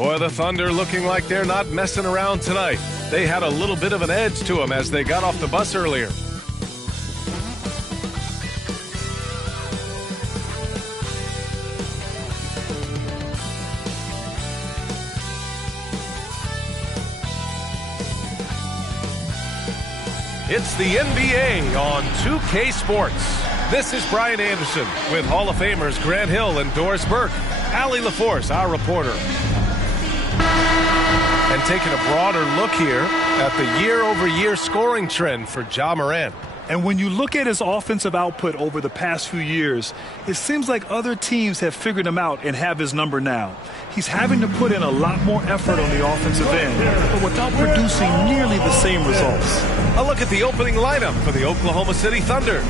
Boy, the Thunder looking like they're not messing around tonight. They had a little bit of an edge to them as they got off the bus earlier. It's the NBA on 2K Sports. This is Brian Anderson with Hall of Famers Grant Hill and Doris Burke. Allie LaForce, our reporter. And taking a broader look here at the year-over-year scoring trend for Ja Morant. And when you look at his offensive output over the past few years, it seems like other teams have figured him out and have his number now. He's having to put in a lot more effort on the offensive end, but without producing nearly the same results. A look at the opening lineup for the Oklahoma City Thunder.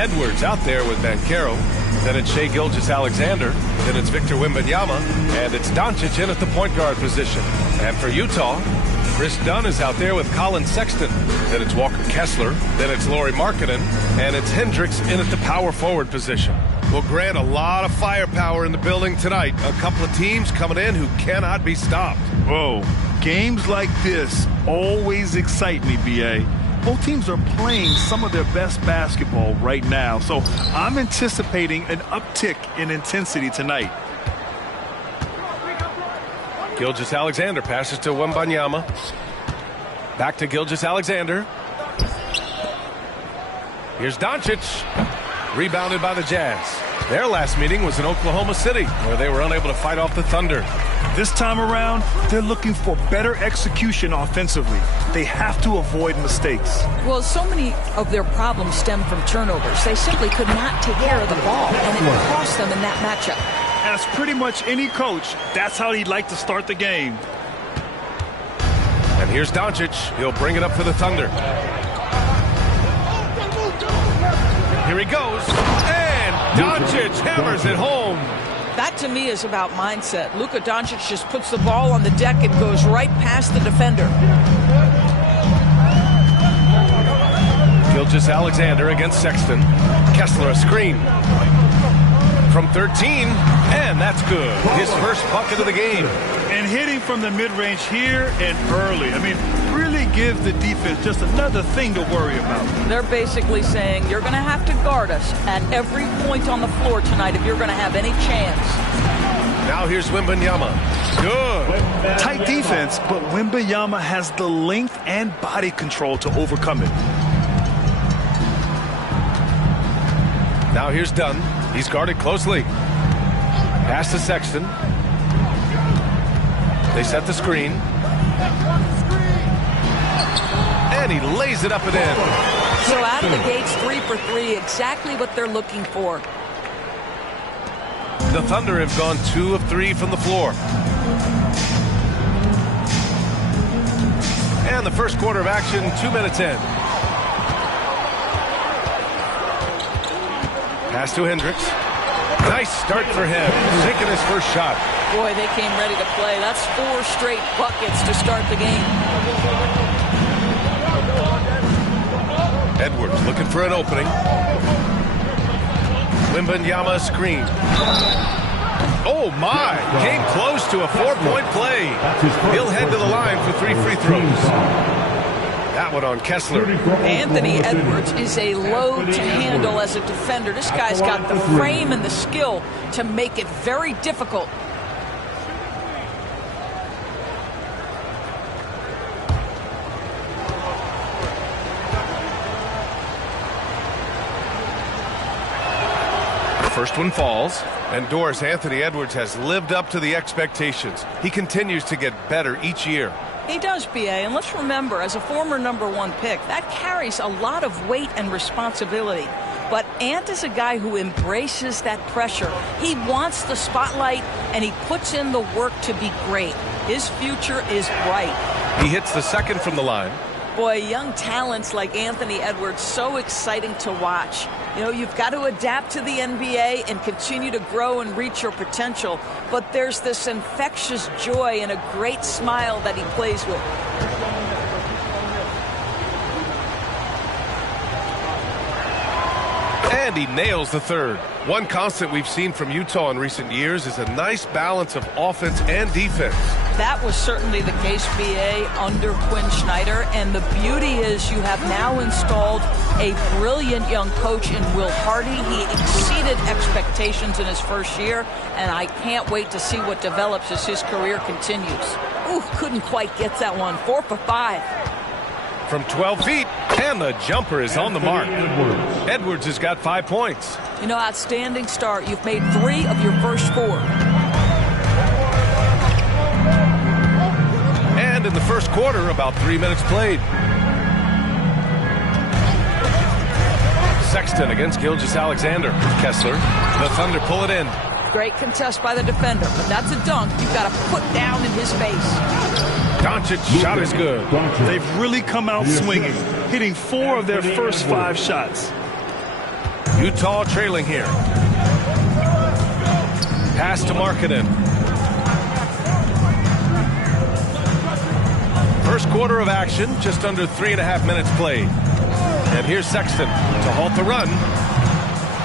Edwards out there with Banchero. Then it's Shai Gilgeous-Alexander. Then it's Victor Wembanyama. And it's Doncic in at the point guard position. And for Utah, Chris Dunn is out there with Colin Sexton. Then it's Walker Kessler. Then it's Lauri Markkanen. And it's Hendricks in at the power forward position. Well, Grant, a lot of firepower in the building tonight. A couple of teams coming in who cannot be stopped. Whoa, games like this always excite me, B.A. Both teams are playing some of their best basketball right now, so I'm anticipating an uptick in intensity tonight. Gilgeous-Alexander passes to Wembanyama. Back to Gilgeous-Alexander. Here's Doncic. Rebounded by the Jazz. Their last meeting was in Oklahoma City, where they were unable to fight off the Thunder. This time around, they're looking for better execution offensively. They have to avoid mistakes. Well, so many of their problems stem from turnovers. They simply could not take care of the ball, and it cost them in that matchup. As pretty much any coach, that's how he'd like to start the game. And here's Doncic. He'll bring it up for the Thunder. Here he goes. And Doncic hammers it home. That, to me, is about mindset. Luka Doncic just puts the ball on the deck and goes right past the defender. Gilgeous-Alexander against Sexton. Kessler a screen. From 13, and that's good. His first bucket of the game. And hitting from the mid-range here and early. I mean, really give the defense just another thing to worry about. They're basically saying you're going to have to guard us at every point on the floor tonight if you're going to have any chance. Now here's Wembanyama. Good. Tight defense, but Wembanyama has the length and body control to overcome it. Now here's Dunn. He's guarded closely. Pass to Sexton. They set the screen. And he lays it up and in. So out of the gates, 3 for 3, exactly what they're looking for. The Thunder have gone 2 of 3 from the floor. And the first quarter of action, 2 minutes in. Pass to Hendricks. Nice start for him. Taking his first shot. Boy, they came ready to play. That's 4 straight buckets to start the game. Edwards looking for an opening. Wembanyama screen. Oh my! Came close to a 4-point play. He'll head to the line for 3 free throws. That one on Kessler. Anthony Edwards is a load to handle as a defender. This guy's got the frame and the skill to make it very difficult. First one falls, and Doris, Anthony Edwards has lived up to the expectations. He continues to get better each year. He does, B.A., and let's remember, as a former #1 pick, that carries a lot of weight and responsibility. But Ant is a guy who embraces that pressure. He wants the spotlight, and he puts in the work to be great. His future is bright. He hits the second from the line. Boy, young talents like Anthony Edwards, so exciting to watch. You know, you've got to adapt to the NBA and continue to grow and reach your potential. But there's this infectious joy and a great smile that he plays with. And he nails the third. One constant we've seen from Utah in recent years is a nice balance of offense and defense. That was certainly the case, B.A., under Quinn Snyder. And the beauty is you have now installed a brilliant young coach in Will Hardy. He exceeded expectations in his first year, and I can't wait to see what develops as his career continues. Ooh, couldn't quite get that one. 4 for 5. From 12 feet, and the jumper is on the mark. Edwards has got 5 points. You know, outstanding start. You've made 3 of your first 4. And in the first quarter, about 3 minutes played. Sexton against Gilgeous-Alexander. Kessler, the Thunder pull it in. Great contest by the defender, but that's a dunk you've got to put down in his face. Doncic shot is good. They've really come out swinging, hitting 4 of their first 5 shots. Utah trailing here. Pass to Markkanen. First quarter of action, just under 3.5 minutes played. And here's Sexton to halt the run.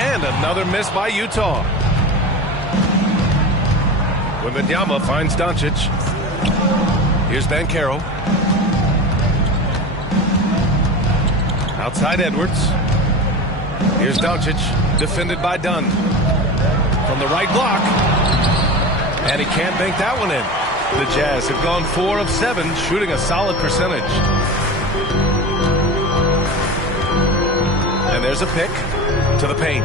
And another miss by Utah. Wembanyama finds Doncic. Here's Banchero. Outside Edwards. Here's Doncic, defended by Dunn. From the right block. And he can't bank that one in. The Jazz have gone 4 of 7, shooting a solid percentage. And there's a pick to the paint.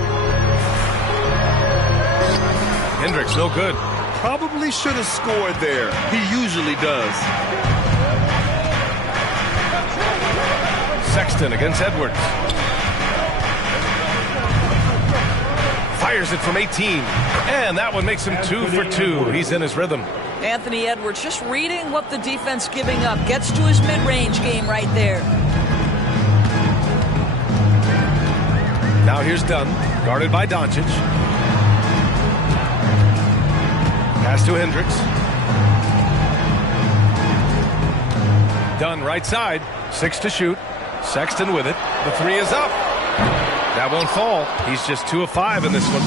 Hendricks, no good. Probably should have scored there. He usually does. Sexton against Edwards. Fires it from 18. And that one makes him 2 for 2. He's in his rhythm. Anthony Edwards just reading what the defense giving up. Gets to his mid-range game right there. Now here's Dunn, guarded by Doncic. Pass to Hendricks. Dunn right side, 6 to shoot. Sexton with it. The 3 is up. That won't fall. He's just 2 of 5 in this one.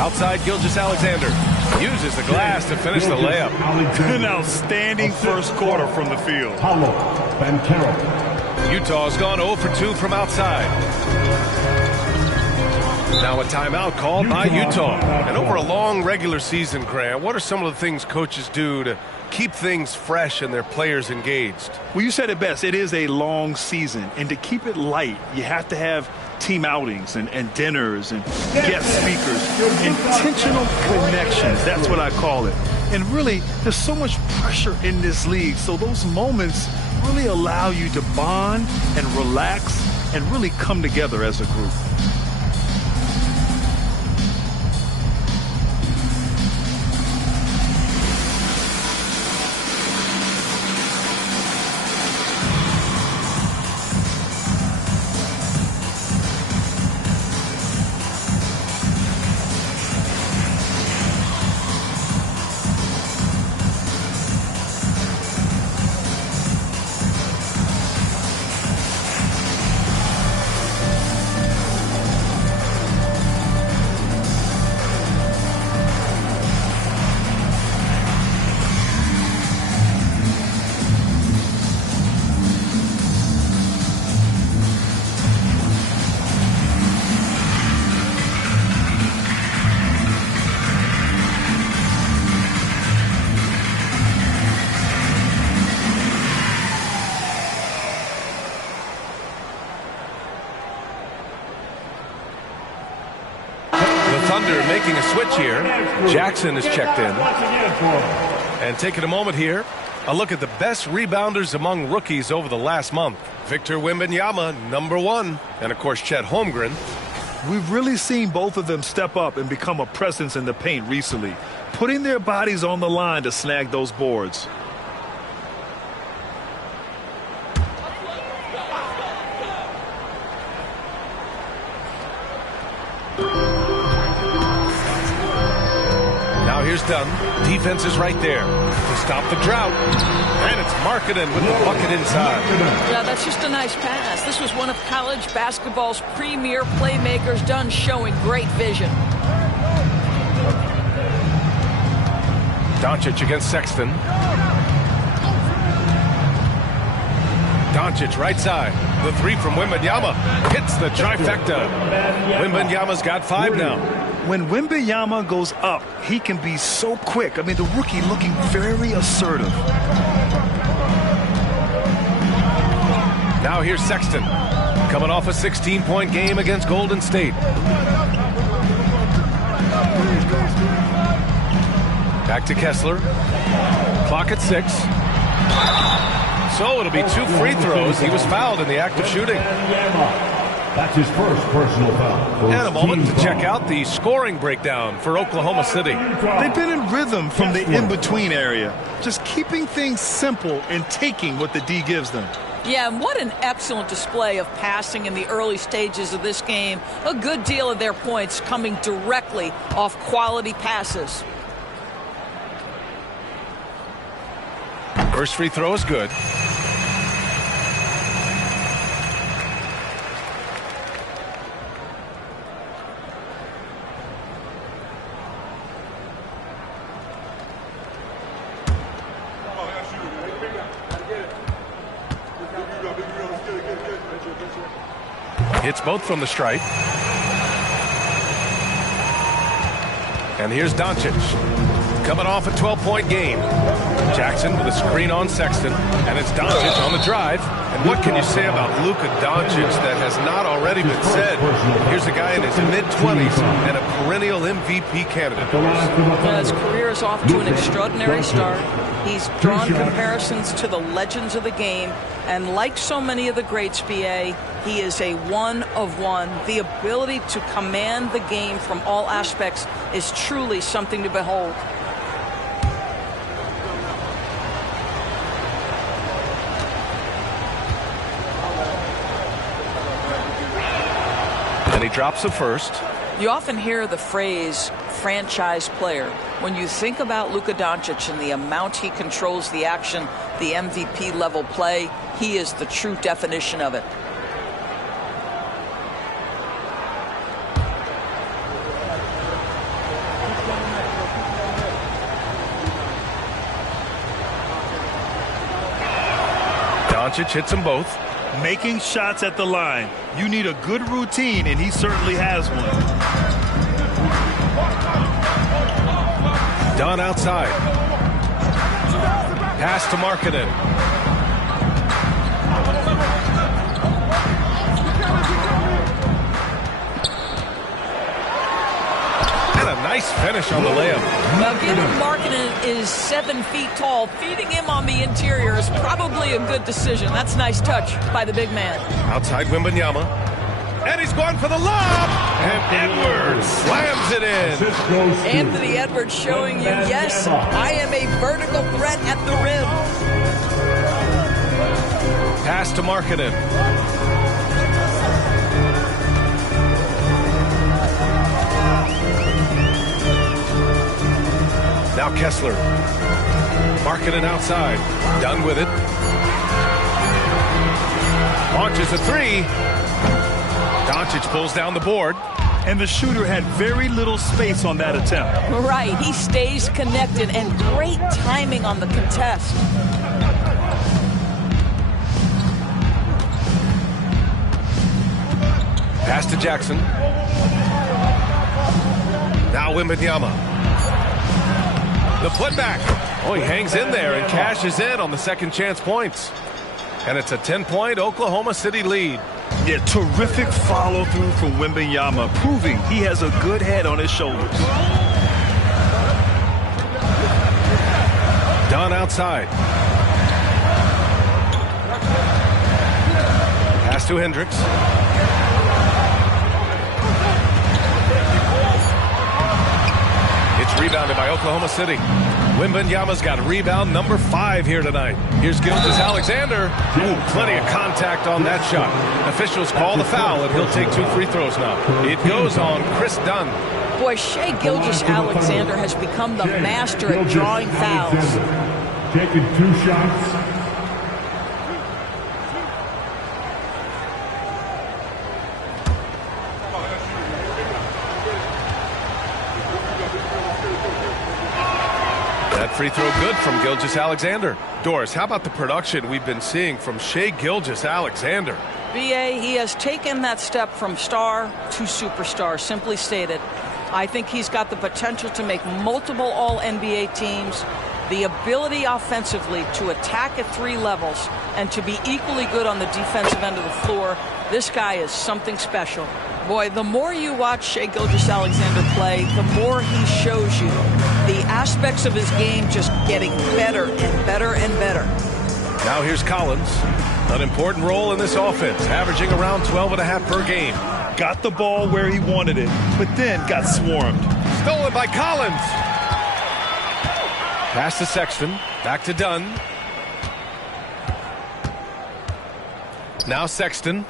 Outside Gilgeous-Alexander uses the glass to finish the layup. An outstanding first quarter from the field. Utah's gone 0 for 2 from outside. Now a timeout called by Utah. And over a long regular season, Grant, what are some of the things coaches do to keep things fresh and their players engaged? Well, you said it best. It is a long season. And to keep it light, you have to have team outings and dinners and guest speakers. Intentional connections. That's what I call it. And really, there's so much pressure in this league. So those moments really allow you to bond and relax and really come together as a group. Thunder making a switch here. Jackson is checked in. And taking a moment here, a look at the best rebounders among rookies over the last month. Victor Wembanyama, #1. And, of course, Chet Holmgren. We've really seen both of them step up and become a presence in the paint recently, putting their bodies on the line to snag those boards. Here's Dunn. Defense is right there to stop the drought. And it's Markkanen with the bucket inside. Yeah, that's just a nice pass. This was one of college basketball's premier playmakers. Dunn showing great vision. Doncic against Sexton. Doncic right side. The three from Wembanyama hits the trifecta. Wembanyama's got 5 now. When Wembanyama goes up, he can be so quick. I mean, the rookie looking very assertive. Now here's Sexton, coming off a 16-point game against Golden State. Back to Kessler. Clock at 6. So it'll be 2 free throws. He was fouled in the act of shooting. That's his first personal foul. And a moment to check out the scoring breakdown for Oklahoma City. They've been in rhythm from the in-between area, just keeping things simple and taking what the D gives them. Yeah, and what an excellent display of passing in the early stages of this game. A good deal of their points coming directly off quality passes. First free throw is good. Hits both from the stripe. And here's Doncic, coming off a 12-point game. Jackson with a screen on Sexton, and it's Doncic on the drive. And what can you say about Luka Doncic that has not already been said? Here's a guy in his mid-20s and a perennial MVP candidate. His career is off to an extraordinary start. He's drawn comparisons to the legends of the game, and like so many of the greats, BA, he is a one of one. The ability to command the game from all aspects is truly something to behold. And he drops the first. You often hear the phrase franchise player. When you think about Luka Doncic and the amount he controls the action, the MVP level play, he is the true definition of it. Doncic hits them both. Making shots at the line. You need a good routine, and he certainly has one. Dunn outside. Pass to Markkanen. And a nice finish on the layup. Well, given Markkanen is 7 feet tall, feeding him on the interior is probably a good decision. That's a nice touch by the big man. Outside Wembanyama. And he's going for the lob. And Edwards slams it in. Anthony Edwards showing you, yes, I am a vertical threat at the rim. Pass to Markkanen. Now Kessler. Markkanen outside. Done with it. Launches a three. Doncic pulls down the board. And the shooter had very little space on that attempt. Right, he stays connected, and great timing on the contest. Pass to Jackson. Now Wembanyama. The putback. Oh, he hangs in there and cashes in on the second chance points. And it's a 10-point Oklahoma City lead. Yeah, terrific follow-through from Wembanyama, proving he has a good head on his shoulders. Dunn outside. Pass to Hendricks. It's rebounded by Oklahoma City. Wembanyama's got rebound number 5 here tonight. Here's Gilgeous-Alexander. Ooh, plenty of contact on that shot. Officials call the foul, and he'll take 2 free throws now. It goes on Chris Dunn. Boy, Shai Gilgeous-Alexander has become the master at drawing fouls. Taking 2 shots. That free throw good from Gilgeous-Alexander. Doris, how about the production we've been seeing from Shai Gilgeous-Alexander? B.A., he has taken that step from star to superstar, simply stated. I think he's got the potential to make multiple All-NBA teams, the ability offensively to attack at 3 levels, and to be equally good on the defensive end of the floor. This guy is something special. Boy, the more you watch Shai Gilgeous-Alexander play, the more he shows you the aspects of his game just getting better and better and better. Now here's Collins. An important role in this offense, averaging around 12.5 per game. Got the ball where he wanted it, but then got swarmed. Stolen by Collins. Pass to Sexton. Back to Dunn. Now Sexton.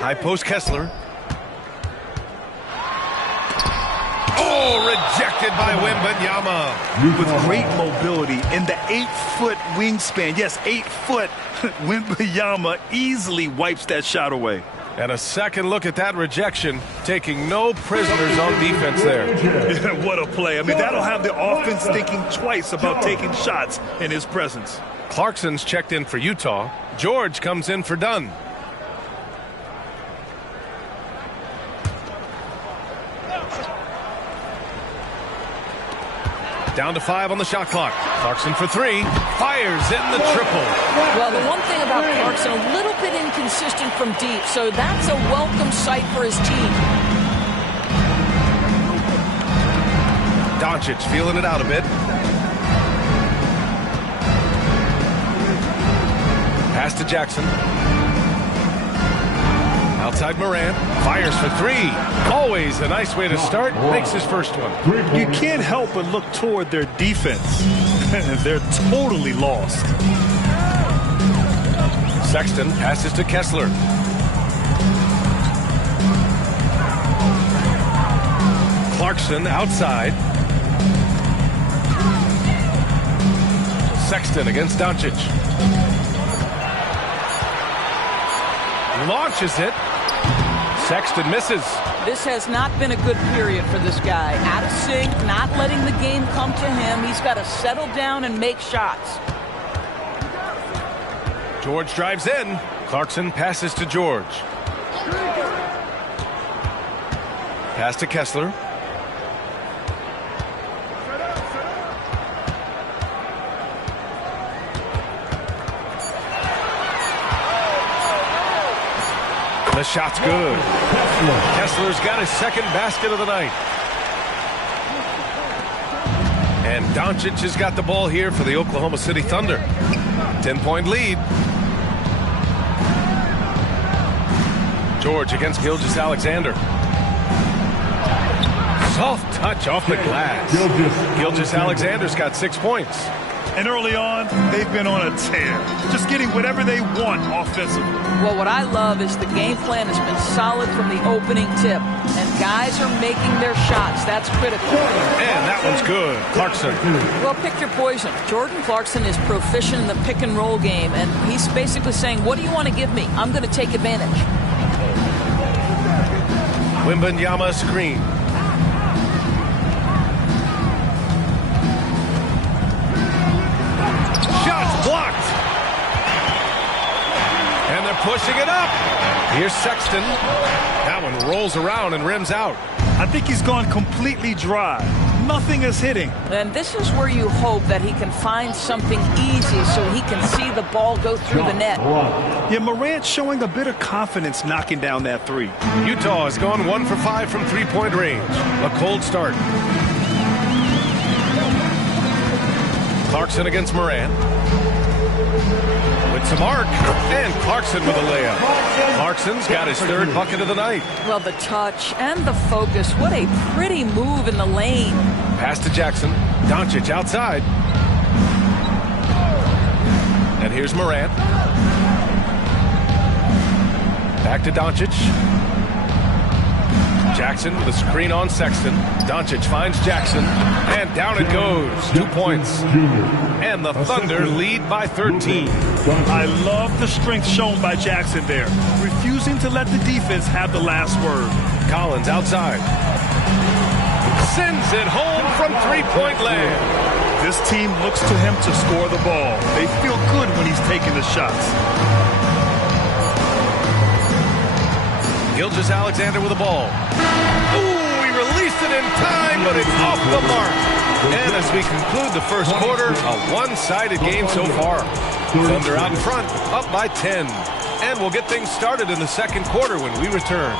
High post Kessler. Oh, rejected by Wembanyama. With great mobility in the 8-foot wingspan. Yes, 8 foot. Wembanyama easily wipes that shot away. And a second look at that rejection, taking no prisoners on defense there. Yeah, what a play. I mean, that'll have the offense thinking twice about taking shots in his presence. Clarkson's checked in for Utah. George comes in for Dunn. Down to 5 on the shot clock. Clarkson for 3. Fires in the triple. Well, the one thing about Clarkson, a little bit inconsistent from deep, so that's a welcome sight for his team. Doncic feeling it out a bit. Pass to Jackson. Outside Morant. Fires for 3. Always a nice way to start. Makes his first one. You can't help but look toward their defense. They're totally lost. Sexton passes to Kessler. Clarkson outside. Sexton against Doncic. Launches it. Sexton misses. This has not been a good period for this guy. Out of sync, not letting the game come to him. He's got to settle down and make shots. George drives in. Clarkson passes to George. Pass to Kessler. The shot's good. Kessler's got his second basket of the night. And Doncic has got the ball here for the Oklahoma City Thunder. 10-point lead. George against Gilgeous-Alexander. Soft touch off the glass. Gilgeous-Alexander's got 6 points. And early on, they've been on a tear. Just getting whatever they want offensively. Well, what I love is the game plan has been solid from the opening tip. And guys are making their shots. That's critical. And that one's good. Clarkson. Well, pick your poison. Jordan Clarkson is proficient in the pick and roll game. And he's basically saying, what do you want to give me? I'm going to take advantage. Wembanyama screen. Shots blocked. And they're pushing it up. Here's Sexton. That one rolls around and rims out. I think he's gone completely dry. Nothing is hitting. And this is where you hope that he can find something easy so he can see the ball go through the net. Yeah, Morant showing a bit of confidence knocking down that 3. Utah has gone 1 for 5 from three-point range. A cold start. Clarkson against Morant. With some arc. And Clarkson with a layup. Clarkson's got his 3rd bucket of the night. Well, the touch and the focus. What a pretty move in the lane. Pass to Jackson. Doncic outside. And here's Morant. Back to Doncic. Jackson with a screen on Sexton. Doncic finds Jackson. And down it goes. 2 points. And the Thunder lead by 13. I love the strength shown by Jackson there. Refusing to let the defense have the last word. Collins outside. sends it home from three-point land. This team looks to him to score the ball. They feel good when he's taking the shots. Gilgeous-Alexander with the ball. Ooh, he released it in time, but it's off the mark. And as we conclude the first quarter, a one-sided game so far. Thunder out in front, up by 10. And we'll get things started in the second quarter when we return.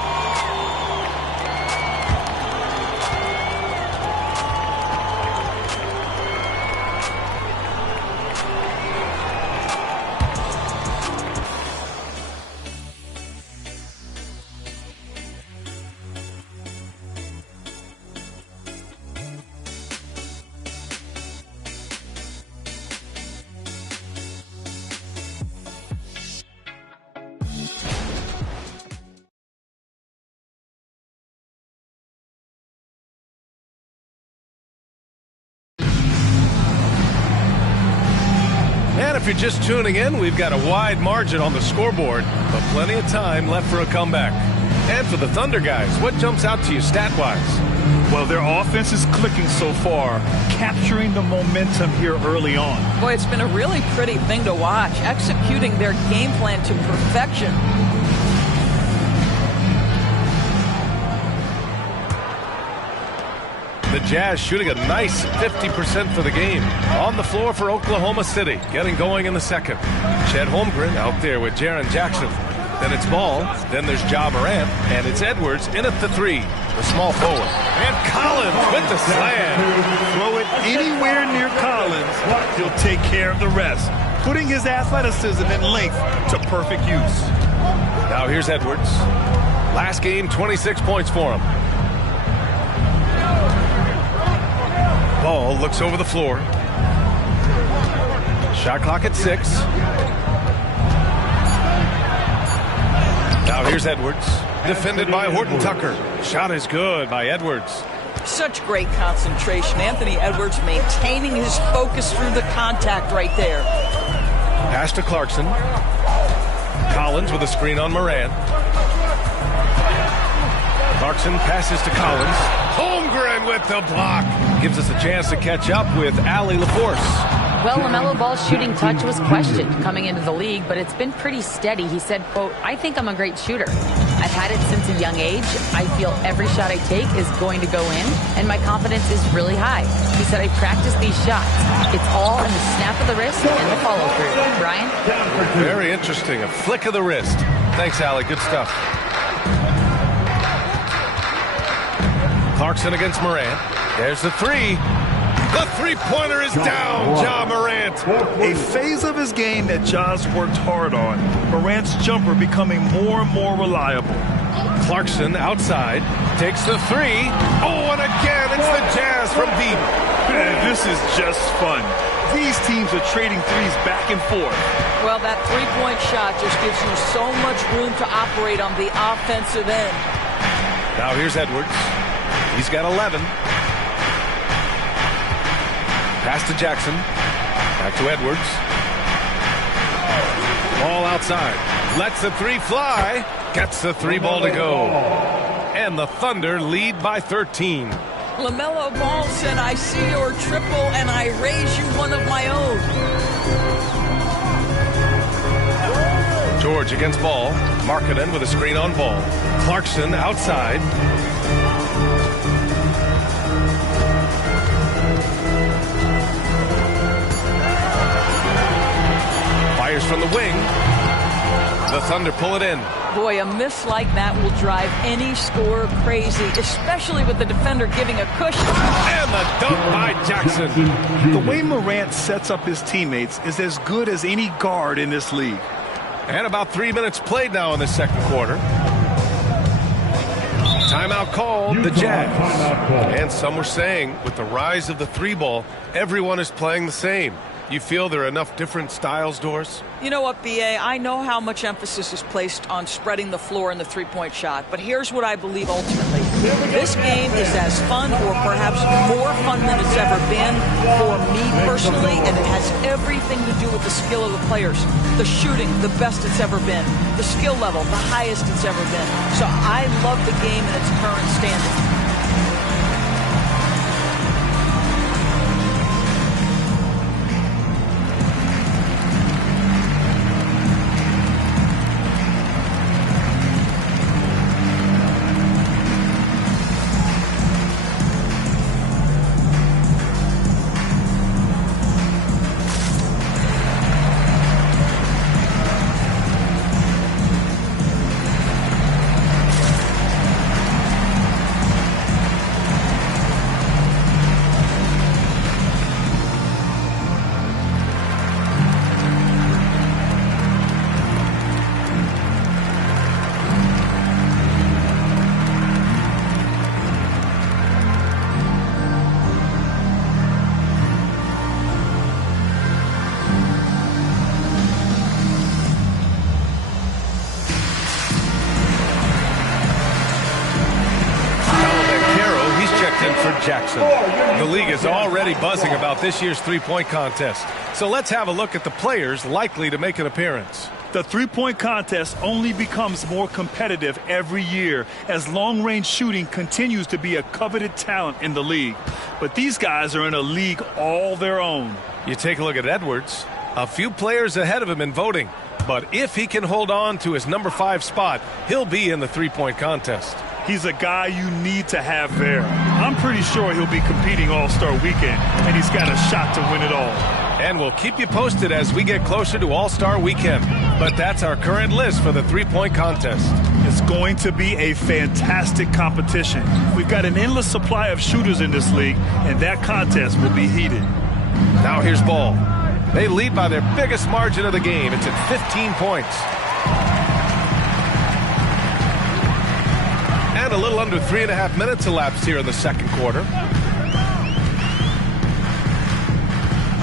And if you're just tuning in, we've got a wide margin on the scoreboard, but plenty of time left for a comeback. And for the Thunder guys, what jumps out to you stat-wise? Well, their offense is clicking so far, capturing the momentum here early on. Boy, it's been a really pretty thing to watch, executing their game plan to perfection. The Jazz shooting a nice 50% for the game. On the floor for Oklahoma City, getting going in the second. Chet Holmgren out there with Jaren Jackson. Then it's Ball, then there's Ja Morant, and it's Edwards in at the three, the small forward. And Collins with the slam. Throw it anywhere near Collins, he'll take care of the rest, putting his athleticism and length to perfect use. Now here's Edwards. Last game, 26 points for him. Ball looks over the floor. Shot clock at 6. Now here's Edwards. Defended by Horton Tucker. Shot is good by Edwards. Such great concentration. Anthony Edwards maintaining his focus through the contact right there. Pass to Clarkson. Collins with a screen on Morant. Clarkson passes to Collins. Holmgren with the block. Gives us a chance to catch up with Allie LaForce. Well, LaMelo Ball's shooting touch was questioned coming into the league, but it's been pretty steady. He said, quote, "I think I'm a great shooter. I've had it since a young age. I feel every shot I take is going to go in, and my confidence is really high." He said, "I practice these shots. It's all in the snap of the wrist and the follow-through." Brian? Very interesting. A flick of the wrist. Thanks, Allie. Good stuff. Clarkson against Morant. There's the three. The three-pointer is down. Ja Morant. A phase of his game that Ja's worked hard on. Morant's jumper becoming more and more reliable. Clarkson outside. Takes the three. Oh, and again, it's the Jazz from deep. Man, this is just fun. These teams are trading threes back and forth. Well, that three-point shot just gives you so much room to operate on the offensive end. Now here's Edwards. He's got 11. Pass to Jackson. Back to Edwards. Ball outside. Lets the three fly. Gets the three ball to go. And the Thunder lead by 13. LaMelo Ball said, "I see your triple and I raise you one of my own." George against Ball. Markkanen with a screen on Ball. Clarkson outside. Fires from the wing. The Thunder pull it in. Boy, a miss like that will drive any scorer crazy, especially with the defender giving a cushion. And the dunk by Jackson. The way Morant sets up his teammates is as good as any guard in this league. And about 3 minutes played now in the second quarter. Timeout called, the Jazz. And some were saying, with the rise of the three ball, everyone is playing the same. You feel there are enough different styles, Doris? You know what, B.A., I know how much emphasis is placed on spreading the floor in the three-point shot, but here's what I believe ultimately. This game is as fun or perhaps more fun than it's ever been for me personally, and it has everything to do with the skill of the players. The shooting, the best it's ever been. The skill level, the highest it's ever been. So I love the game in its current standing. Jackson. The league is already buzzing about this year's three-point contest. So let's have a look at the players likely to make an appearance. The three-point contest only becomes more competitive every year as long-range shooting continues to be a coveted talent in the league. But these guys are in a league all their own. You take a look at Edwards, a few players ahead of him in voting. But if he can hold on to his number 5 spot, he'll be in the three-point contest. He's a guy you need to have there. I'm pretty sure he'll be competing All-Star Weekend, and he's got a shot to win it all. And we'll keep you posted as we get closer to All-Star Weekend. But that's our current list for the three-point contest. It's going to be a fantastic competition. We've got an endless supply of shooters in this league, and that contest will be heated. Now here's Ball. They lead by their biggest margin of the game. It's at 15 points. And a little under 3.5 minutes elapsed here in the second quarter.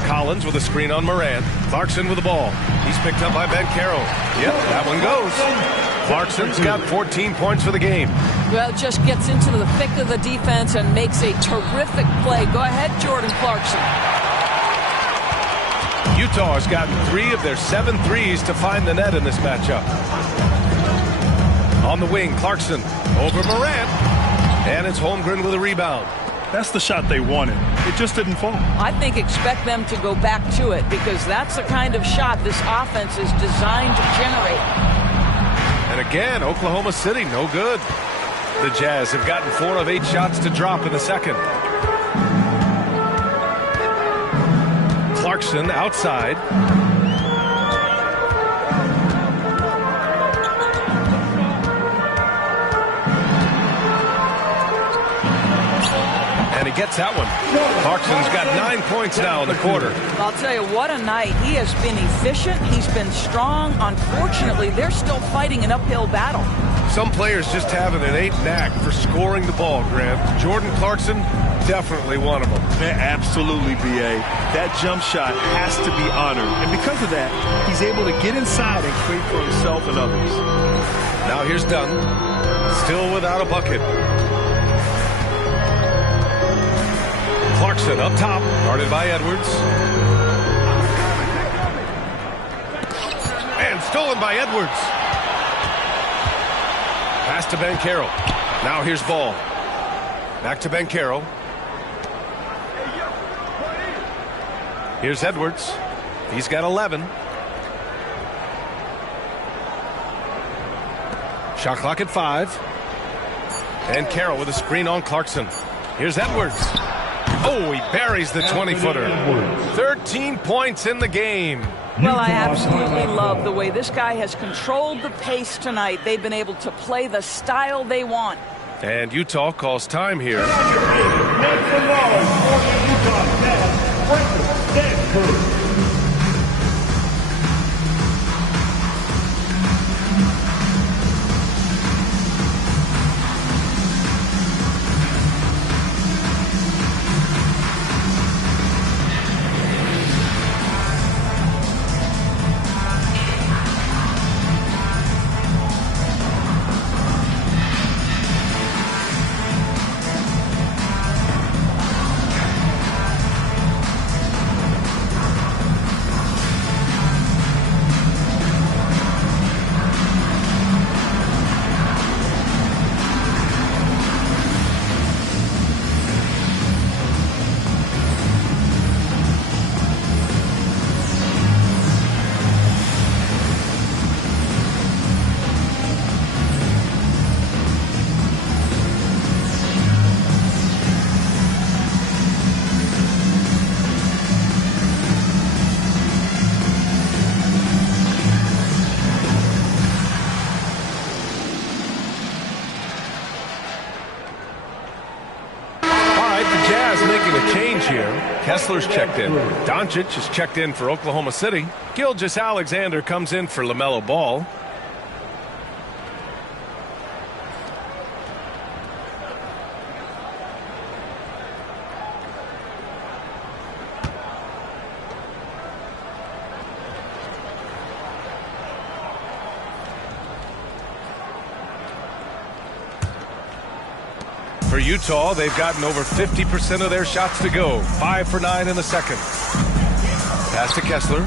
Collins with a screen on Morant. Clarkson with the ball. He's picked up by Banchero. Yep, that one goes. Clarkson's got 14 points for the game. Well, just gets into the thick of the defense and makes a terrific play. Go ahead, Jordan Clarkson. Utah has gotten 3 of their 7 threes to find the net in this matchup. On the wing, Clarkson over Morant. And it's Holmgren with a rebound. That's the shot they wanted. It just didn't fall. I think expect them to go back to it because that's the kind of shot this offense is designed to generate. And again, Oklahoma City, no good. The Jazz have gotten 4 of 8 shots to drop in the second. Clarkson outside. And he gets that one. Clarkson's got 9 points now in the quarter. I'll tell you, what a night. He has been efficient. He's been strong. Unfortunately, they're still fighting an uphill battle. Some players just have an innate knack for scoring the ball, Grant. Jordan Clarkson, definitely one of them. Yeah, absolutely, B.A. That jump shot has to be honored. And because of that, he's able to get inside and create for himself and others. Now here's Dunn. Still without a bucket. Clarkson up top, guarded by Edwards. And stolen by Edwards. Pass to Banchero. Now here's Ball. Back to Banchero. Here's Edwards. He's got 11. Shot clock at 5. And Carroll with a screen on Clarkson. Here's Edwards. Oh, he buries the 20-footer. 13 points in the game. Well, I absolutely love the way this guy has controlled the pace tonight. They've been able to play the style they want. And Utah calls time here. Kessler's checked in. Doncic is checked in for Oklahoma City. Gilgeous-Alexander comes in for LaMelo Ball. For For Utah, they've gotten over 50% of their shots to go. 5 for 9 in the second. Pass to Kessler.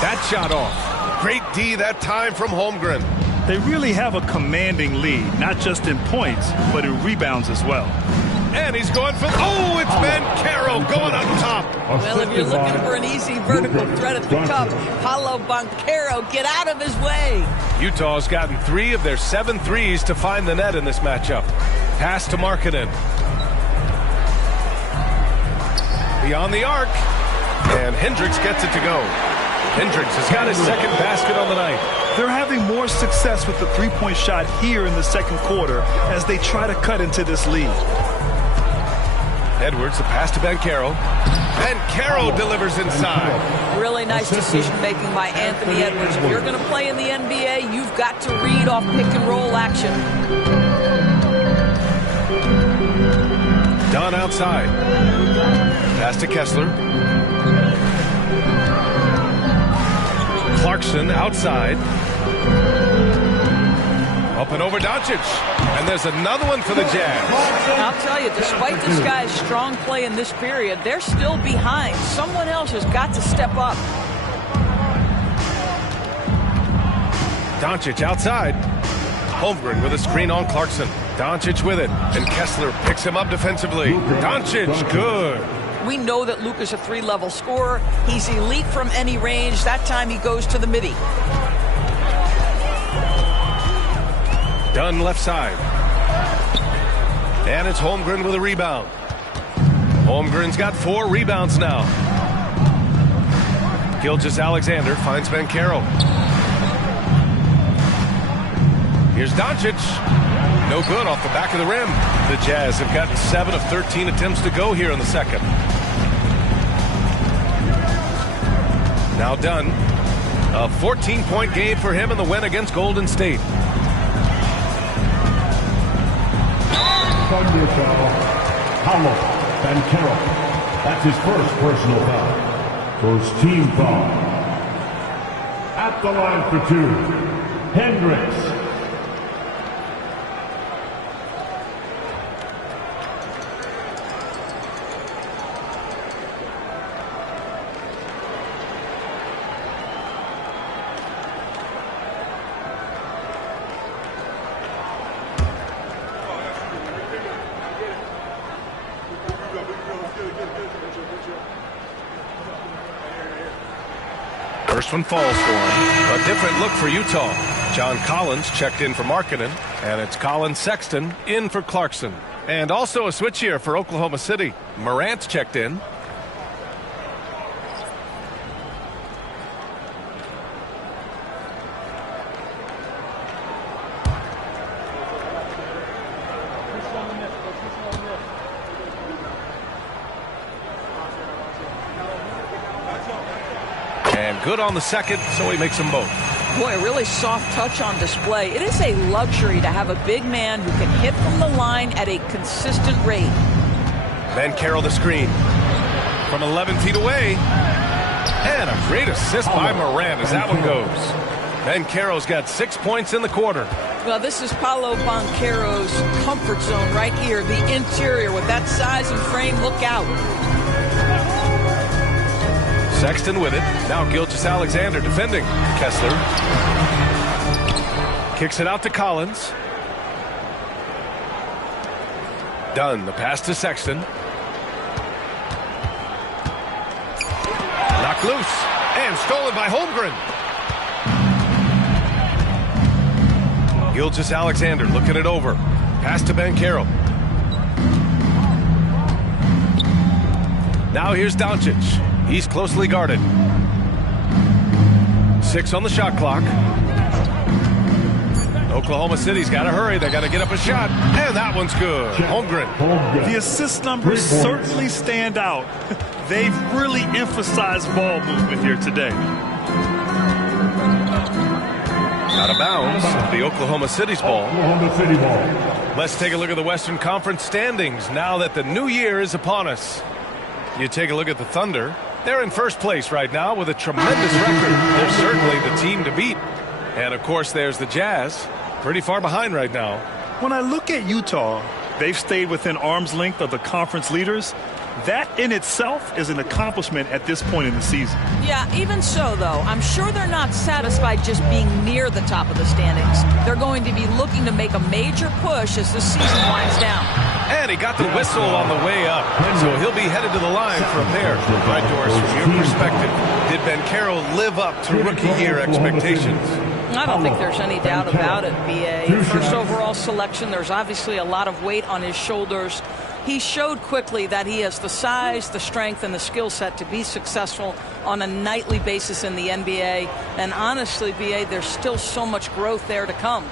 That shot off. Great D that time from Holmgren. They really have a commanding lead, not just in points, but in rebounds as well. And he's going for... Oh, it's Banchero going up top. Well, if you're looking for an easy vertical threat at the cup, Paolo Banchero, get out of his way. Utah's gotten 3 of their 7 threes to find the net in this matchup. Pass to Markkanen. Beyond the arc. And Hendricks gets it to go. Hendricks has got his second basket on the night. They're having more success with the three-point shot here in the second quarter as they try to cut into this lead. Edwards, the pass to Banchero. Banchero delivers inside. Really nice decision-making by Anthony Edwards. If you're going to play in the NBA, you've got to read off pick-and-roll action. Dunn outside. Pass to Kessler. Clarkson outside. Up and over Doncic. And there's another one for the Jazz. I'll tell you, despite this guy's strong play in this period, they're still behind. Someone else has got to step up. Doncic outside. Holmgren with a screen on Clarkson. Doncic with it. And Kessler picks him up defensively. Doncic, good. We know that Luka's a 3-level scorer. He's elite from any range. That time he goes to the midi. Dunn left side. And it's Holmgren with a rebound. Holmgren's got 4 rebounds now. Gilgeous-Alexander finds Banchero. Here's Doncic. No good off the back of the rim. The Jazz have gotten 7 of 13 attempts to go here in the second. Now Dunn. A 14-point game for him in the win against Golden State. Thunder foul. Paolo Banchero. That's his first personal foul. First team foul. At the line for 2, Hendricks. First one falls for him. A different look for Utah. John Collins checked in for Markkanen, and it's Colin Sexton in for Clarkson. And also a switch here for Oklahoma City. Morant checked in. Good on the second, so he makes them both. Boy, a really soft touch on display. It is a luxury to have a big man who can hit from the line at a consistent rate. Banchero the screen. From 11 feet away. And a great assist by Morant as that one goes. Banchero's got 6 points in the quarter. Well, this is Paolo Banchero's comfort zone right here. The interior with that size and frame. Look out. Sexton with it. Now Gilgeous-Alexander defending. Kessler. Kicks it out to Collins. Dunn, the pass to Sexton. Knocked loose. And stolen by Holmgren. Gilgeous-Alexander looking it over. Pass to Banchero. Now here's Doncic. He's closely guarded. 6 on the shot clock. Oklahoma City's got to hurry. They got to get up a shot. And that one's good. Holmgren. The assist numbers certainly stand out. They've really emphasized ball movement here today. Out of bounds. The Oklahoma City's ball. Oklahoma City ball. Let's take a look at the Western Conference standings now that the new year is upon us. You take a look at the Thunder. They're in first place right now with a tremendous record. They're certainly the team to beat. And, of course, there's the Jazz, pretty far behind right now. When I look at Utah, they've stayed within arm's length of the conference leaders. That in itself is an accomplishment at this point in the season. Yeah, even so, though, I'm sure they're not satisfied just being near the top of the standings. They're going to be looking to make a major push as the season winds down. And he got the whistle on the way up, so he'll be headed to the line from there. All right, Doris, from your perspective, did Banchero live up to rookie year expectations? I don't think there's any doubt about it, B.A. First overall selection, there's obviously a lot of weight on his shoulders. He showed quickly that he has the size, the strength, and the skill set to be successful on a nightly basis in the NBA. And honestly, B.A., there's still so much growth there to come.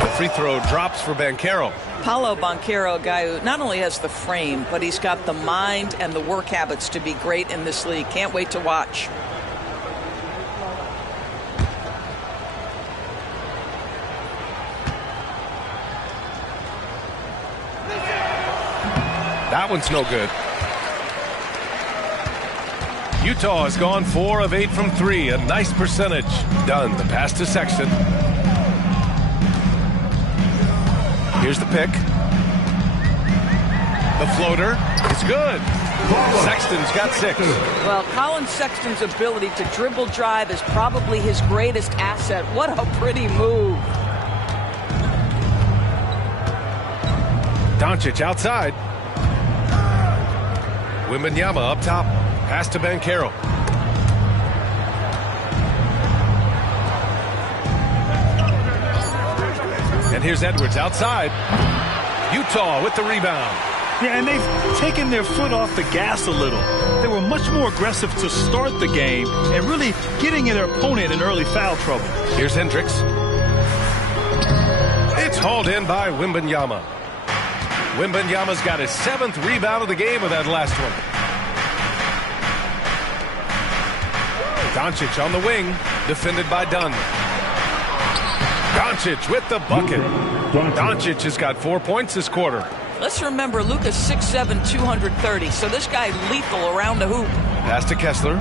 The free throw drops for Banchero. Paolo Banchero, a guy who not only has the frame, but he's got the mind and the work habits to be great in this league. Can't wait to watch. That one's no good. Utah has gone 4 of 8 from 3. A nice percentage. Done. The pass to Sexton. Here's the pick. The floater. It's good. Sexton's got 6. Well, Colin Sexton's ability to dribble drive is probably his greatest asset. What a pretty move. Doncic outside. Wembanyama up top. Pass to Banchero. And here's Edwards outside. Utah with the rebound. Yeah, and they've taken their foot off the gas a little. They were much more aggressive to start the game and really getting their opponent in early foul trouble. Here's Hendricks. It's hauled in by Wembanyama. Wembanyama's got his 7th rebound of the game with that last one. Doncic on the wing, defended by Dunn. Doncic with the bucket. Doncic has got 4 points this quarter. Let's remember, Luka's 6'7", 230, so this guy lethal around the hoop. Pass to Kessler.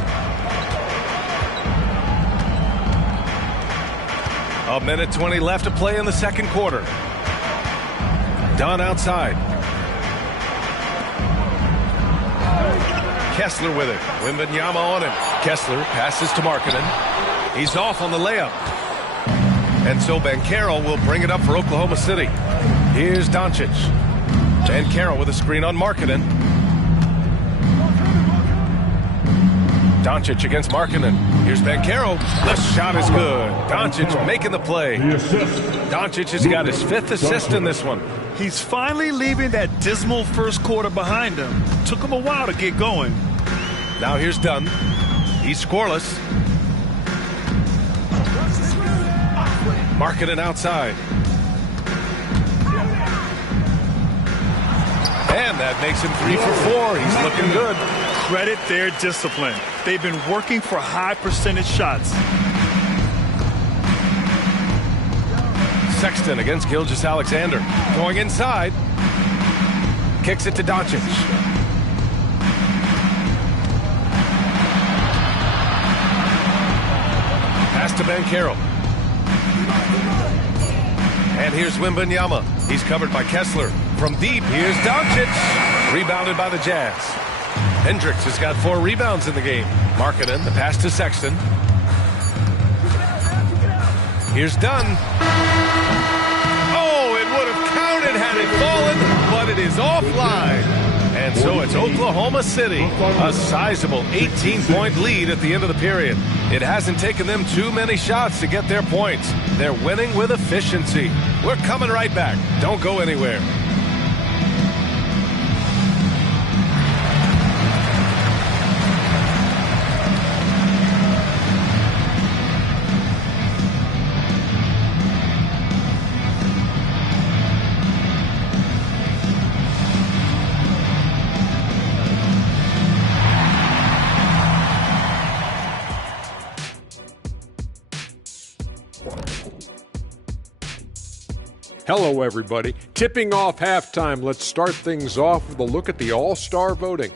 A minute 20 left to play in the second quarter. Dunn outside. Kessler with it. Wembanyama on him. Kessler passes to Markkanen. He's off on the layup. And so Banchero will bring it up for Oklahoma City. Here's Doncic. Banchero with a screen on Markkanen. Doncic against Markkanen. Here's Banchero. The shot is good. Doncic making the play. Doncic has got his 5th assist in this one. He's finally leaving that dismal first quarter behind him. Took him a while to get going. Now here's Dunn. He's scoreless. Markkanen outside. And that makes him 3 for 4. He's looking good. Credit their discipline. They've been working for high percentage shots. Sexton against Gilgeous-Alexander. Going inside. Kicks it to Doncic. Pass to Banchero. And here's Wembanyama. He's covered by Kessler. From deep, here's Doncic. Rebounded by the Jazz. Hendricks has got 4 rebounds in the game. Markkanen, the pass to Sexton. Here's Dunn. Oh, it would have counted had it fallen, but it is offline. And so it's Oklahoma City, a sizable 18-point lead at the end of the period. It hasn't taken them too many shots to get their points. They're winning with efficiency. We're coming right back. Don't go anywhere. Hello, everybody. Tipping off halftime. Let's start things off with a look at the All-Star voting.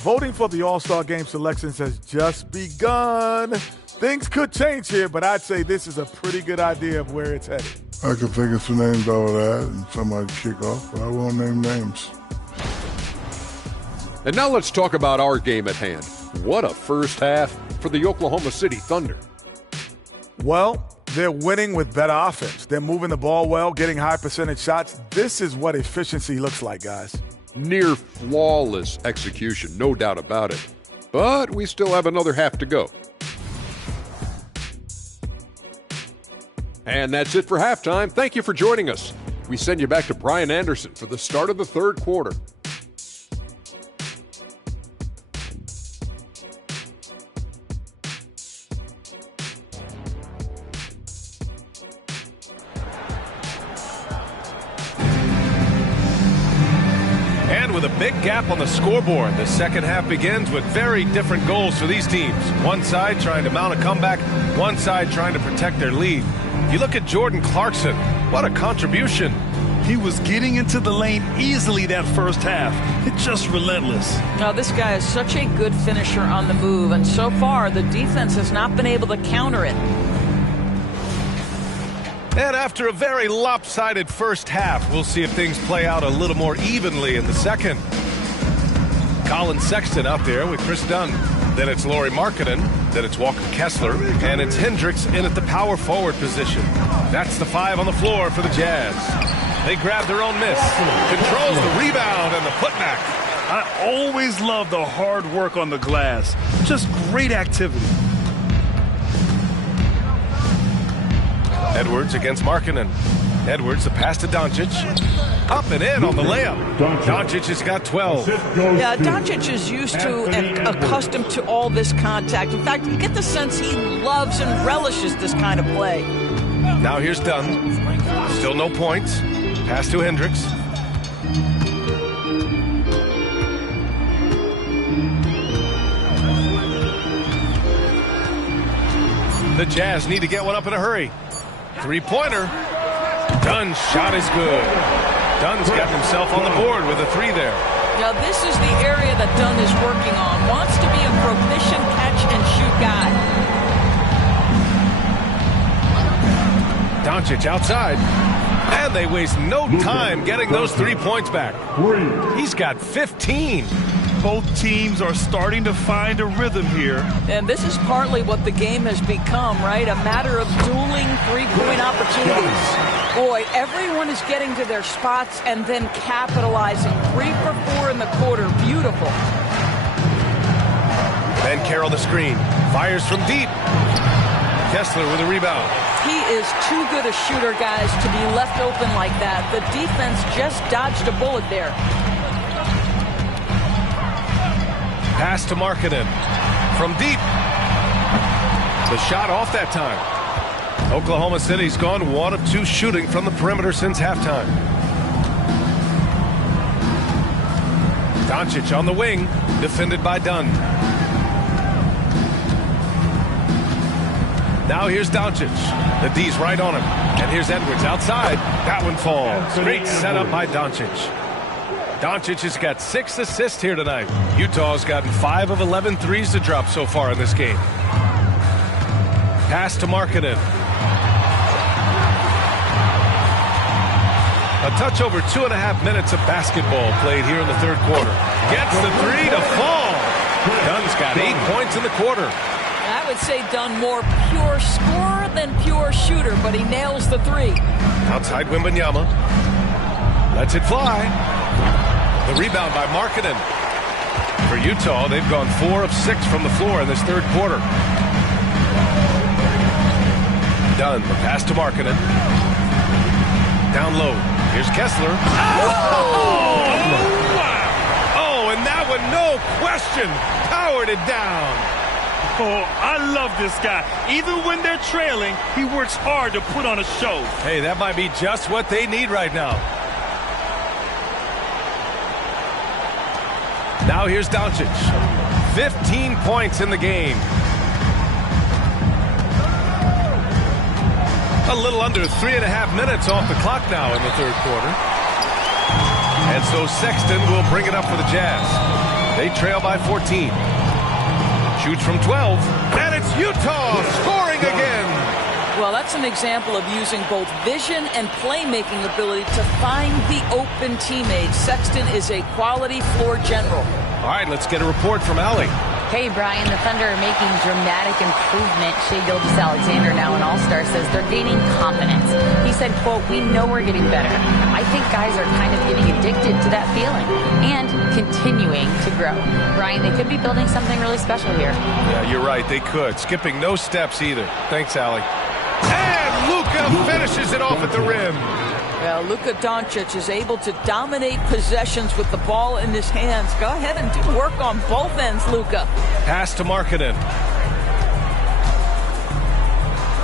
Voting for the All-Star Game selections has just begun. Things could change here, but I'd say this is a pretty good idea of where it's headed. I could think of some names out of that and somebody kick off, but I won't name names. And now let's talk about our game at hand. What a first half for the Oklahoma City Thunder. Well, they're winning with better offense. They're moving the ball well, getting high percentage shots. This is what efficiency looks like, guys. Near flawless execution, no doubt about it. But we still have another half to go. And that's it for halftime. Thank you for joining us. We send you back to Brian Anderson for the start of the third quarter. And with a big gap on the scoreboard, the second half begins with very different goals for these teams. One side trying to mount a comeback, one side trying to protect their lead. You look at Jordan Clarkson, what a contribution. He was getting into the lane easily that first half. It's just relentless. Now, this guy is such a good finisher on the move, and so far the defense has not been able to counter it. And after a very lopsided first half, we'll see if things play out a little more evenly in the second. Colin Sexton out there with Chris Dunn. Then it's Lauri Markkanen. Then it's Walker Kessler. And it's Hendricks in at the power forward position. That's the five on the floor for the Jazz. They grab their own miss. Controls the rebound and the putback. I always love the hard work on the glass. Just great activity. Edwards against Markkanen. Edwards, the pass to Doncic. Up and in on the layup. Doncic has got 12. Yeah, Doncic is used to and accustomed to all this contact. In fact, you get the sense he loves and relishes this kind of play. Now here's Dunn. Still no points. Pass to Hendricks. The Jazz need to get one up in a hurry. Three-pointer. Dunn's shot is good. Dunn's got himself on the board with a three there. Now, this is the area that Dunn is working on. Wants to be a proficient catch-and-shoot guy. Doncic outside. And they waste no time getting those 3 points back. He's got 15. Both teams are starting to find a rhythm here. And this is partly what the game has become, right? A matter of dueling three-point opportunities. Boy, everyone is getting to their spots and then capitalizing. 3 for 4 in the quarter. Beautiful. Banchero the screen. Fires from deep. Kessler with a rebound. He is too good a shooter, guys, to be left open like that. The defense just dodged a bullet there. Pass to Markkanen. From deep. The shot off that time. Oklahoma City's gone 1 of 2 shooting from the perimeter since halftime. Doncic on the wing. Defended by Dunn. Now here's Doncic. The D's right on him. And here's Edwards outside. That one falls. Great setup by Doncic. Doncic has got 6 assists here tonight. Utah's gotten 5 of 11 threes to drop so far in this game. Pass to Markkanen. A touch over 2.5 minutes of basketball played here in the third quarter. Gets the three to fall. Dunn's got 8 points in the quarter. I would say Dunn more pure scorer than pure shooter, but he nails the three. Outside Wembanyama. Lets it fly. The rebound by Markkanen. For Utah, they've gone 4 of 6 from the floor in this third quarter. Dunn, the pass to Markkanen. Down low. Here's Kessler. Oh, and that one, no question, powered it down. Oh, I love this guy. Even when they're trailing, he works hard to put on a show. Hey, that might be just what they need right now. Now here's Doncic. 15 points in the game. A little under 3.5 minutes off the clock now in the third quarter. And so Sexton will bring it up for the Jazz. They trail by 14. Shoots from 12, and it's Utah scoring again. Well, that's an example of using both vision and playmaking ability to find the open teammates. Sexton is a quality floor general. All right, let's get a report from Allie. Hey, Brian, the Thunder are making dramatic improvement. Shai Gilgeous-Alexander, now an all-star, says they're gaining confidence. He said, quote, "We know we're getting better. I think guys are kind of getting addicted to that feeling and continuing to grow." Brian, they could be building something really special here. Yeah, you're right. They could. Skipping no steps either. Thanks, Allie. And Luka finishes it off at the rim. Well, Luka Doncic is able to dominate possessions with the ball in his hands. Go ahead and do work on both ends, Luka. Pass to Markkanen.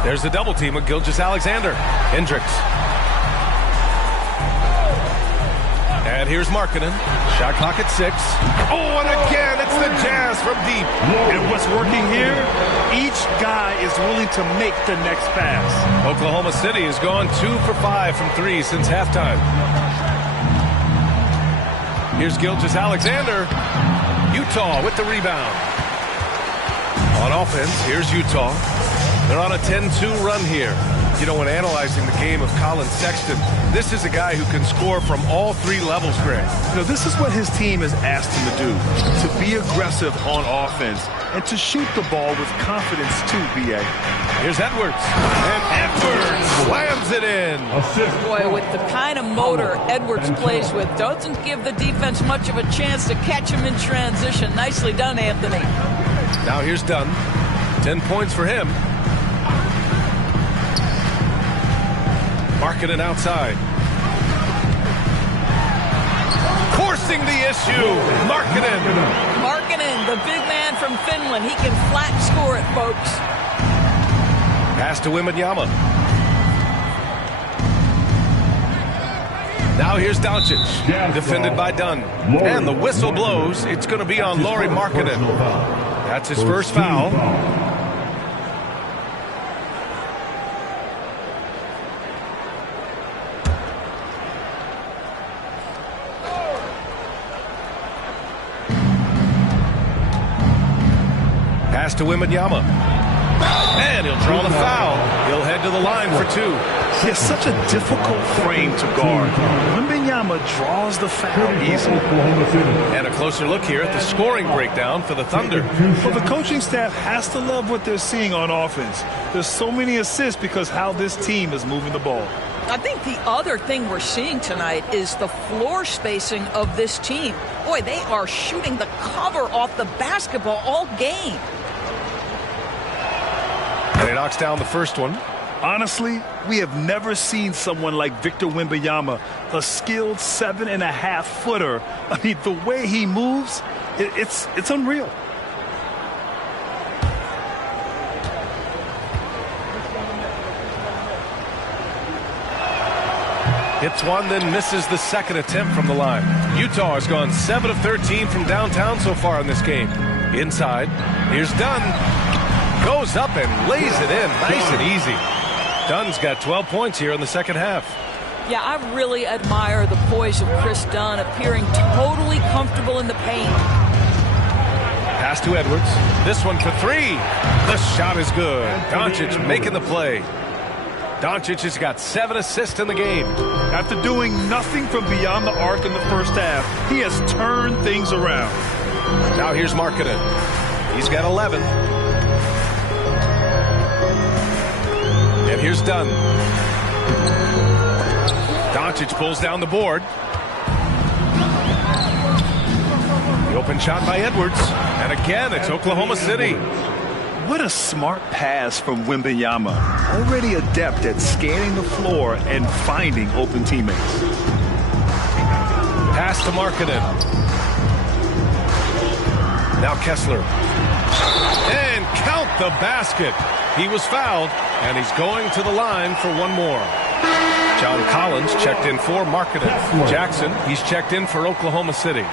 There's the double team with Gilgeous-Alexander. Hendricks. And here's Markkanen. Shot clock at 6. Oh, and again, it's the Jazz from deep. And what's working here? Each guy is willing to make the next pass. Oklahoma City has gone 2 for 5 from 3 since halftime. Here's Gilgeous-Alexander. Utah with the rebound. On offense, here's Utah. They're on a 10-2 run here. You know, when analyzing the game of Colin Sexton, this is a guy who can score from all 3 levels, Greg. You know, this is what his team has asked him to do, to be aggressive on offense and to shoot the ball with confidence too, B.A. Here's Edwards. And Edwards slams it in. Boy, with the kind of motor Edwards plays with, doesn't give the defense much of a chance to catch him in transition. Nicely done, Anthony. Now here's Dunn. 10 points for him. Markkanen outside. Forcing the issue. Markkanen. Markkanen, the big man from Finland. He can flat score it, folks. Pass to Wembanyama. Now here's Doncic. Defended by Dunn. And the whistle blows. It's going to be on Lauri Markkanen. That's his first foul. Pass to Wembanyama. And he'll draw the foul. He'll head to the line for 2. He has such a difficult frame to guard. Wembanyama draws the foul easily. And a closer look here at the scoring breakdown for the Thunder. Well, the coaching staff has to love what they're seeing on offense. There's so many assists because how this team is moving the ball. I think the other thing we're seeing tonight is the floor spacing of this team. Boy, they are shooting the cover off the basketball all game. And he knocks down the first one. Honestly, we have never seen someone like Victor Wembanyama, a skilled 7.5-footer. I mean, the way he moves, it's unreal. Hits one, then misses the second attempt from the line. Utah has gone 7 of 13 from downtown so far in this game. Inside, here's Dunn. Goes up and lays it in, nice and easy. Dunn's got 12 points here in the second half. Yeah, I really admire the poise of Chris Dunn, appearing totally comfortable in the paint. Pass to Edwards. This one for 3. The shot is good. Doncic making the play. Doncic has got 7 assists in the game. After doing nothing from beyond the arc in the first half, he has turned things around. Now here's Markkanen. He's got 11. And here's Dunn. Doncic pulls down the board. The open shot by Edwards. And again, it's Oklahoma City. What a smart pass from Wembanyama. Already adept at scanning the floor and finding open teammates. Pass to Markkanen. Now Kessler. And count the basket. He was fouled, and he's going to the line for one more. John Collins checked in for Markkanen. Jackson, he's checked in for Oklahoma City.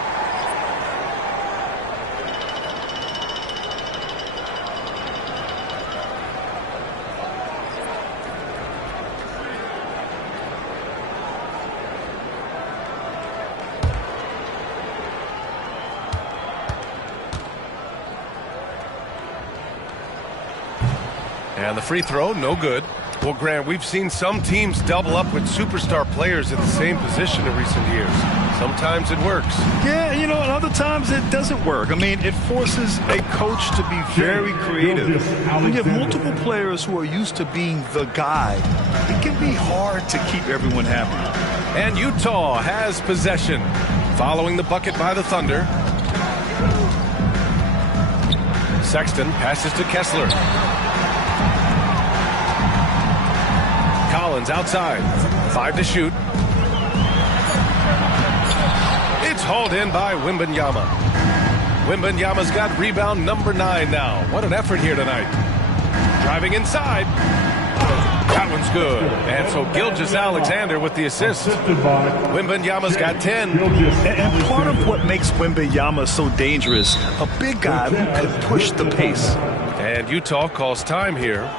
And the free throw, no good. Well, Grant, we've seen some teams double up with superstar players at the same position in recent years. Sometimes it works. Yeah, and other times it doesn't work. I mean, it forces a coach to be very creative. When you have multiple players who are used to being the guy, it can be hard to keep everyone happy. And Utah has possession, following the bucket by the Thunder. Sexton passes to Kessler. Collins outside. 5 to shoot. It's hauled in by Wembanyama. Wembanyama's got rebound number 9 now. What an effort here tonight. Driving inside. That one's good. And so Gilgeous-Alexander with the assist. Wembanyama's got 10. And part of what makes Wembanyama so dangerous, a big guy who can push the pace. And Utah calls time here.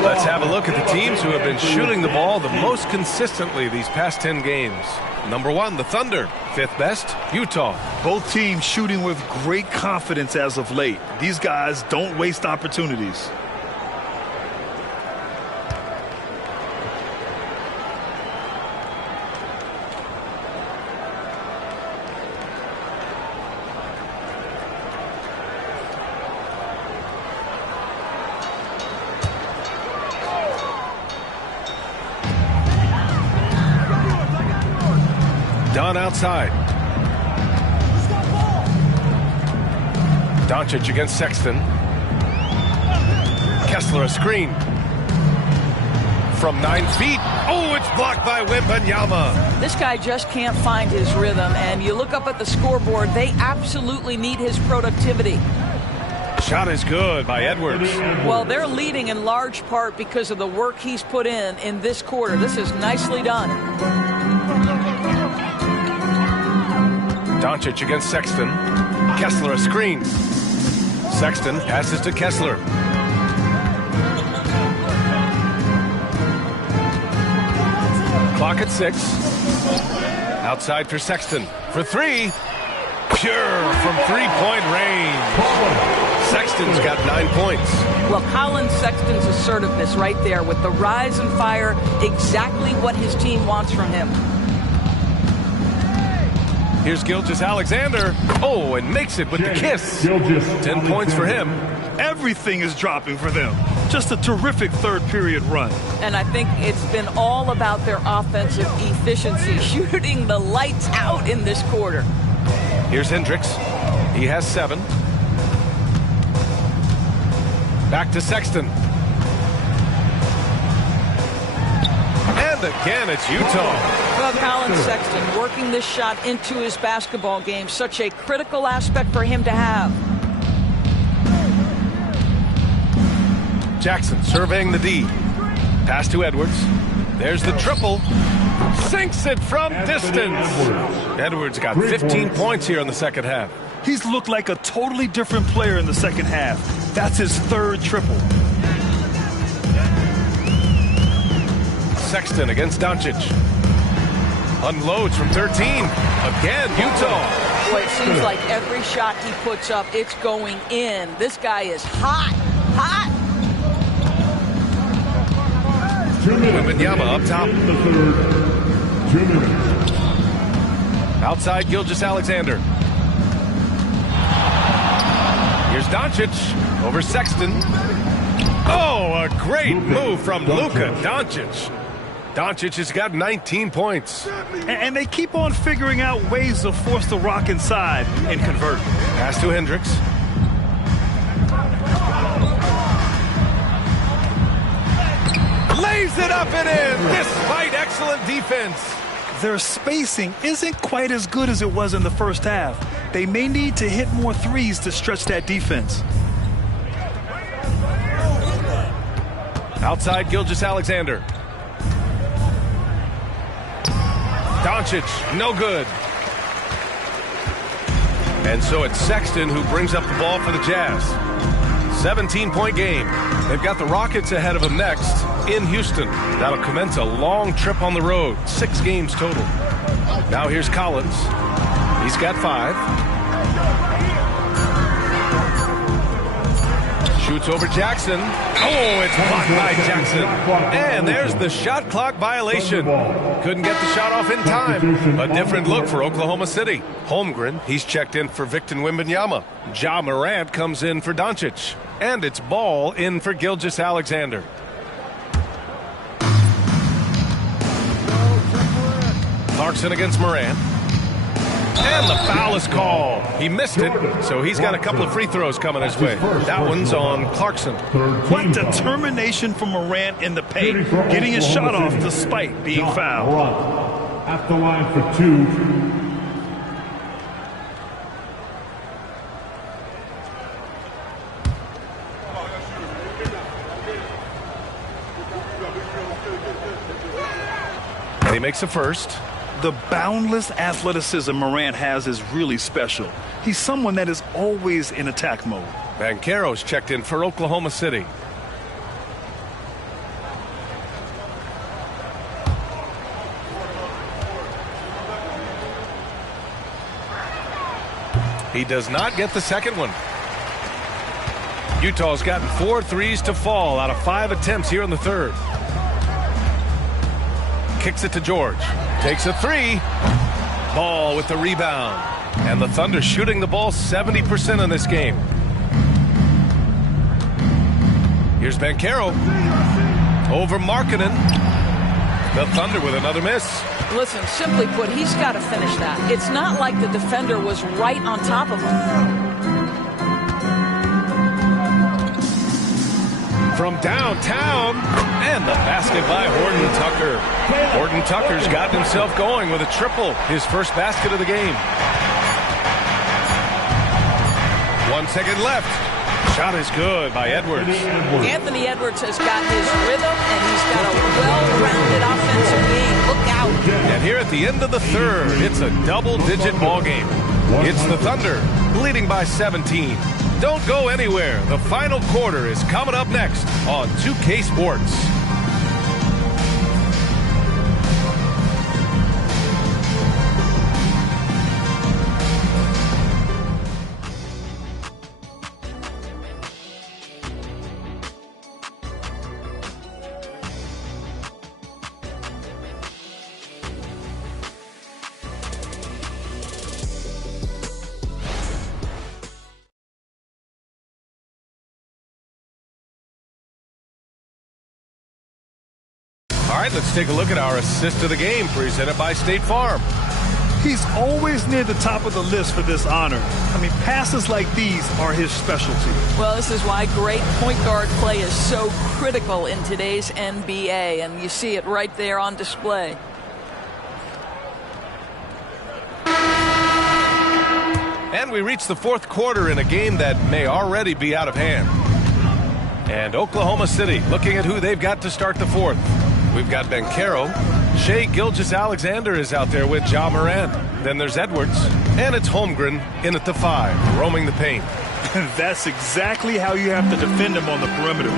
Let's have a look at the teams who have been shooting the ball the most consistently these past 10 games. Number 1, the Thunder. 5th best, Utah. Both teams shooting with great confidence as of late. These guys don't waste opportunities. Dunn outside. Doncic against Sexton. Kessler a screen. From 9 feet. Oh, it's blocked by Wembanyama. This guy just can't find his rhythm, and you look up at the scoreboard, they absolutely need his productivity. Shot is good by Edwards. Well, they're leading in large part because of the work he's put in this quarter. This is nicely done. Doncic against Sexton. Kessler a screen. Sexton passes to Kessler. Clock at 6. Outside for Sexton. For 3. Pure from three-point range. Sexton's got 9 points. Well, Colin Sexton's assertiveness right there with the rise and fire, exactly what his team wants from him. Here's Gilgeous-Alexander. Oh, and makes it with the kiss. 10 points for him. Everything is dropping for them. Just a terrific third period run. And I think it's been all about their offensive efficiency, shooting the lights out in this quarter. Here's Hendricks. He has 7. Back to Sexton. And again, it's Utah. Well, Colin Sexton working this shot into his basketball game. Such a critical aspect for him to have. Jackson surveying the D. Pass to Edwards. There's the triple. Sinks it from distance. Edwards got 15 points here in the second half. He's looked like a totally different player in the second half. That's his third triple. Sexton against Doncic. Unloads from 13. Again, Utah. Boy, it seems like every shot he puts up, it's going in. This guy is hot. Hot. Wembanyama up top. In the third. 2 minutes. Outside Gilgeous-Alexander. Here's Doncic over Sexton. Oh, a great move from Luka Doncic. Doncic has got 19 points. And they keep on figuring out ways to force the Rock inside and convert. Pass to Hendricks. Lays it up and in, despite excellent defense. Their spacing isn't quite as good as it was in the first half. They may need to hit more threes to stretch that defense. Outside Gilgeous-Alexander. Doncic, no good. And so it's Sexton who brings up the ball for the Jazz. 17-point game. They've got the Rockets ahead of them next in Houston. That'll commence a long trip on the road. 6 games total. Now here's Collins. He's got 5. Shoots over Jackson. Oh, it's blocked by Jackson. And there's the shot clock violation. Couldn't get the shot off in time. A different look for Oklahoma City. Holmgren, he's checked in for Victor Wembanyama. Ja Morant comes in for Doncic. And it's Ball in for Gilgeous-Alexander. Clarkson against Morant. And the foul is called. He missed it, so he's got a couple of free throws coming his way. That one's on Clarkson. What determination from Morant in the paint, getting his shot off despite being fouled. At the line for 2. And he makes the first. The boundless athleticism Morant has is really special. He's someone that is always in attack mode. Banchero's checked in for Oklahoma City. He does not get the second one. Utah's gotten 4 threes to fall out of 5 attempts here in the third. Kicks it to George. Takes a 3. Ball with the rebound. And the Thunder shooting the ball 70% in this game. Here's Banchero. Over Markkanen. The Thunder with another miss. Listen, simply put, he's got to finish that. It's not like the defender was right on top of him. From downtown, and the basket by Horton Tucker. Horton Tucker's gotten himself going with a triple, his first basket of the game. 1 second left. Shot is good by Edwards. Anthony Edwards has got his rhythm, and he's got a well-rounded offensive game. Look out. And here at the end of the third, it's a double-digit ball game. It's the Thunder leading by 17. Don't go anywhere. The final quarter is coming up next on 2K Sports. All right, let's take a look at our assist of the game presented by State Farm. He's always near the top of the list for this honor. I mean, passes like these are his specialty. Well, this is why great point guard play is so critical in today's NBA, and you see it right there on display. And we reach the fourth quarter in a game that may already be out of hand. And Oklahoma City looking at who they've got to start the fourth. We've got Banchero. Shai Gilgeous-Alexander is out there with Ja Morant. Then there's Edwards. And it's Holmgren in at the 5, roaming the paint. That's exactly how you have to defend him on the perimeter.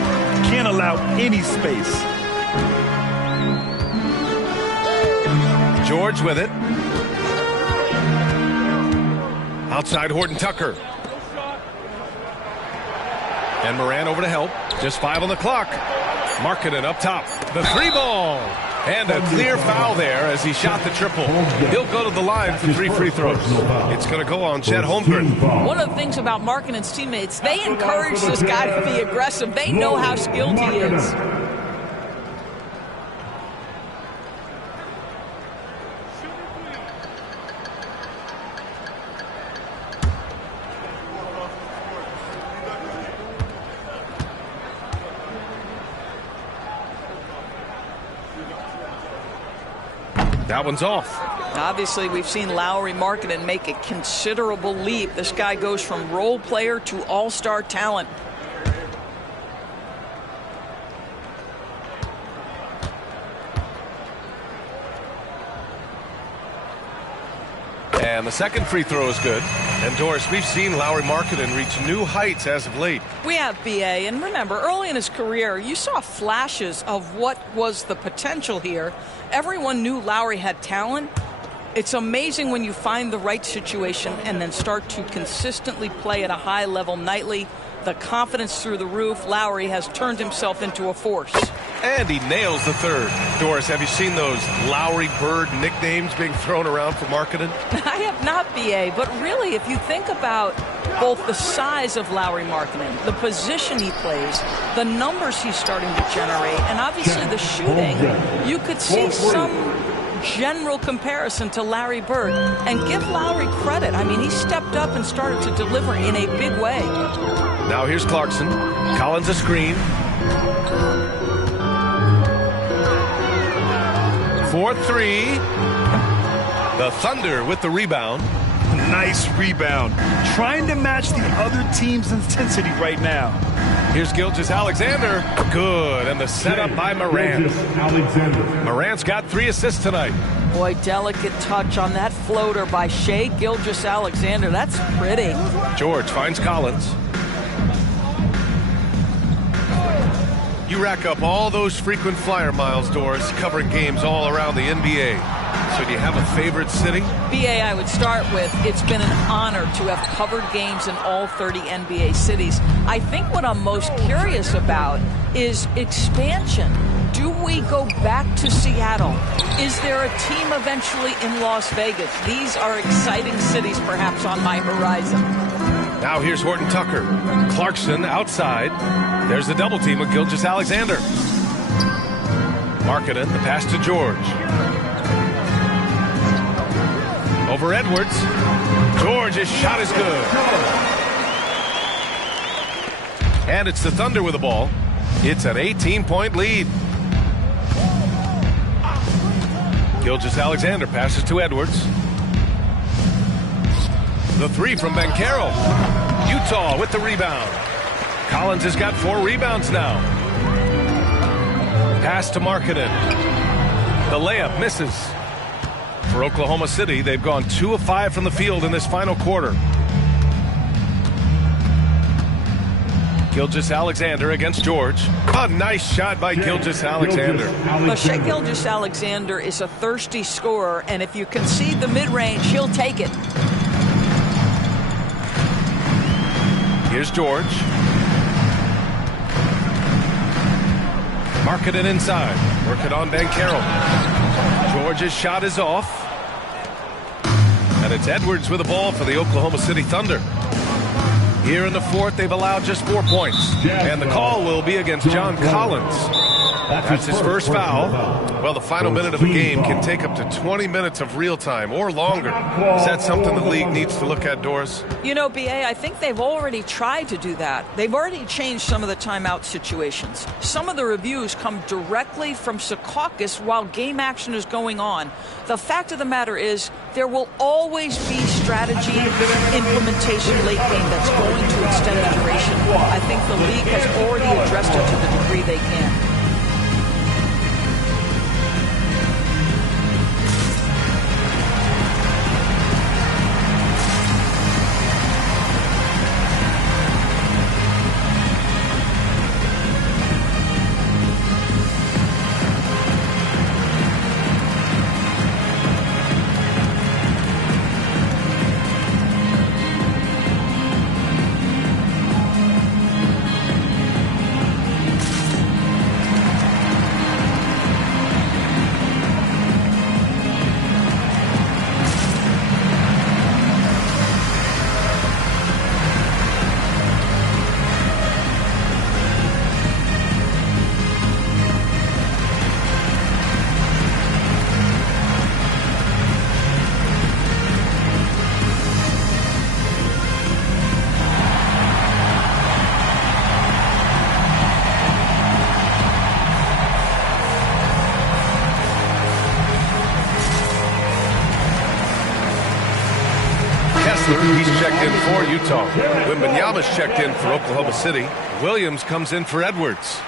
Can't allow any space. George with it. Outside Horton Tucker. And Moran over to help. Just 5 on the clock. Markkanen up top. The 3-ball. And a clear foul there as he shot the triple. He'll go to the line for 3 free throws. It's going to go on Chet Holmgren. One of the things about Markkanen's teammates, they encourage this guy to be aggressive. They know how skilled he is. That one's off. Obviously, we've seen Lauri Markkanen make a considerable leap. This guy goes from role player to all-star talent. And the second free throw is good. And Doris, we've seen Lauri Markkanen reach new heights as of late. We have, BA, and remember, early in his career, you saw flashes of what was the potential here. Everyone knew Lauri had talent. It's amazing when you find the right situation and then start to consistently play at a high level nightly. The confidence through the roof. Lauri has turned himself into a force. And he nails the third. Doris, have you seen those Lauri Bird nicknames being thrown around for Markkanen? I have not, BA, but really, if you think about both the size of Lauri Markkanen, the position he plays, the numbers he's starting to generate, and obviously the shooting, you could see some general comparison to Larry Bird. And give Lauri credit. I mean, he stepped up and started to deliver in a big way. Now here's Clarkson. Collins a screen. 4-3. The Thunder with the rebound. Nice rebound. Trying to match the other team's intensity right now. Here's Gilgeous-Alexander. Good. And the setup by Morant. Morant's got 3 assists tonight. Boy, delicate touch on that floater by Shai Gilgeous-Alexander. That's pretty. George finds Collins. You rack up all those frequent flyer miles, Doris, covering games all around the NBA. So do you have a favorite city? BA, I would start with, it's been an honor to have covered games in all 30 NBA cities. I think what I'm most curious about is expansion. Do we go back to Seattle? Is there a team eventually in Las Vegas? These are exciting cities perhaps on my horizon. Now here's Horton Tucker. Clarkson outside. There's the double team with Gilgeous-Alexander. Markkanen, the pass to George. Over Edwards. George's shot is good. And it's the Thunder with the ball. It's an 18-point lead. Gilgeous-Alexander passes to Edwards. The 3 from Banchero. Utah with the rebound. Collins has got 4 rebounds now. Pass to Markkanen. The layup misses. For Oklahoma City, they've gone 2 of 5 from the field in this final quarter. Gilgeous-Alexander against George. A nice shot by Gilgeous-Alexander. Well, Shai Gilgeous-Alexander is a thirsty scorer, and if you concede the mid-range, he'll take it. Here's George. Markkanen inside. Working on Banchero. George's shot is off. And it's Edwards with the ball for the Oklahoma City Thunder. Here in the fourth, they've allowed just 4 points. And the call will be against John Collins. That's his first foul. Well, the final minute of a game can take up to 20 minutes of real time or longer. Is that something the league needs to look at, Doris? You know, BA, I think they've already tried to do that. They've already changed some of the timeout situations. Some of the reviews come directly from Secaucus while game action is going on. The fact of the matter is there will always be strategy implementation late game that's going to extend the duration. I think the league has already addressed it to the degree they can. in for Utah. Wembanyama's checked in for Oklahoma City. Williams comes in for Edwards.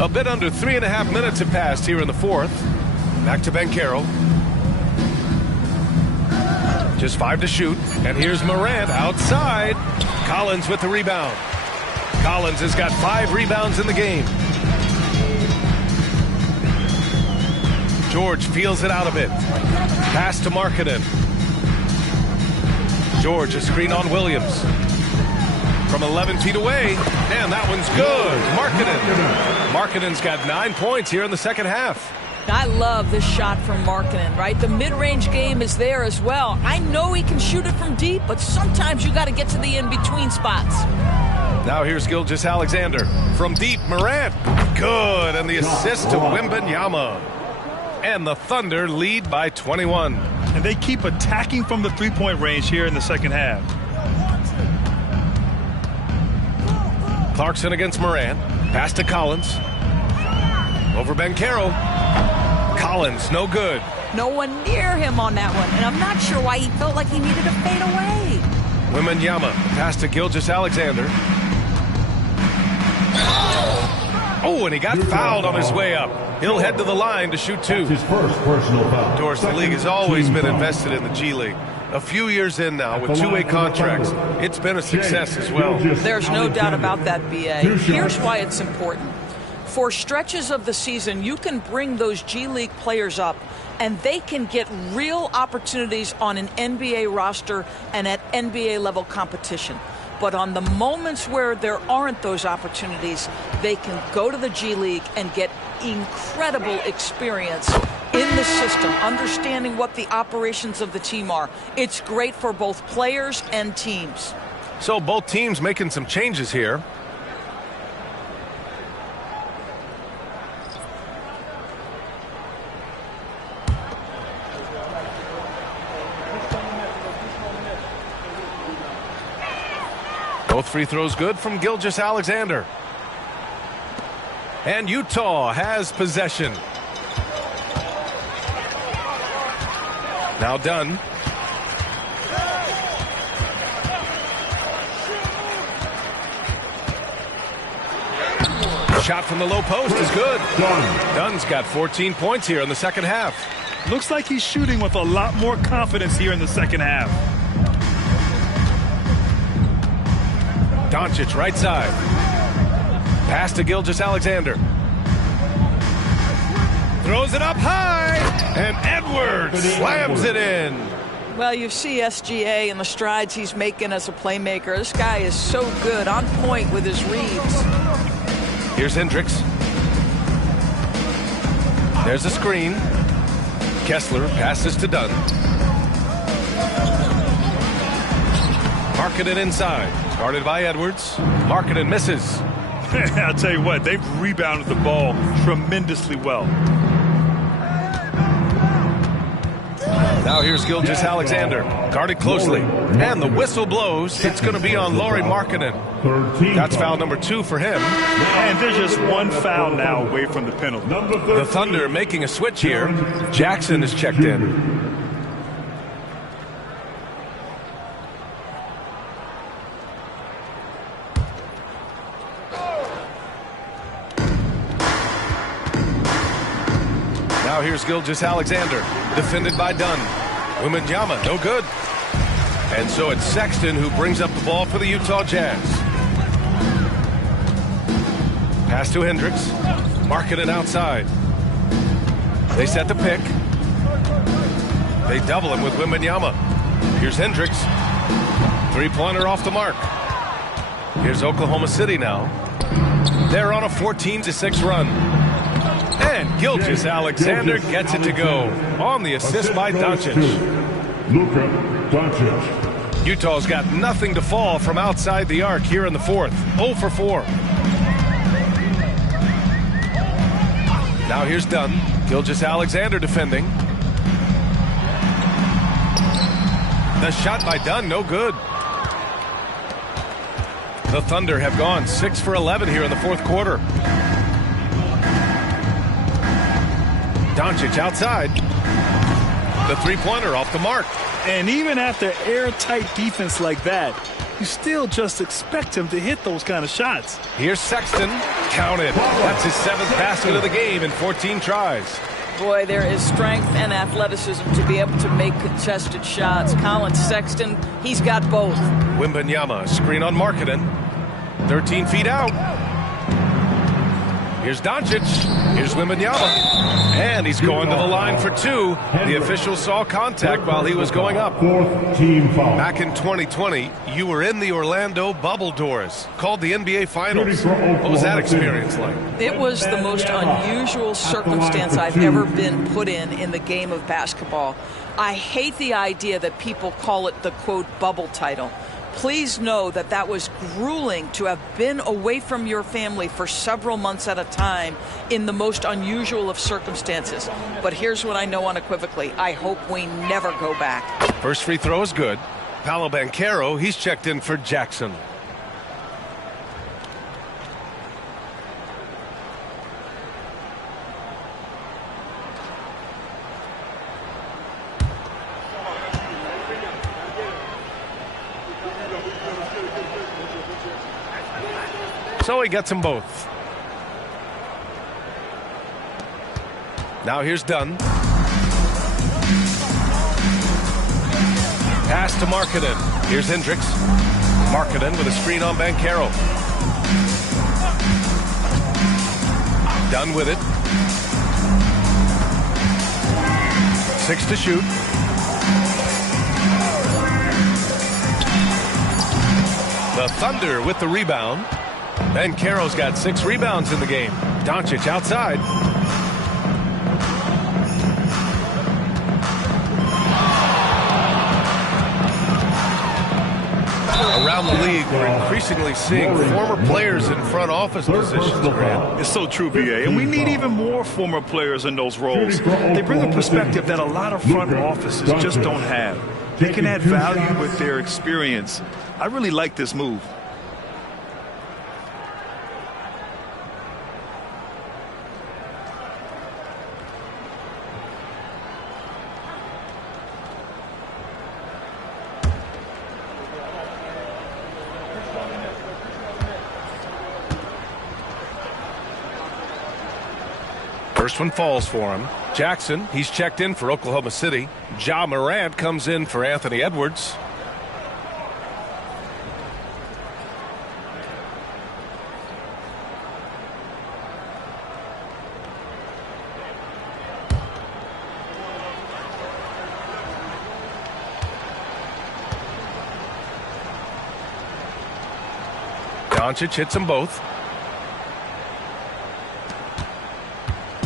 A bit under 3.5 minutes have passed here in the fourth. Back to Banchero. Just 5 to shoot. And here's Morant outside. Collins with the rebound. Collins has got 5 rebounds in the game. George feels it out a bit. Pass to Markkanen. George, a screen on Williams. From 11 feet away, and that one's good. Markkanen's got 9 points here in the second half. I love this shot from Markkanen, right? The mid-range game is there as well. I know he can shoot it from deep, but sometimes you got to get to the in-between spots. Now here's Gilgeous-Alexander. From deep, Morant. Good, and the assist to Wembanyama. And the Thunder lead by 21. And they keep attacking from the three-point range here in the second half. Clarkson against Morant. Pass to Collins. Over Banchero. Collins, no good. No one near him on that one, and I'm not sure why he felt like he needed to fade away. Wembanyama. Pass to Gilgeous-Alexander. Oh, and he got fouled on his way up. He'll head to the line to shoot 2. His first personal foul. Of course, the league has always been invested in the G League. A few years in now with 2-way contracts. It's been a success as well. There's no doubt about that, B.A. Here's why it's important. For stretches of the season, you can bring those G League players up, and they can get real opportunities on an NBA roster and at NBA level competition. But on the moments where there aren't those opportunities, they can go to the G League and get incredible experience in the system, understanding what the operations of the team are. It's great for both players and teams. So both teams making some changes here. Both free throws good from Gilgeous-Alexander. And Utah has possession. Now Dunn. Shot from the low post is good. Dunn's got 14 points here in the second half. Looks like he's shooting with a lot more confidence here in the second half. Doncic right side. Pass to Gilgeous-Alexander. Throws it up high, and Edwards slams it in. Well, you see SGA and the strides he's making as a playmaker. This guy is so good, on point with his reads. Here's Hendricks. There's a screen. Kessler passes to Dunn. Markkanen inside. Guarded by Edwards. Markkanen misses. I'll tell you what, they've rebounded the ball tremendously well. Now here's Gilgeous-Alexander, guarded closely, and the whistle blows. It's going to be on Lauri Markkanen. That's foul number 2 for him. And there's just one foul now away from the penalty. The Thunder making a switch here. Jackson is checked in. Now here's Gilgeous-Alexander, defended by Dunn. Wembanyama, no good. And so it's Sexton who brings up the ball for the Utah Jazz. Pass to Hendricks. Markkanen outside. They set the pick. They double him with Wembanyama. Here's Hendricks. Three-pointer off the mark. Here's Oklahoma City now. They're on a 14-6 run. And Gilgeous-Alexander gets it to go on the assist by Doncic. Luka Doncic. Utah's got nothing to fall from outside the arc here in the fourth. 0 for 4. Now here's Dunn. Gilgeous-Alexander defending. The shot by Dunn, no good. The Thunder have gone 6 for 11 here in the fourth quarter. Doncic outside. The three-pointer off the mark. And even after airtight defense like that, you still just expect him to hit those kind of shots. Here's Sexton. Counted. That's his 7th basket of the game in 14 tries. Boy, there is strength and athleticism to be able to make contested shots. Colin Sexton, he's got both. Wembanyama, screen on Markkanen. 13 feet out. Here's Doncic. Here's Wembanyama. And he's going to the line for 2. The official saw contact while he was going up. 4th team foul. Back in 2020, you were in the Orlando bubble doors, called the NBA Finals. What was that experience like? It was the most unusual circumstance I've ever been put in the game of basketball. I hate the idea that people call it the, quote, bubble title. Please know that that was grueling to have been away from your family for several months at a time in the most unusual of circumstances. But here's what I know unequivocally. I hope we never go back. First free throw is good. Paolo Banchero, he's checked in for Jackson. So he gets them both. Now here's Dunn. Pass to Markkanen. Here's Hendricks. Markkanen with a screen on Banchero. Dunn with it. 6 to shoot. The Thunder with the rebound. Banchero's got 6 rebounds in the game. Doncic outside. Around the league, we're increasingly seeing former players in front office positions, Grant. It's so true, B.A., and we need even more former players in those roles. They bring a perspective that a lot of front offices just don't have. They can add value with their experience. I really like this move. First one falls for him. Jackson, he's checked in for Oklahoma City. Ja Morant comes in for Anthony Edwards. Doncic hits them both.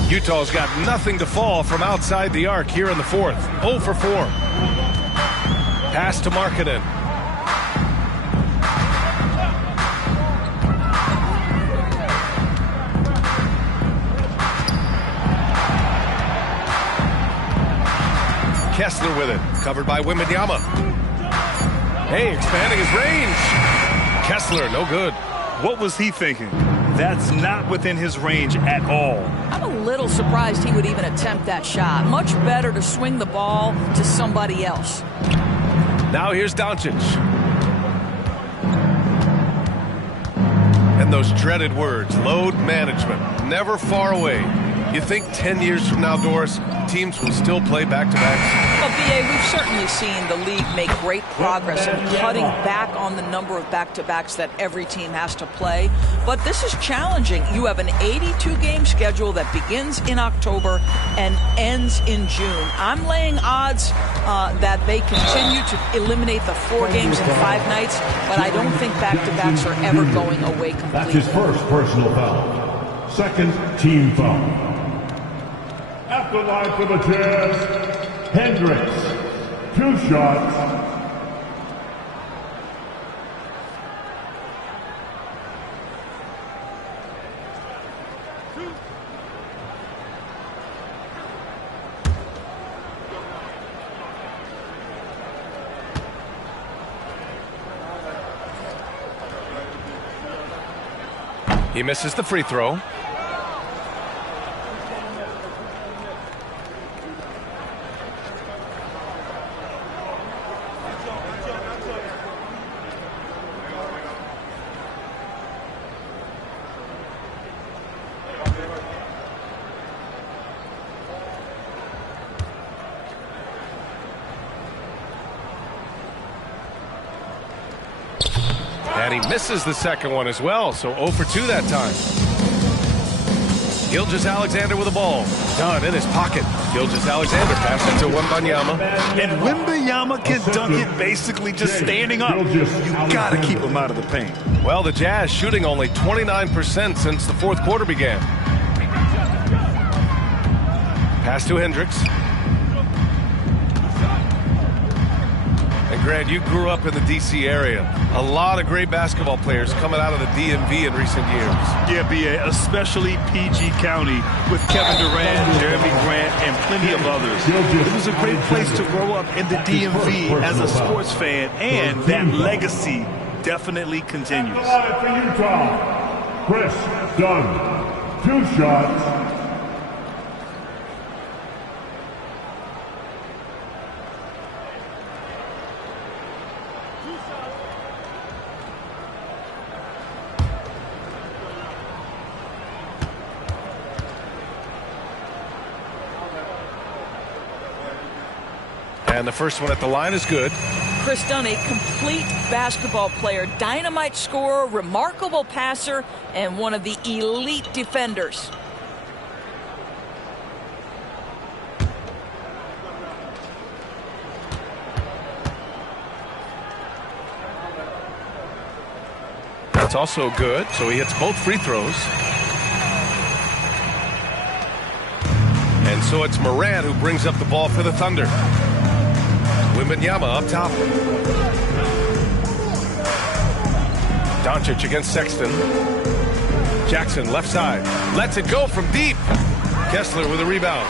Utah's got nothing to fall from outside the arc here in the fourth. 0 for 4. Pass to Markkanen. Kessler with it. Covered by Wembanyama. Hey, expanding his range. Kessler, no good. What was he thinking? That's not within his range at all. I'm a little surprised he would even attempt that shot. Much better to swing the ball to somebody else. Now here's Doncic. And those dreaded words, load management, never far away. You think 10 years from now, Doris, teams will still play back-to-backs? Well, B.A., we've certainly seen the league make great progress in cutting back on the number of back-to-backs that every team has to play. But this is challenging. You have an 82-game schedule that begins in October and ends in June. I'm laying odds that they continue to eliminate the 4 games in 5 nights, but I don't think back-to-backs are ever going away completely. That's his first personal foul. Second team foul. At the line for the Jazz, Hendricks. 2 shots. He misses the free throw. And he misses the second one as well, so 0 for 2 that time. Gilgeous-Alexander with the ball. Dunn in his pocket. Gilgeous-Alexander passes to Wembanyama. And Wembanyama can dunk it basically just standing up. You got to keep him out of the paint. Well, the Jazz shooting only 29% since the fourth quarter began. Pass to Hendricks. And Grant, you grew up in the D.C. area. A lot of great basketball players coming out of the DMV in recent years. Yeah, B.A., especially PG County with Kevin Durant, Jeremy Grant, and plenty of others. It was a great place to grow up in the DMV as a sports fan, and that legacy definitely continues. For Utah, Chris Dunn, 2 shots. And the first one at the line is good. Chris Dunn, a complete basketball player, dynamite scorer, remarkable passer, and one of the elite defenders. That's also good, so he hits both free throws. And so it's Morant who brings up the ball for the Thunder. Wembanyama up top. Doncic against Sexton. Jackson left side. Lets it go from deep. Kessler with a rebound.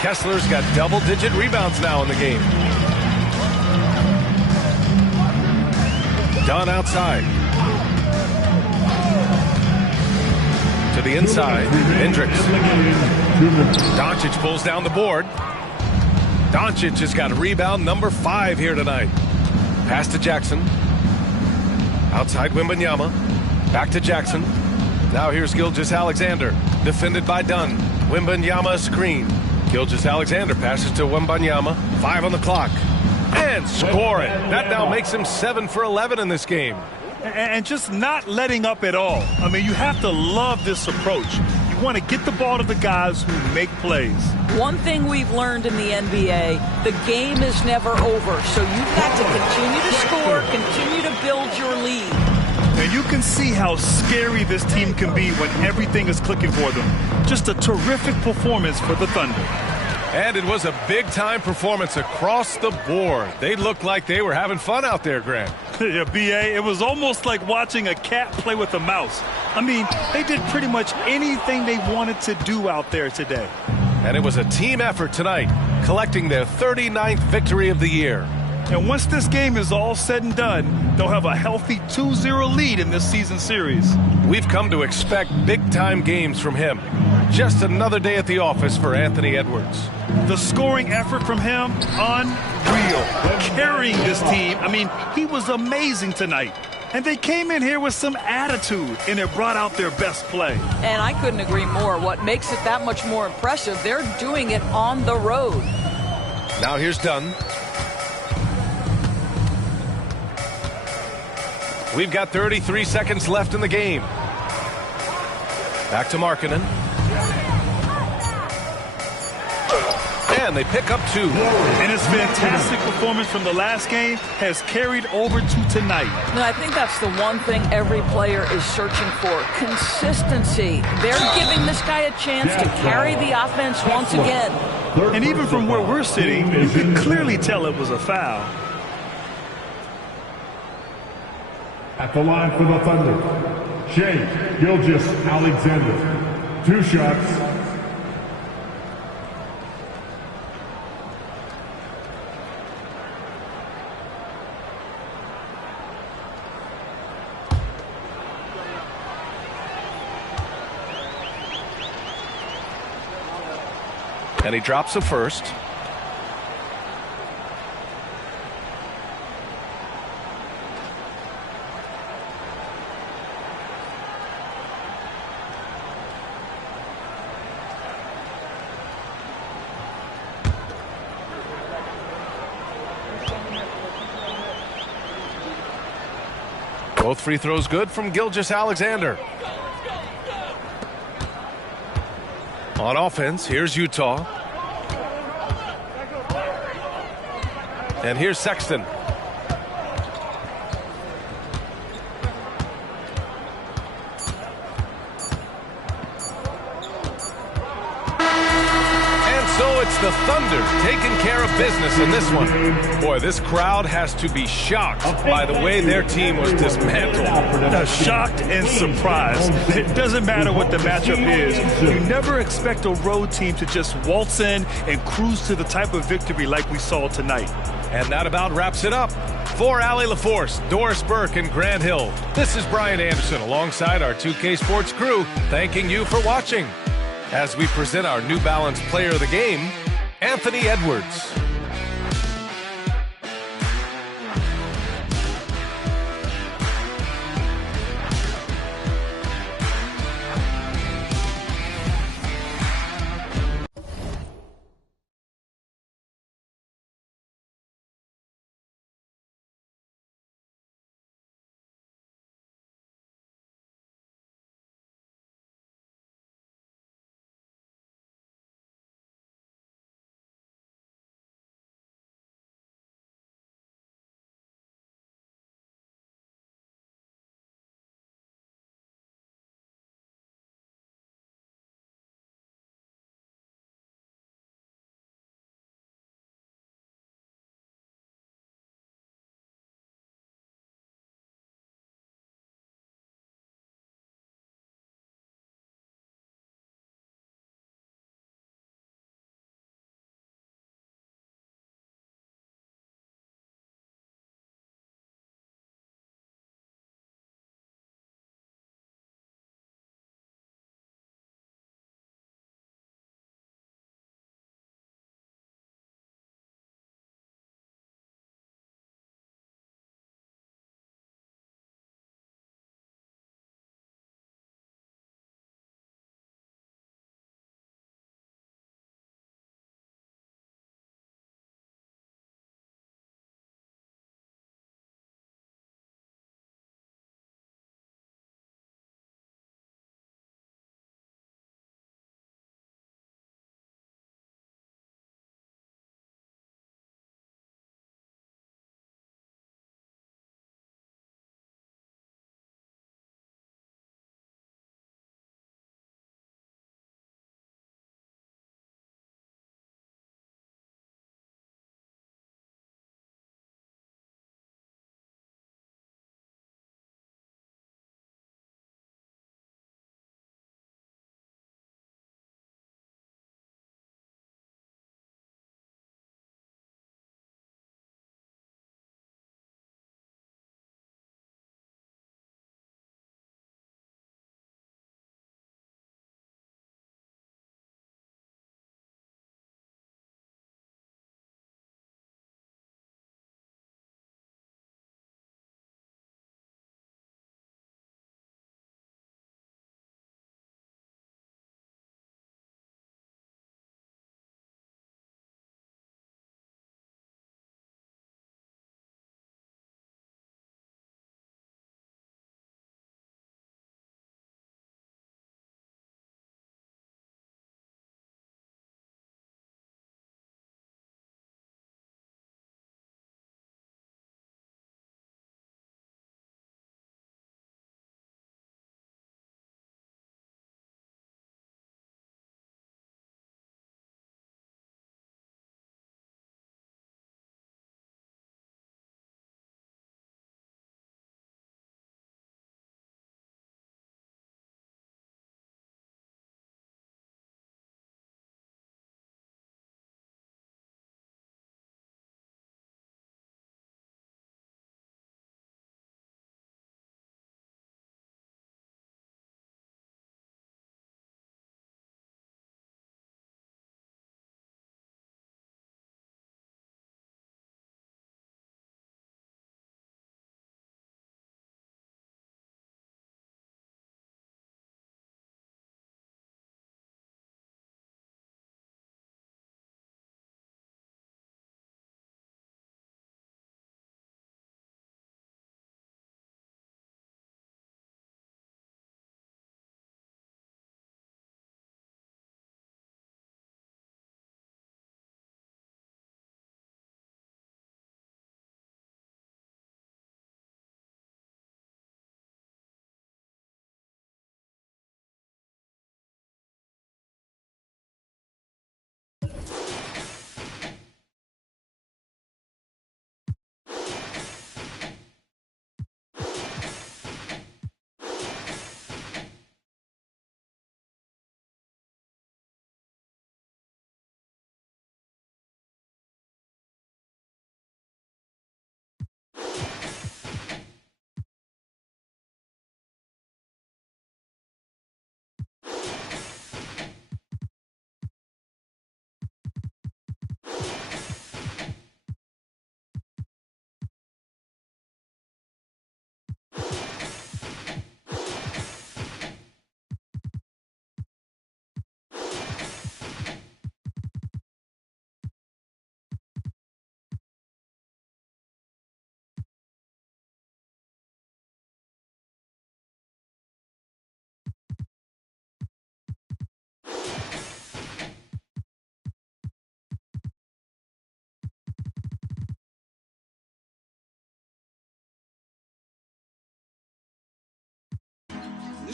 Kessler's got double-digit rebounds now in the game. Dunn outside. To the inside. Hendricks. Doncic pulls down the board. Doncic has got rebound number 5 here tonight. Pass to Jackson. Outside Wembanyama. Back to Jackson. Now here's Gilgeous-Alexander. Defended by Dunn. Wembanyama screen. Gilgeous-Alexander passes to Wembanyama. 5 on the clock. And score it. That now makes him 7 for 11 in this game. And just not letting up at all. I mean, you have to love this approach. You want to get the ball to the guys who make plays. One thing we've learned in the NBA, the game is never over. So you've got to continue to score, continue to build your lead. And you can see how scary this team can be when everything is clicking for them. Just a terrific performance for the Thunder. And it was a big-time performance across the board. They looked like they were having fun out there, Grant. Yeah, B.A., it was almost like watching a cat play with a mouse. I mean, they did pretty much anything they wanted to do out there today. And it was a team effort tonight, collecting their 39th victory of the year. And once this game is all said and done, they'll have a healthy 2-0 lead in this season series. We've come to expect big-time games from him. Just another day at the office for Anthony Edwards. The scoring effort from him, unreal. Carrying this team, I mean, he was amazing tonight. And they came in here with some attitude, and it brought out their best play. And I couldn't agree more. What makes it that much more impressive, they're doing it on the road. Now here's Dunn. We've got 33 seconds left in the game. Back to Markkanen. And they pick up 2. And his fantastic performance from the last game has carried over to tonight. No, I think that's the one thing every player is searching for. Consistency. They're giving this guy a chance to carry the offense once again. And even from where we're sitting, you can clearly tell it was a foul. At the line for the Thunder, Shai Gilgeous-Alexander. 2 shots. And he drops a first. Both free throws good from Gilgeous-Alexander. On offense, here's Utah. And here's Sexton. And so it's the Thunder taking care of business in this one. Boy, this crowd has to be shocked by the way their team was dismantled. Shocked and surprised. It doesn't matter what the matchup is. You never expect a road team to just waltz in and cruise to the type of victory like we saw tonight. And that about wraps it up. For Allie LaForce, Doris Burke, and Grant Hill, this is Brian Anderson alongside our 2K Sports crew, thanking you for watching as we present our New Balance Player of the Game, Anthony Edwards.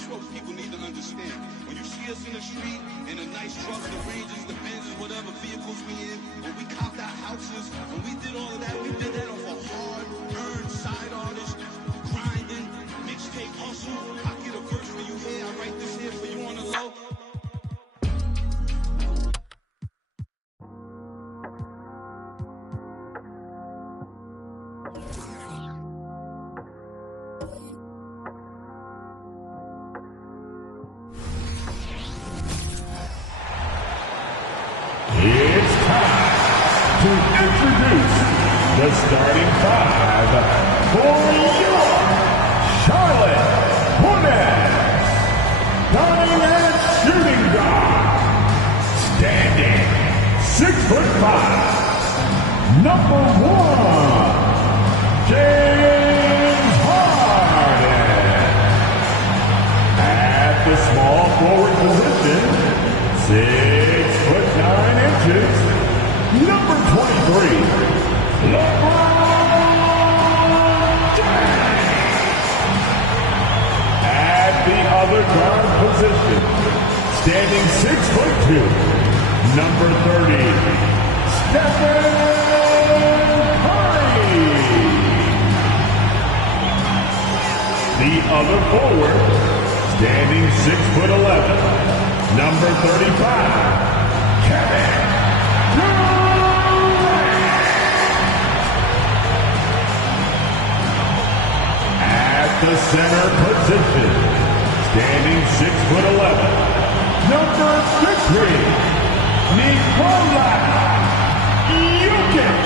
what people need to understand. When you see us in the street, in a nice truck, the Rangers, the Benzes, whatever vehicles we in, when we copped our houses, when we did all of that, we did that off a hard-earned side artist, grinding, mixtape hustle. I get a verse for you here, I write this here for you on the low. It's time to introduce the starting five for your Charlotte Hornets. Running and shooting guard, standing 6'5", number 1, James Harden. At the small forward position, 6'9", number 23, LeBron James. At the other guard position, standing 6'2", number 30, Stephen Curry. The other forward, standing 6'11", number 35, Kevin Durant. At the center position, standing 6'11", number 60, Nikola Jokic.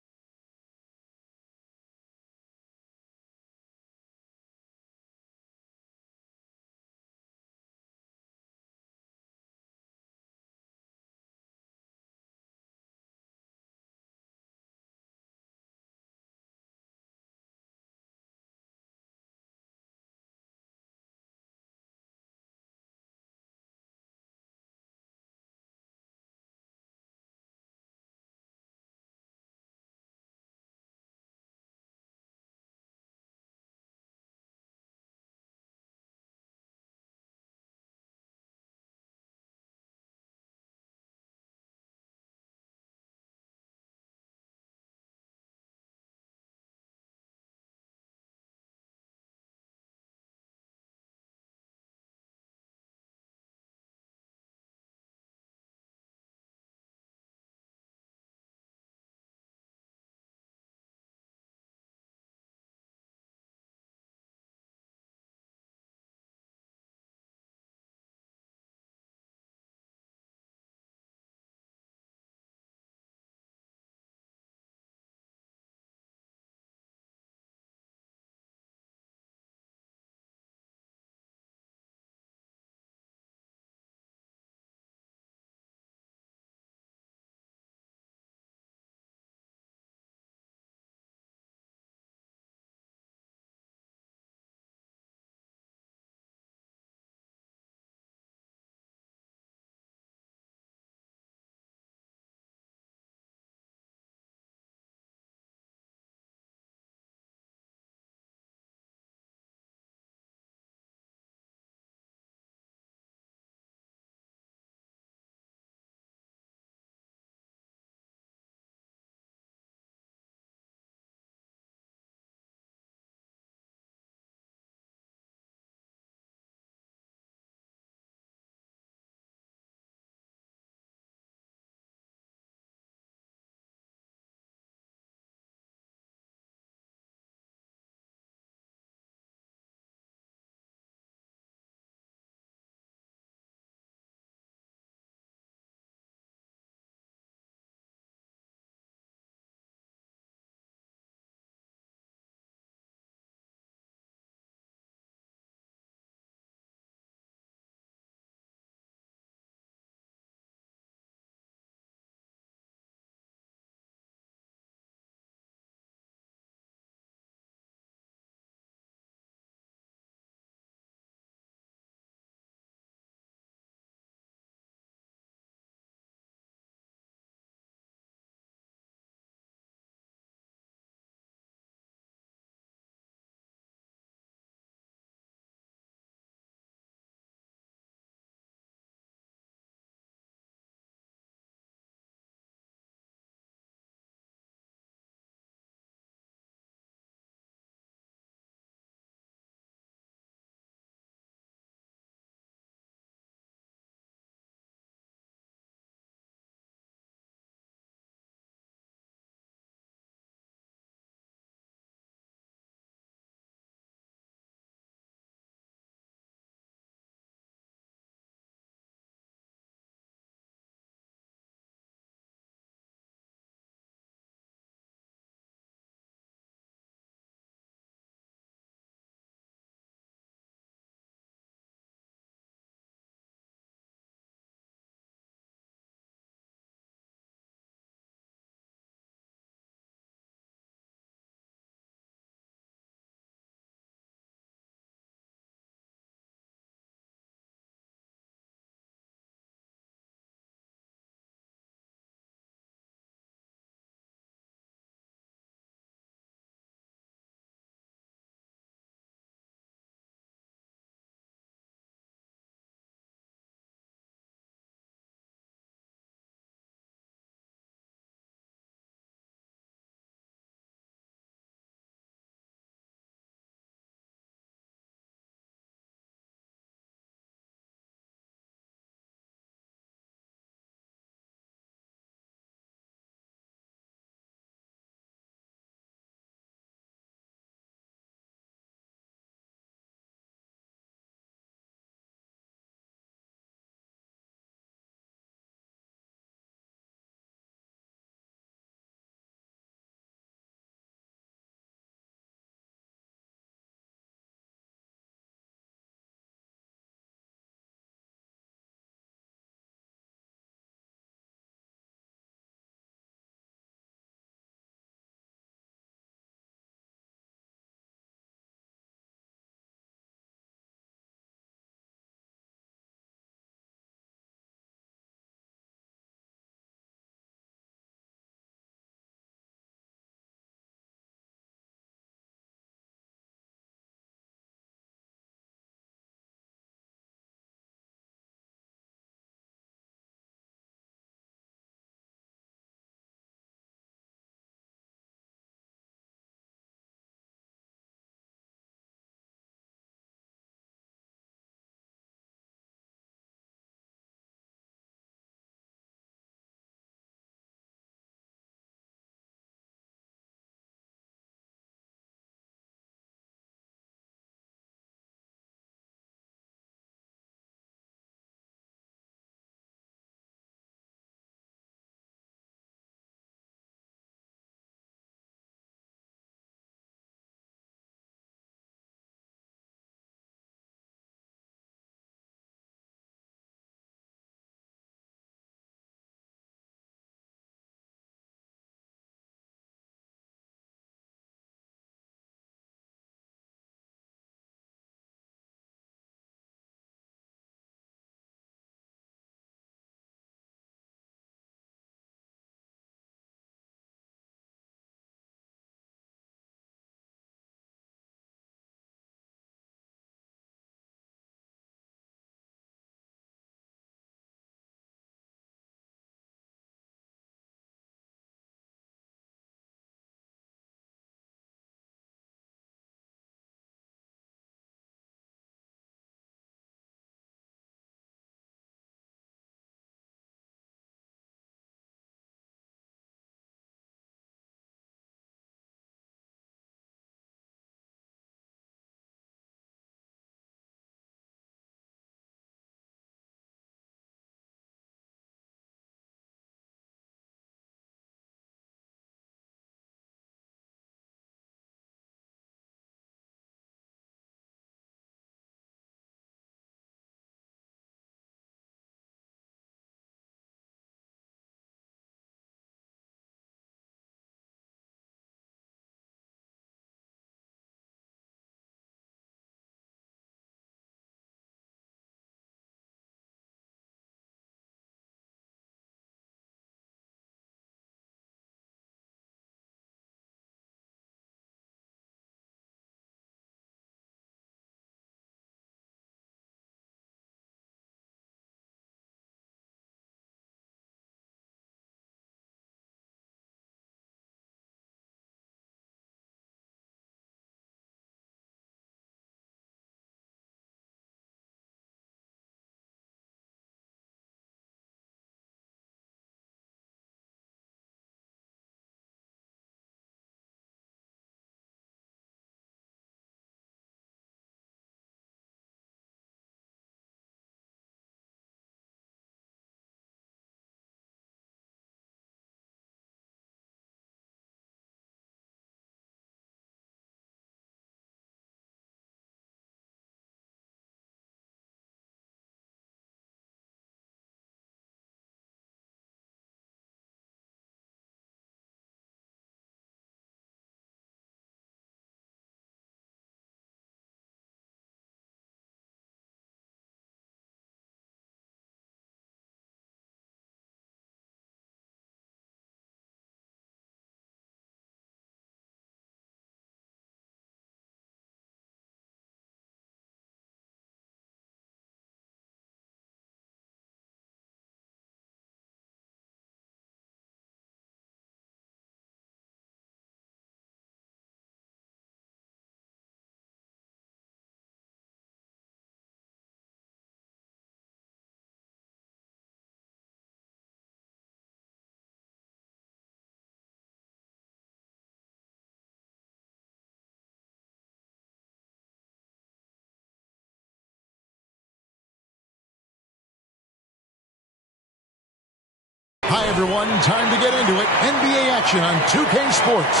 Hi, everyone. Time to get into it. NBA action on 2K Sports.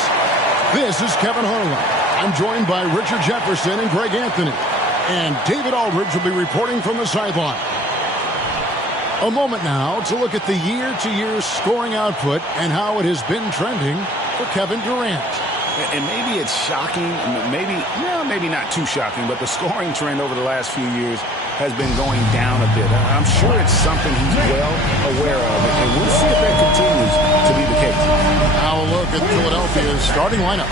This is Kevin Harlan. I'm joined by Richard Jefferson and Greg Anthony. And David Aldridge will be reporting from the sideline. A moment now to look at the year-to-year scoring output and how it has been trending for Kevin Durant. And maybe it's shocking, maybe not too shocking, but the scoring trend over the last few years has been going down a bit. I'm sure it's something he's well aware of, and we'll see if that continues to be the case. Now a look at Philadelphia's starting lineup.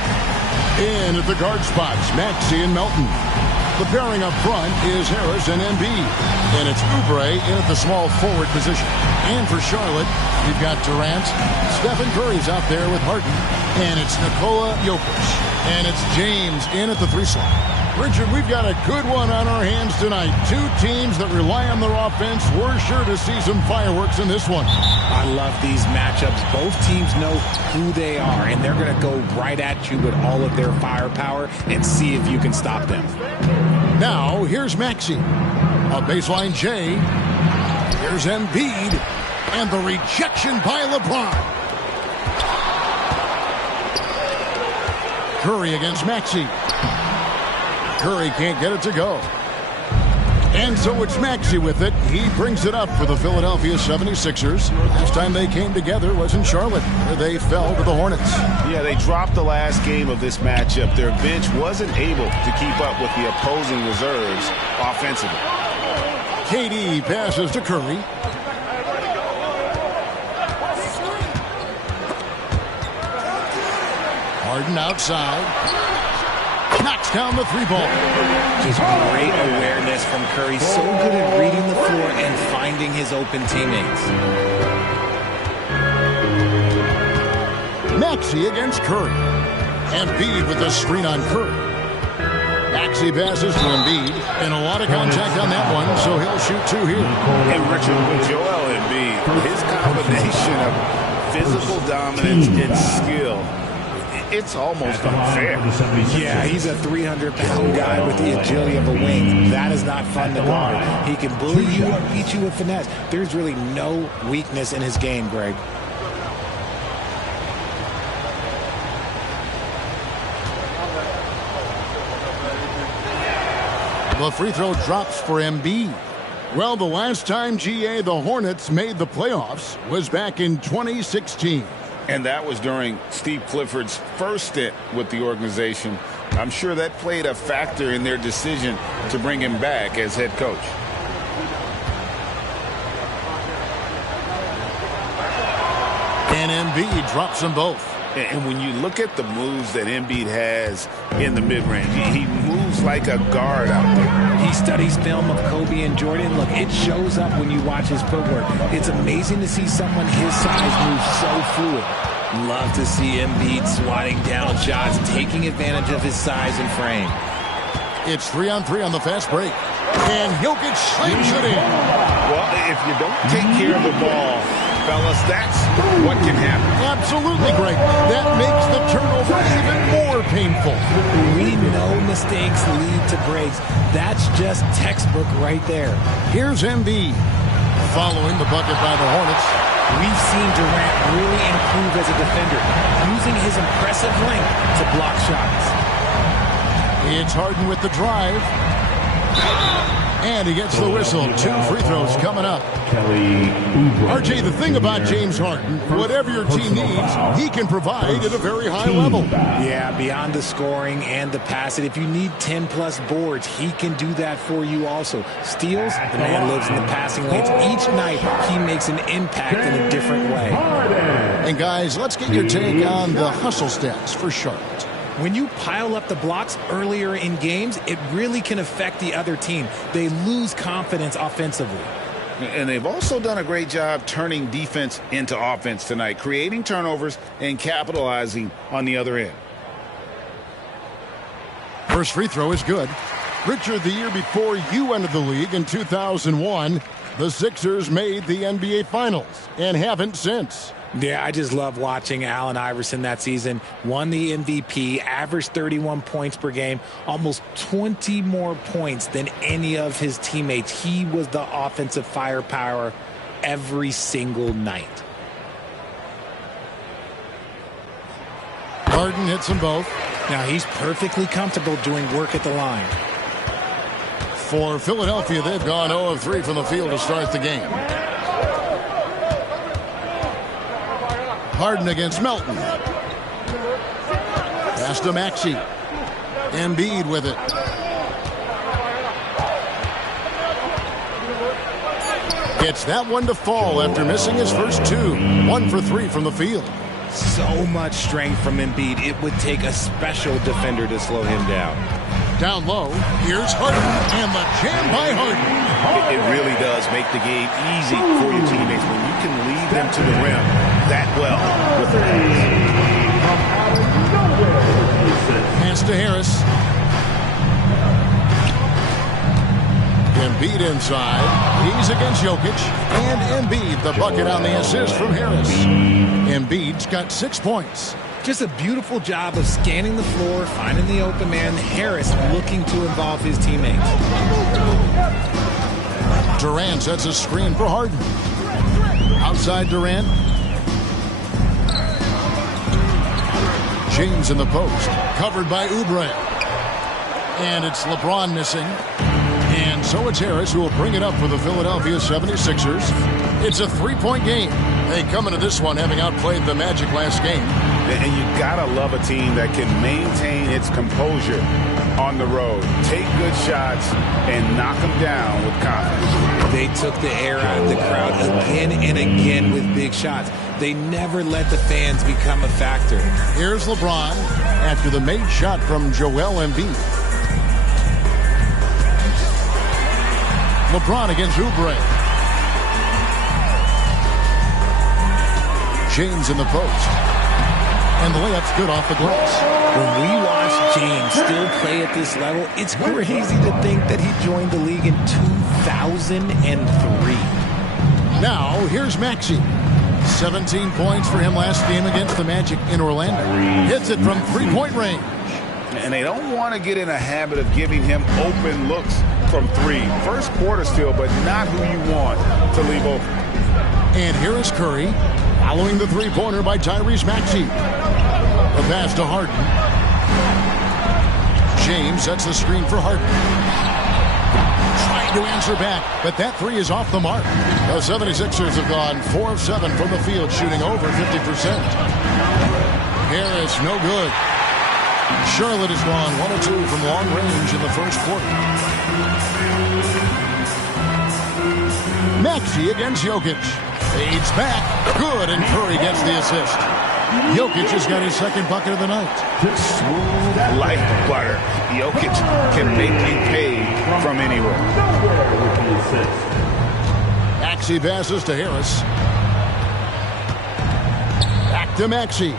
In at the guard spots, Maxey and Melton. The pairing up front is Harris and Embiid. And it's Oubre in at the small forward position. And for Charlotte, we've got Durant. Stephen Curry's out there with Harden. And it's Nikola Jokic. And it's James in at the 3 slot. Richard, we've got a good one on our hands tonight. Two teams that rely on their offense. We're sure to see some fireworks in this one. I love these matchups. Both teams know who they are, and they're going to go right at you with all of their firepower and see if you can stop them. Now, here's Maxey. A baseline J. Here's Embiid. And the rejection by LeBron. Curry against Maxey. Curry can't get it to go. And so it's Maxey with it. He brings it up for the Philadelphia 76ers. Last time they came together was in Charlotte, where they fell to the Hornets. Yeah, they dropped the last game of this matchup. Their bench wasn't able to keep up with the opposing reserves offensively. KD passes to Curry. Harden outside. Knocks down the 3-ball. Just great awareness from Curry. So good at reading the floor and finding his open teammates. Maxey against Curry. Embiid with the screen on Curry. Maxey passes to Embiid. And a lot of contact on that one, so he'll shoot 2 here. And Richard, with Joel Embiid, his combination of physical dominance and skill, it's almost unfair. Yeah, he's a 300-pound guy with the agility of a wing. That is not fun to guard. He can bully you or beat you with finesse. There's really no weakness in his game, Greg. The free throw drops for Embiid. Well, the last time, GA, the Hornets made the playoffs was back in 2016. And that was during Steve Clifford's first stint with the organization. I'm sure that played a factor in their decision to bring him back as head coach. And Embiid drops them both. And when you look at the moves that Embiid has in the mid-range, he moves like a guard out there. He studies film of Kobe and Jordan. Look, it shows up when you watch his footwork. It's amazing to see someone his size move so fluid. Love to see Embiid swatting down shots, taking advantage of his size and frame. It's 3-on-3 on the fast break. And Jokic slings it in. Well, if you don't take care of the ball, fellas, that's what can happen. Absolutely, Greg. That makes the turnover even more painful. We know mistakes lead to breaks. That's just textbook right there. Here's Embiid. Following the bucket by the Hornets. We've seen Durant really improve as a defender, using his impressive length to block shots. It's Harden with the drive. And he gets the whistle. 2 free throws coming up. RJ, the thing about James Harden, whatever your team needs, he can provide at a very high level. Yeah, beyond the scoring and the passing. If you need 10-plus boards, he can do that for you also. Steals, the man lives in the passing lanes. Each night, he makes an impact in a different way. And guys, let's get your take on the hustle stats for Charlotte. When you pile up the blocks earlier in games, it really can affect the other team. They lose confidence offensively. And they've also done a great job turning defense into offense tonight, creating turnovers and capitalizing on the other end. First free throw is good. Richard, the year before you entered the league in 2001, the Sixers made the NBA Finals and haven't since. Yeah, I just love watching Allen Iverson that season. Won the MVP, averaged 31 points per game, almost 20 more points than any of his teammates. He was the offensive firepower every single night. Harden hits them both. Now he's perfectly comfortable doing work at the line. For Philadelphia, they've gone 0 of 3 from the field to start the game. Harden against Melton. Pass to Maxey. Embiid with it. Gets that one to fall after missing his first 2. 1 for 3 from the field. So much strength from Embiid. It would take a special defender to slow him down. Down low, here's Harden, and the jam by Harden. It really does make the game easy for your teammates when you can lead them to the rim that well with the pass to Harris. Embiid inside. He's against Jokic. And Embiid, the bucket on the assist from Harris. Embiid's got 6 points. Just a beautiful job of scanning the floor, finding the open man. Harris looking to involve his teammates. Durant sets a screen for Harden. Outside Durant. James in the post. Covered by Oubre. And it's LeBron missing. And so it's Harris who will bring it up for the Philadelphia 76ers. It's a 3-point game. They come into this one having outplayed the Magic last game. And you gotta love a team that can maintain its composure on the road, take good shots, and knock them down with confidence. They took the air out of the crowd again and again with big shots. They never let the fans become a factor. Here's LeBron after the made shot from Joel Embiid. LeBron against Oubre. James in the post. And the layup's good off the glass. When we watch James still play at this level, it's crazy to think that he joined the league in 2003. Now, here's Maxey. 17 points for him last game against the Magic in Orlando. Hits it from 3-point range. And they don't want to get in a habit of giving him open looks from 3. First quarter still, but not who you want to leave open. And here is Curry, following the 3-pointer by Tyrese Maxey. The pass to Harden. James sets the screen for Harden. Trying to answer back, but that 3 is off the mark. The 76ers have gone 4 of 7 from the field, shooting over 50%. Harris, no good. Charlotte has gone 1 of 2 from long range in the first quarter. Maxey against Jokic. Fades back. Good, and Curry gets the assist. Jokic has got his second bucket of the night. Like butter. Jokic can make you pay from anywhere. Maxey passes to Harris. Back to Maxey.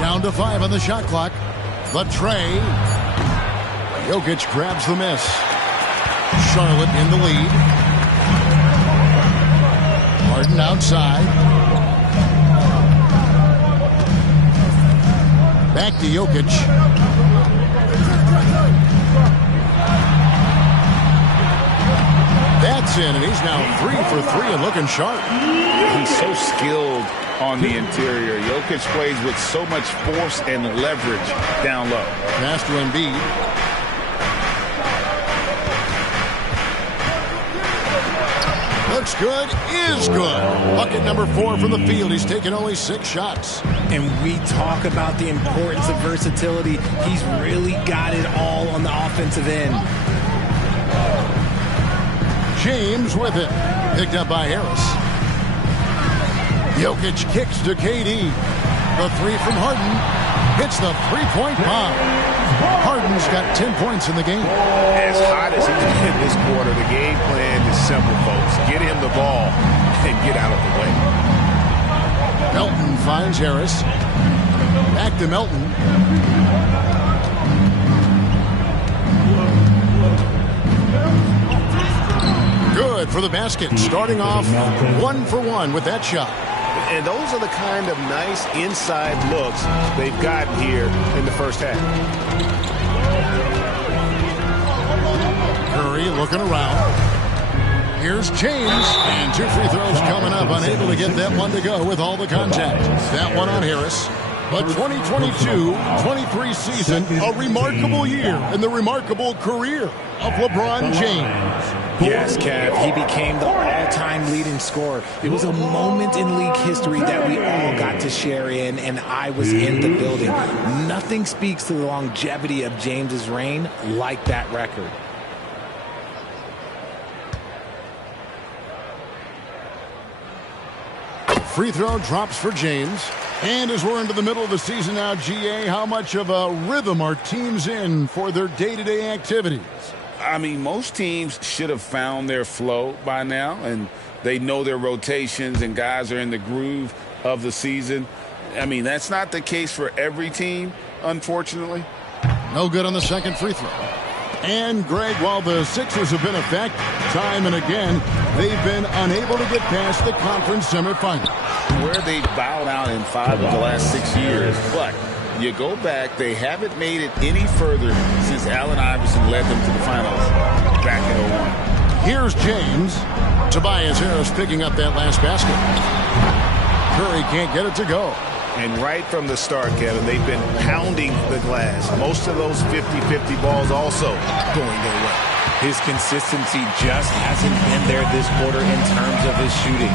Down to 5 on the shot clock. The tray. Jokic grabs the miss. Charlotte in the lead. Harden outside. Back to Jokic. That's in, and he's now 3 for 3 and looking sharp. He's so skilled on the interior. Jokic plays with so much force and leverage down low. Pass to Embiid. Looks good, is good. Bucket number 4 from the field. He's taken only 6 shots. And we talk about the importance of versatility. He's really got it all on the offensive end. James with it. Picked up by Harris. Jokic kicks to KD. The 3 from Harden. Hits the 3-point bomb. Harden's got 10 points in the game. As hot as he's been this quarter, the game plan is simple, folks. Get him the ball and get out of the way. Melton finds Harris. Back to Melton. Good for the basket. Starting off 1 for 1 with that shot. And those are the kind of nice inside looks they've gotten here in the first half. Curry looking around. Here's James, and 2 free throws coming up, unable to get that one to go with all the contact. That one on Harris. The 2022-23 season, a remarkable year in the remarkable career of LeBron James. Yes, Kev, he became the all-time leading scorer. It was a moment in league history that we all got to share in, and I was in the building. Nothing speaks to the longevity of James's reign like that record. Free throw drops for James. And as we're into the middle of the season now, GA, how much of a rhythm are teams in for their day-to-day activities? I mean, most teams should have found their flow by now, and they know their rotations, and guys are in the groove of the season. I mean, that's not the case for every team, unfortunately. No good on the second free throw. And, Greg, while the Sixers have been effective time and again, they've been unable to get past the conference semifinal. Where they've bowed out in 5 of the last 6 years. But you go back, they haven't made it any further since Allen Iverson led them to the finals back in 01. Here's James. Tobias Harris picking up that last basket. Curry can't get it to go. And right from the start, Kevin, they've been pounding the glass. Most of those 50-50 balls also going their way. His consistency just hasn't been there this quarter in terms of his shooting.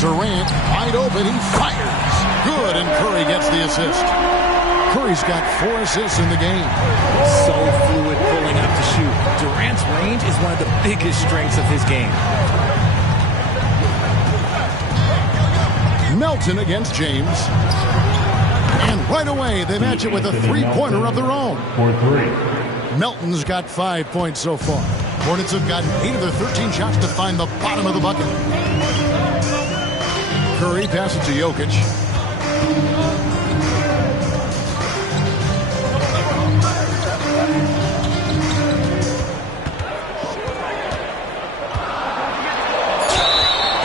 Durant, wide open, he fires. Good, and Curry gets the assist. Curry's got 4 assists in the game. So fluid pulling up to shoot. Durant's range is one of the biggest strengths of his game. Melton against James. And right away, they match it with a three-pointer of their own. For 3. Melton's got 5 points so far. Hornets have gotten 8 of their 13 shots to find the bottom of the bucket. Curry passes to Jokic.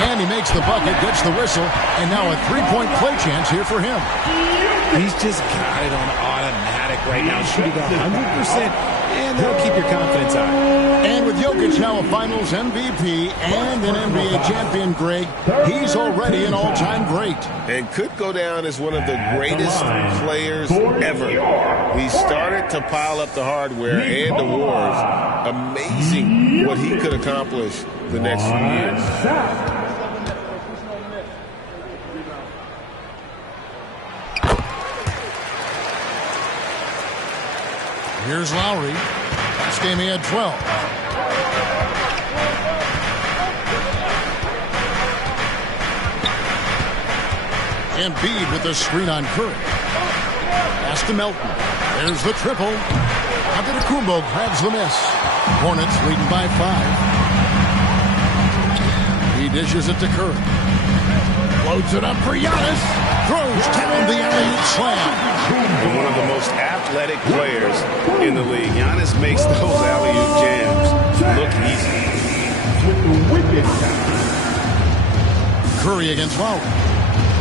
And he makes the bucket, gets the whistle, and now a three-point play chance here for him. He's just got it on automatic right now, shooting 100%, and that'll keep your confidence high. And with Jokic now a Finals MVP and an NBA champion, Greg, he's already an all-time great. And could go down as one of the greatest players ever. He started to pile up the hardware and awards. Amazing what he could accomplish the next few years. Here's Lowry. Last game he had 12. Embiid with the screen on Curry. Pass to Melton. There's the triple. Antetokounmpo grabs the miss. Hornets leading by 5. He dishes it to Curry. Loads it up for Giannis. Throws down the alley-oop slam. One of the most athletic players in the league. Giannis makes those alley-oop jams look easy. Curry against Lowry.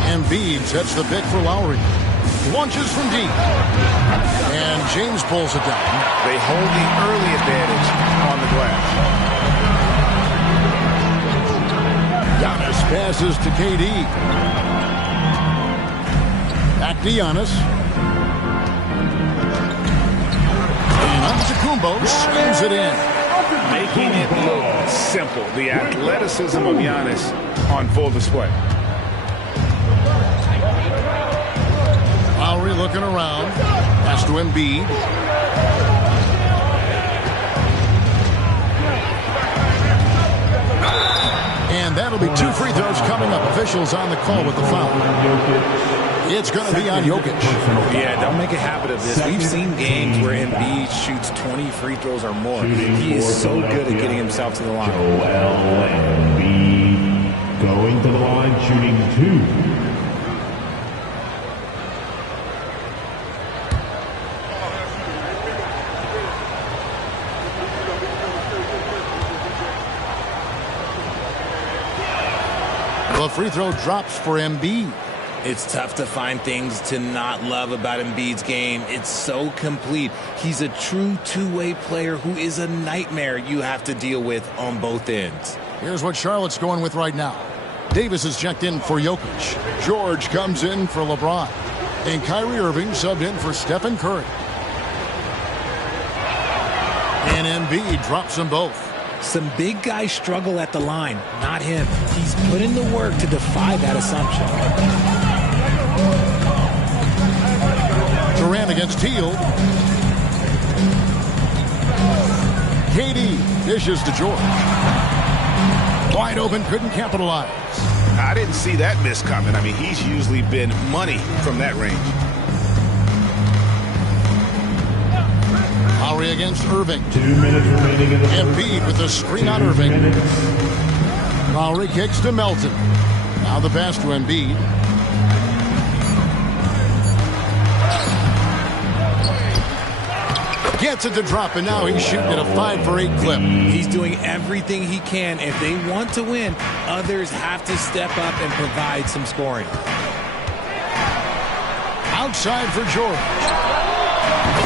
Embiid sets the pick for Lowry. Launches from deep. And James pulls it down. They hold the early advantage on the glass. Giannis passes to KD. Back to Giannis. And Antetokounmpo swings it in. Making it look simple. The athleticism of Giannis on full display. Lowry looking around. Pass to Embiid. And that'll be 2 free throws coming up. Officials on the call with the foul. It's going to be on Jokic. Yeah, don't make a habit of this. We've seen games where Embiid shoots 20 free throws or more. He is so good at getting himself to the line. Joel Embiid going to the line, shooting 2. The free throw drops for Embiid. It's tough to find things to not love about Embiid's game. It's so complete. He's a true two-way player who is a nightmare you have to deal with on both ends. Here's what Charlotte's going with right now. Davis is checked in for Jokic. George comes in for LeBron. And Kyrie Irving subbed in for Stephen Curry. And Embiid drops them both. Some big guys struggle at the line, not him. He's put in the work to defy that assumption. Durant against Hield. KD dishes to George. Wide open, couldn't capitalize. I didn't see that miss coming. I mean, he's usually been money from that range. Lowry against Irving. 2 minutes remaining in the Embiid with a screen on Irving. Lowry kicks to Melton. Now the pass to Embiid. Gets it to drop, and now he's shooting at a 5-for-8 clip. He's doing everything he can. If they want to win, others have to step up and provide some scoring. Outside for George.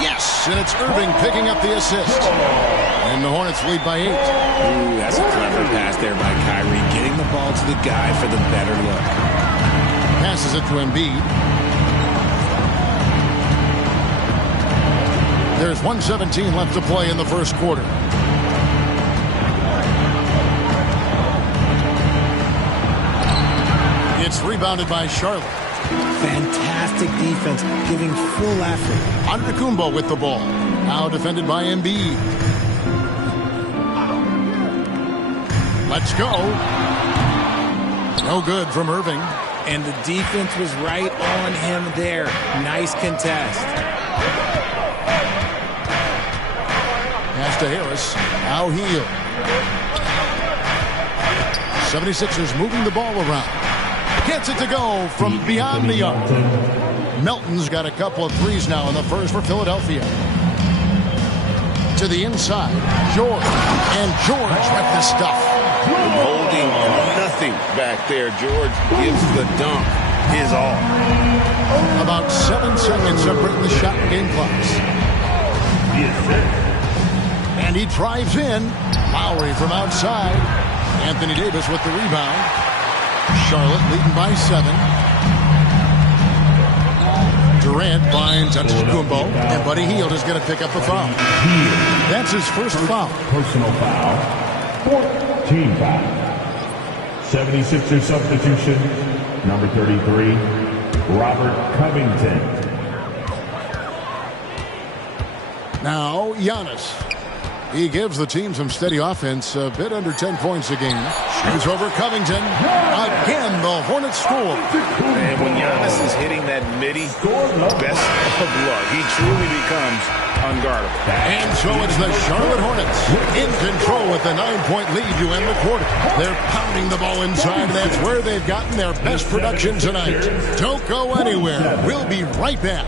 Yes, and it's Irving picking up the assist. And the Hornets lead by 8. Ooh, that's a clever pass there by Kyrie, getting the ball to the guy for the better look. Passes it to Embiid. There's 1:17 left to play in the first quarter. It's rebounded by Charlotte. Fantastic defense, giving full effort. Antetokounmpo with the ball. Now defended by Embiid. Let's go. No good from Irving. And the defense was right on him there. Nice contest. Pass to Harris. Now Hield. 76ers moving the ball around. Gets it to go from beyond the arc. Melton's got a couple of threes now in the first for Philadelphia. To the inside. George. And George with the stuff. Holding nothing back there. George gives the dunk his all. About 7 seconds separating the shot and game clocks. And he drives in. Lowry from outside. Anthony Davis with the rebound. Charlotte leading by 7. Durant finds Antetokounmpo, and Buddy Hield is going to pick up a foul. That's his first foul. Personal foul. 14 foul. 76er substitution. Number 33, Robert Covington. Now Giannis. He gives the team some steady offense, a bit under 10 points a game. Shoots over Covington. Again, the Hornets score. And when Giannis is hitting that midi, best of luck. He truly becomes unguardable. And so it's the Charlotte Hornets in control with a 9-point lead to end the quarter. They're pounding the ball inside. That's where they've gotten their best production tonight. Don't go anywhere. We'll be right back.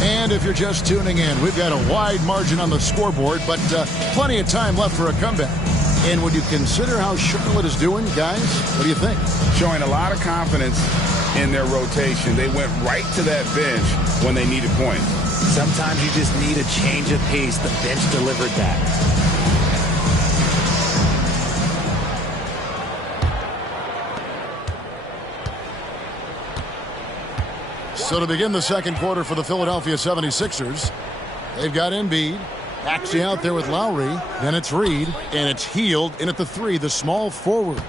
And if you're just tuning in, we've got a wide margin on the scoreboard, but plenty of time left for a comeback. And when you consider how Charlotte is doing, guys, what do you think? Showing a lot of confidence in their rotation. They went right to that bench when they needed points. Sometimes you just need a change of pace. The bench delivered that. So to begin the second quarter for the Philadelphia 76ers, they've got Embiid, actually out there with Lowry, then it's Reed, and it's Hield in at the 3, the small forward.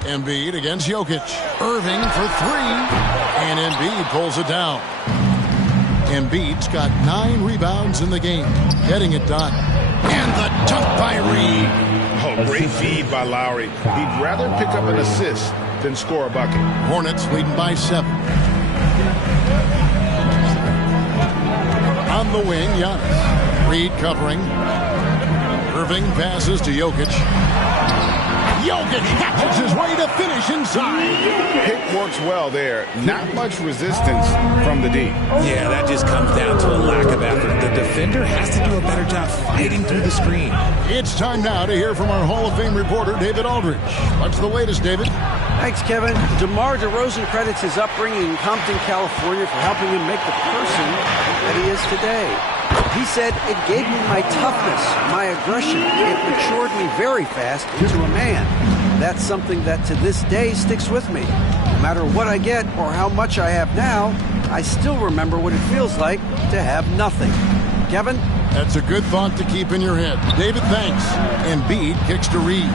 Embiid against Jokic. Irving for 3, and Embiid pulls it down. Embiid's got 9 rebounds in the game, getting it done. And the dunk by Reed. Oh, great feed by Lowry. He'd rather pick up an assist than score a bucket. Hornets leading by 7. On the wing, Giannis. Reed covering. Irving passes to Jokic. Jokic hatches his way to finish inside. Pick works well there. Not much resistance from the D. Yeah, that just comes down to a lack of effort. The defender has to do a better job fighting through the screen. It's time now to hear from our Hall of Fame reporter, David Aldridge. What's the latest, David? Thanks, Kevin. DeMar DeRozan credits his upbringing in Compton, California for helping him make the person that he is today. He said, "It gave me my toughness, my aggression. It matured me very fast into a man. That's something that to this day sticks with me. No matter what I get or how much I have now, I still remember what it feels like to have nothing." Kevin? That's a good thought to keep in your head. David, thanks. Embiid kicks to Reed.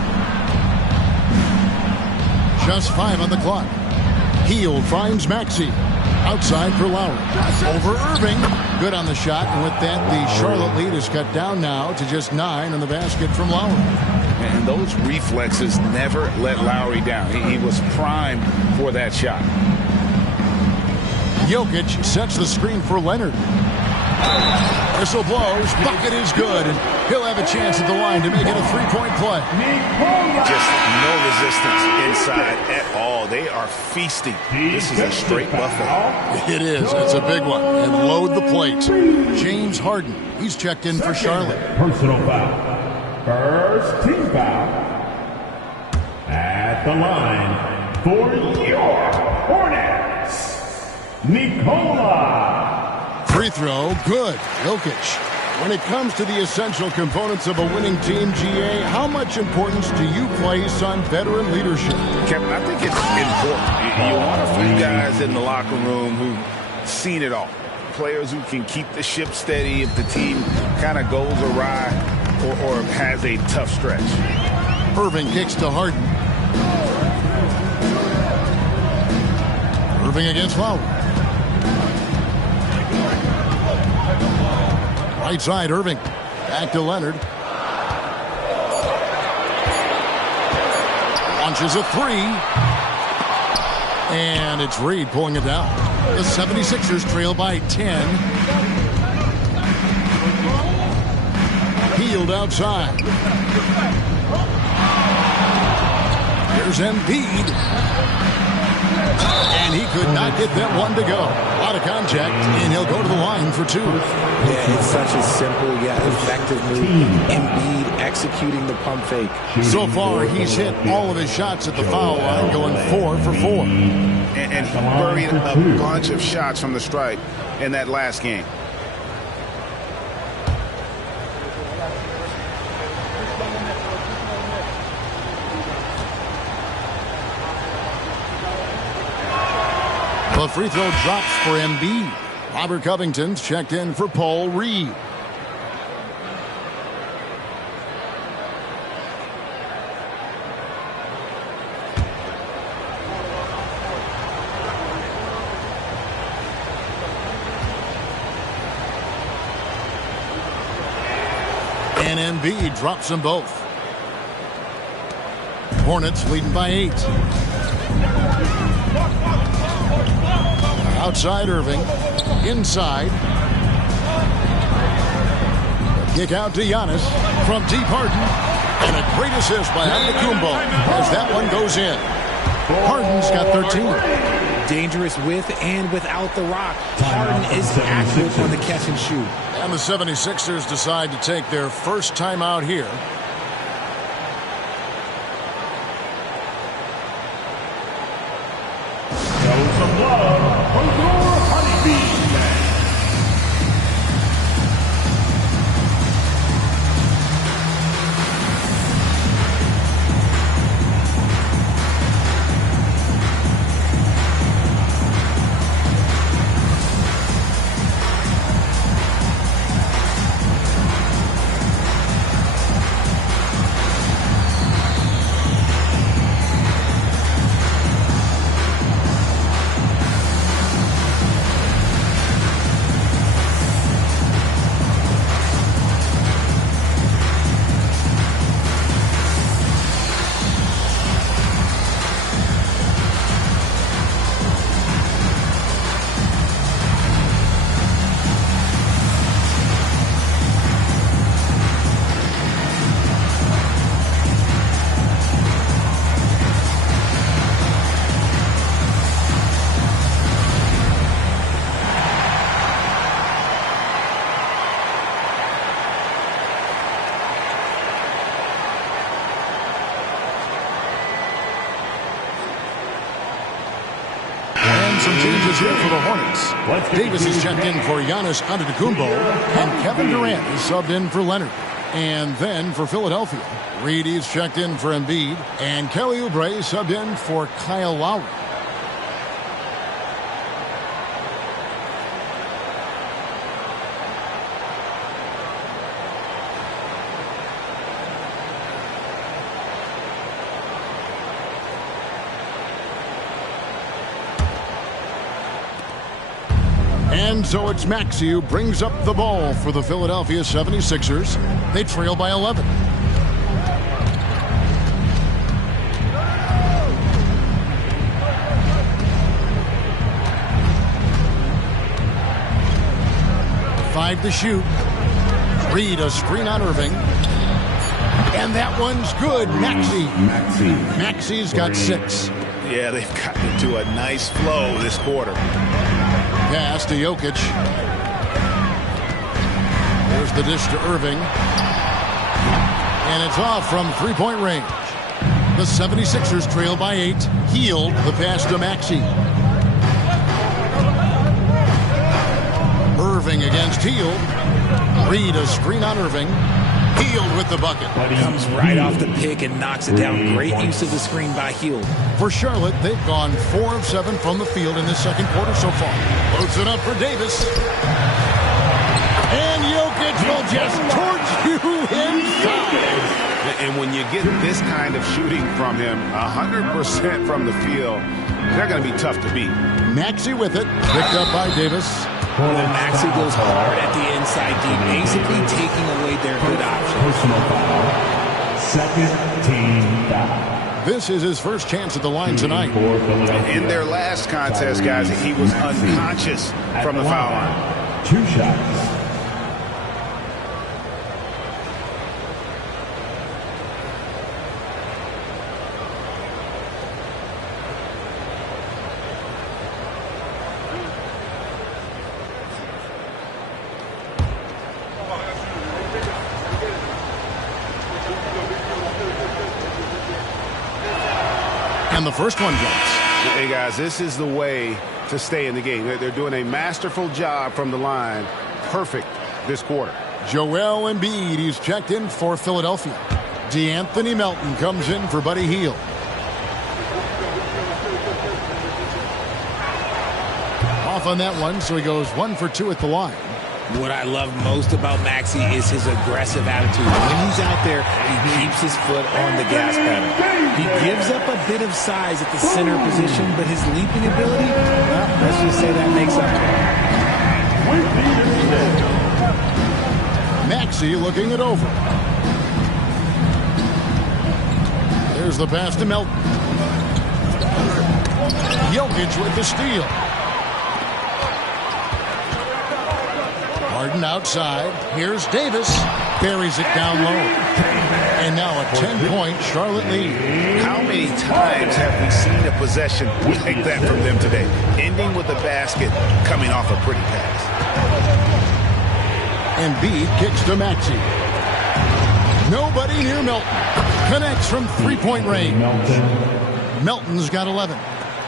Just 5 on the clock. Hield finds Maxey. Outside for Lowry. Over Irving. Good on the shot. And with that, the Charlotte lead is cut down now to just 9 in the basket from Lowry. And those reflexes never let Lowry down. He was primed for that shot. Jokic sets the screen for Leonard. Whistle blows. Bucket is good. And he'll have a chance at the line to make it a 3-point play. Just no resistance inside at all. They are feasting. This is a straight buffet. It is. It's a big one. And load the plates. James Harden. He's checked in for Charlotte. Personal foul. First team foul. At the line for your Hornets, Nikola. Free throw, good. Jokic. When it comes to the essential components of a winning team, GA, how much importance do you place on veteran leadership? Kevin, I think it's important. You want a few guys in the locker room who've seen it all. Players who can keep the ship steady if the team kind of goes awry or has a tough stretch. Irving kicks to Harden. Irving against Lowry. Right side, Irving. Back to Leonard. Launches a 3. And it's Reed pulling it down. The 76ers trail by 10. Hield outside. Here's Embiid. And he could not get that one to go. Out of contact, and he'll go to the line for 2. Yeah, it's such a simple yet effective move. Embiid executing the pump fake. So far, he's hit all of his shots at the foul line, going 4 for 4. And he buried a bunch of shots from the stripe in that last game. The free throw drops for Embiid. Robert Covington's checked in for Paul Reed. And Embiid drops them both. Hornets leading by 8. Outside Irving. Inside. Kick out to Giannis from deep Harden. And a great assist by Antetokounmpo as that one goes in. Harden's got 13. Dangerous with and without the rock. Harden is accurate on the catch and shoot. And the 76ers decide to take their first time out here. some changes here for the Hornets. Davis is checked in for Giannis Antetokounmpo, and Kevin Durant is subbed in for Leonard. And then for Philadelphia, Reedy's checked in for Embiid, and Kelly Oubre subbed in for Kyle Lowry. And so it's Maxey who brings up the ball for the Philadelphia 76ers. They trail by 11. Five to shoot. Reed a screen on Irving. And that one's good. Maxey's got 6. Yeah, they've gotten into a nice flow this quarter. Pass to Jokic. There's the dish to Irving. And it's off from three-point range. The 76ers trail by 8. Hield the pass to Maxey. Irving against Hield. Reed a screen on Irving. Hield with the bucket. Comes right off the pick and knocks it down. Great use of the screen by Hield. For Charlotte, they've gone 4 of 7 from the field in this second quarter so far. Loads it up for Davis. And Jokic will just torch you inside. And when you get this kind of shooting from him, 100% from the field, they're going to be tough to beat. Maxey with it. Picked up by Davis. When Maxey goes hard at the inside deep, basically taking away their good options. Second team foul. This is his first chance at the line tonight. In their last contest, guys, he was unconscious from the foul line. 2 shots. And the first one drops. Hey, guys, this is the way to stay in the game. They're doing a masterful job from the line. Perfect this quarter. Joel Embiid, he's checked in for Philadelphia. DeAnthony Melton comes in for Buddy Hield. Off on that one, so he goes 1 for 2 at the line. What I love most about Maxey is his aggressive attitude. When he's out there, he keeps his foot on the gas pedal. He gives up a bit of size at the center position, but his leaping ability, well, let's just say that makes up for it. Maxey looking it over. There's the pass to Melton. Jokic with the steal. Harden outside. Here's Davis. Buries it down low. And now a 10-point Charlotte lead. How many times have we seen a possession like that from them today? Ending with a basket, coming off a pretty pass. Embiid kicks to Maxey. Nobody near Melton. Connects from three-point range. Melton's got 11.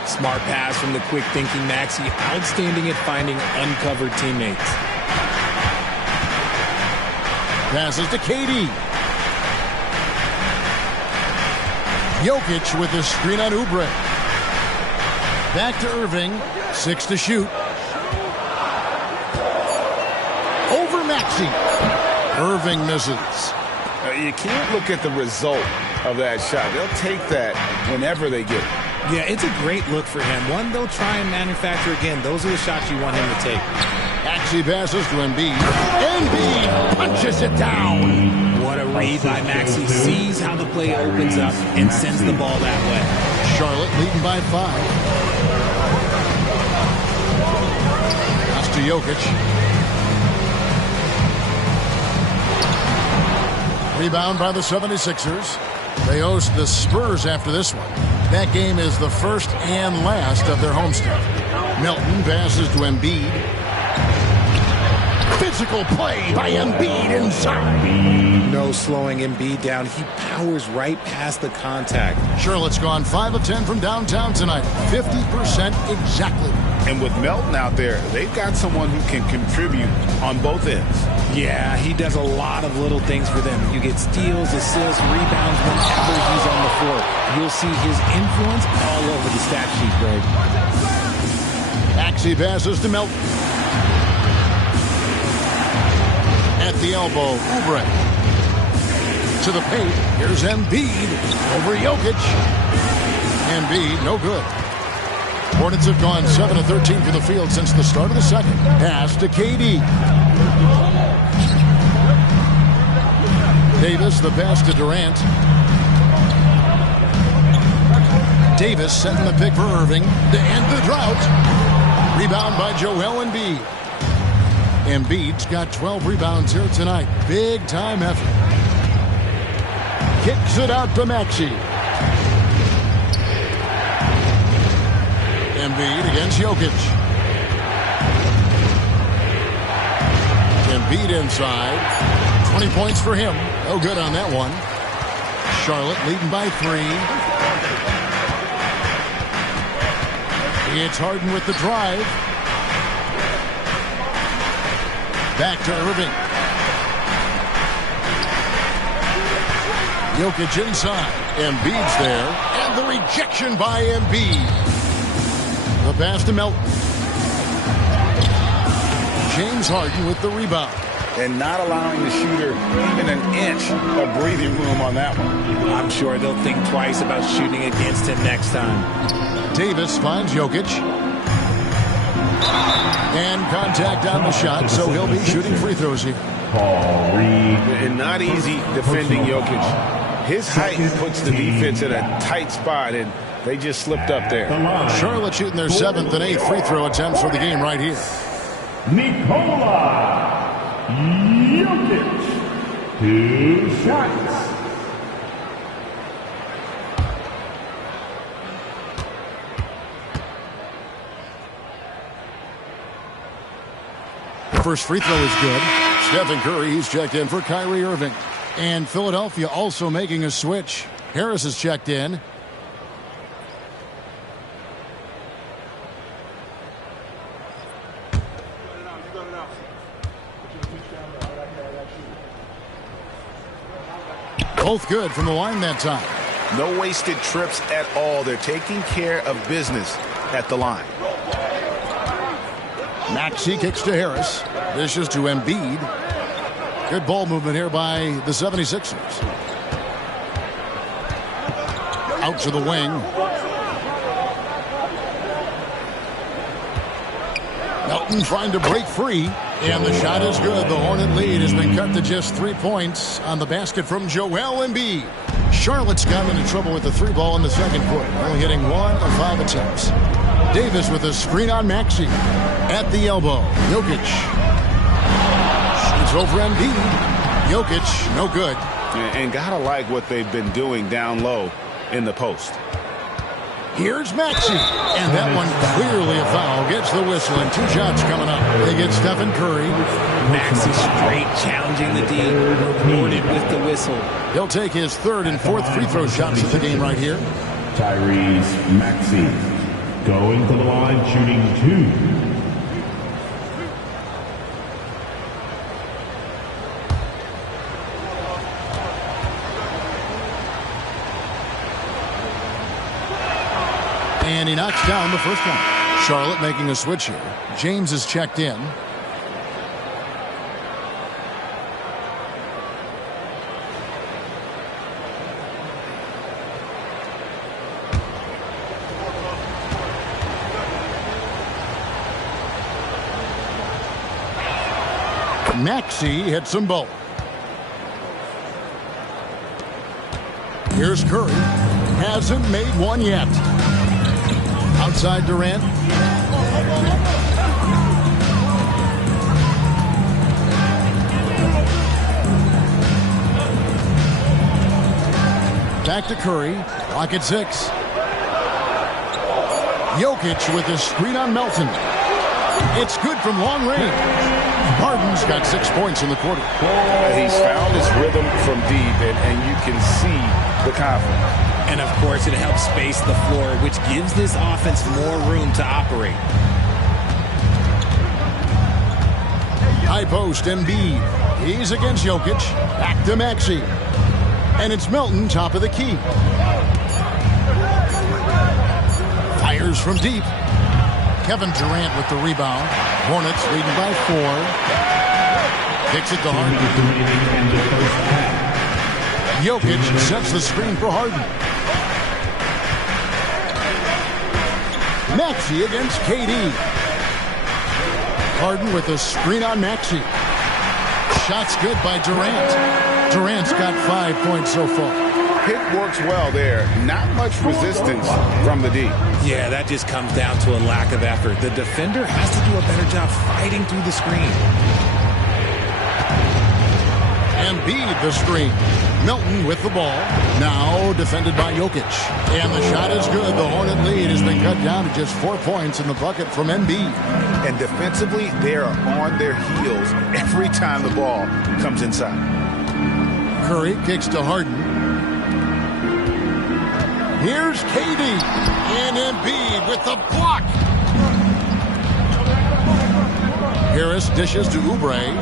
Smart pass from the quick-thinking Maxey. Outstanding at finding uncovered teammates. Passes to KD. Jokic with the screen on Oubre. Back to Irving. 6 to shoot. Over Maxey. Irving misses. You can't look at the result of that shot. They'll take that whenever they get it. Yeah, it's a great look for him. One they'll try and manufacture again. Those are the shots you want him to take. Maxey passes to Embiid. Embiid punches it down. What a read by Maxey. Sees how the play opens up and sends the ball that way. Charlotte leading by 5. Pass to Jokic. Rebound by the 76ers. They host the Spurs after this one. That game is the first and last of their homestand. Melton passes to Embiid. Physical play by Embiid inside. No slowing Embiid down. He powers right past the contact. Charlotte's gone 5 of 10 from downtown tonight. 50% exactly. And with Melton out there, they've got someone who can contribute on both ends. Yeah, he does a lot of little things for them. You get steals, assists, rebounds whenever he's on the floor. You'll see his influence all over the stat sheet, Greg. Maxey passes to Melton. At the elbow, Oubre. To the paint. Here's Embiid over Jokic. Embiid, no good. Hornets have gone 7 of 13 for the field since the start of the second. Pass to KD. Davis, the pass to Durant. Davis setting the pick for Irving to end the drought. Rebound by Joel Embiid. Embiid's got 12 rebounds here tonight. Big time effort. Kicks it out to Maxey. Embiid against Jokic. Embiid inside. 20 points for him. No good on that one. Charlotte leading by 3. It's Harden with the drive. Back to Irving. Jokic inside. Embiid's there. And the rejection by Embiid. The pass to Melton. James Harden with the rebound. And not allowing the shooter even an inch of breathing room on that one. I'm sure they'll think twice about shooting against him next time. Davis finds Jokic. And contact on the shot, so he'll be shooting free throws here. Paul Reed. And not easy defending Jokic. His height puts the defense in a tight spot, and they just slipped up there. Charlotte shooting their 7th and 8th free throw attempts for the game right here. Nikola Jokic. 2 shots. First free throw is good. Stephen Curry, he's checked in for Kyrie Irving. And Philadelphia also making a switch. Harris is checked in. Both good from the line that time. No wasted trips at all. They're taking care of business at the line. Maxey kicks to Harris. Dishes to Embiid. Good ball movement here by the 76ers. Out to the wing. Melton trying to break free. And the shot is good. The Hornet lead has been cut to just 3 points on the basket from Joel Embiid. Charlotte's gotten into trouble with the 3 ball in the second quarter. Only hitting 1 of 5 attempts. Davis with a screen on Maxey. At the elbow. Jokic. Shoots over Embiid. Jokic, no good. And gotta like what they've been doing down low in the post. Here's Maxey. And that one clearly a foul. Gets the whistle and 2 shots coming up. They get Stephen Curry. Maxey straight challenging the D. Rewarded with the whistle. He'll take his 3rd and 4th free throw shots of the game right here. Tyrese Maxey going to the line, shooting 2. And he knocks down the first one. Charlotte making a switch here. James is checked in. Maxey hits them both. Here's Curry. Hasn't made one yet. Outside Durant. Back to Curry. Clock at 6. Jokic with a screen on Melton. It's good from long range. Harden's got 6 points in the quarter. He's found his rhythm from deep, and you can see the confidence. And, of course, it helps space the floor, which gives this offense more room to operate. High post, Embiid. He's against Jokic. Back to Maxey. And it's Melton, top of the key. Fires from deep. Kevin Durant with the rebound. Hornets leading by 4. Kicks it to Harden. Jokic sets the screen for Harden. Maxey against KD. Harden with a screen on Maxey. Shots good by Durant. Durant's got 5 points so far. Pick works well there. Not much resistance from the D. Yeah, that just comes down to a lack of effort. The defender has to do a better job fighting through the screen. Embiid the screen. Melton with the ball. Now defended by Jokic. And the shot is good. The Hornet lead has been cut down to just 4 points in the bucket from Embiid. And defensively, they are on their heels every time the ball comes inside. Curry kicks to Harden. Here's KD. And Embiid with the block. Harris dishes to Oubre.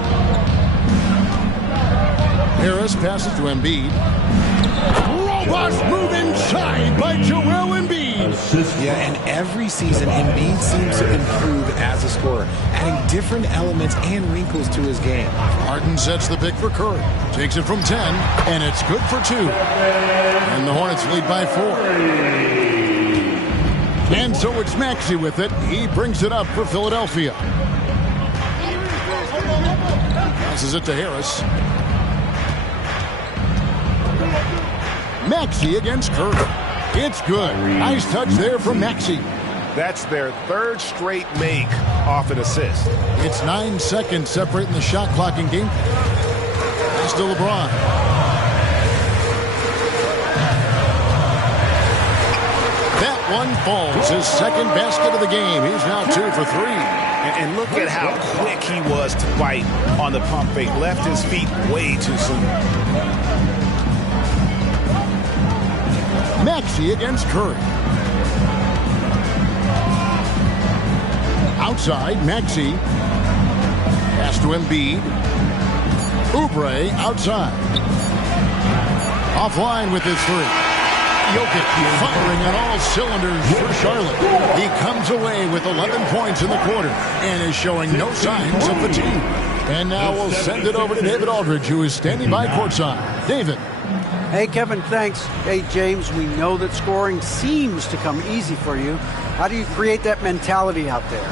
Harris passes to Embiid. Robust move inside by Joel Embiid. Yeah, and every season Embiid seems to improve as a scorer, adding different elements and wrinkles to his game. Harden sets the pick for Curry. Takes it from 10, and it's good for 2. And the Hornets lead by 4. And so it's Maxey with it. He brings it up for Philadelphia. Passes it to Harris. Maxey against Curry. It's good. Nice touch there from Maxey. That's their 3rd straight make off an assist. It's 9 seconds separating the shot clock in game. Pass to LeBron. That one falls. His 2nd basket of the game. He's now 2 for 3. And look at how quick he was to fight on the pump fake. Left his feet way too soon. Maxey against Curry. Outside, Maxey. Pass to Embiid. Oubre outside. Offline with his 3. Jokic firing on all cylinders for Charlotte. He comes away with 11 points in the quarter and is showing no signs of fatigue. And now we'll send it over to David Aldridge, who is standing by courtside. David. Hey, Kevin, thanks. Hey, James, we know that scoring seems to come easy for you. How do you create that mentality out there?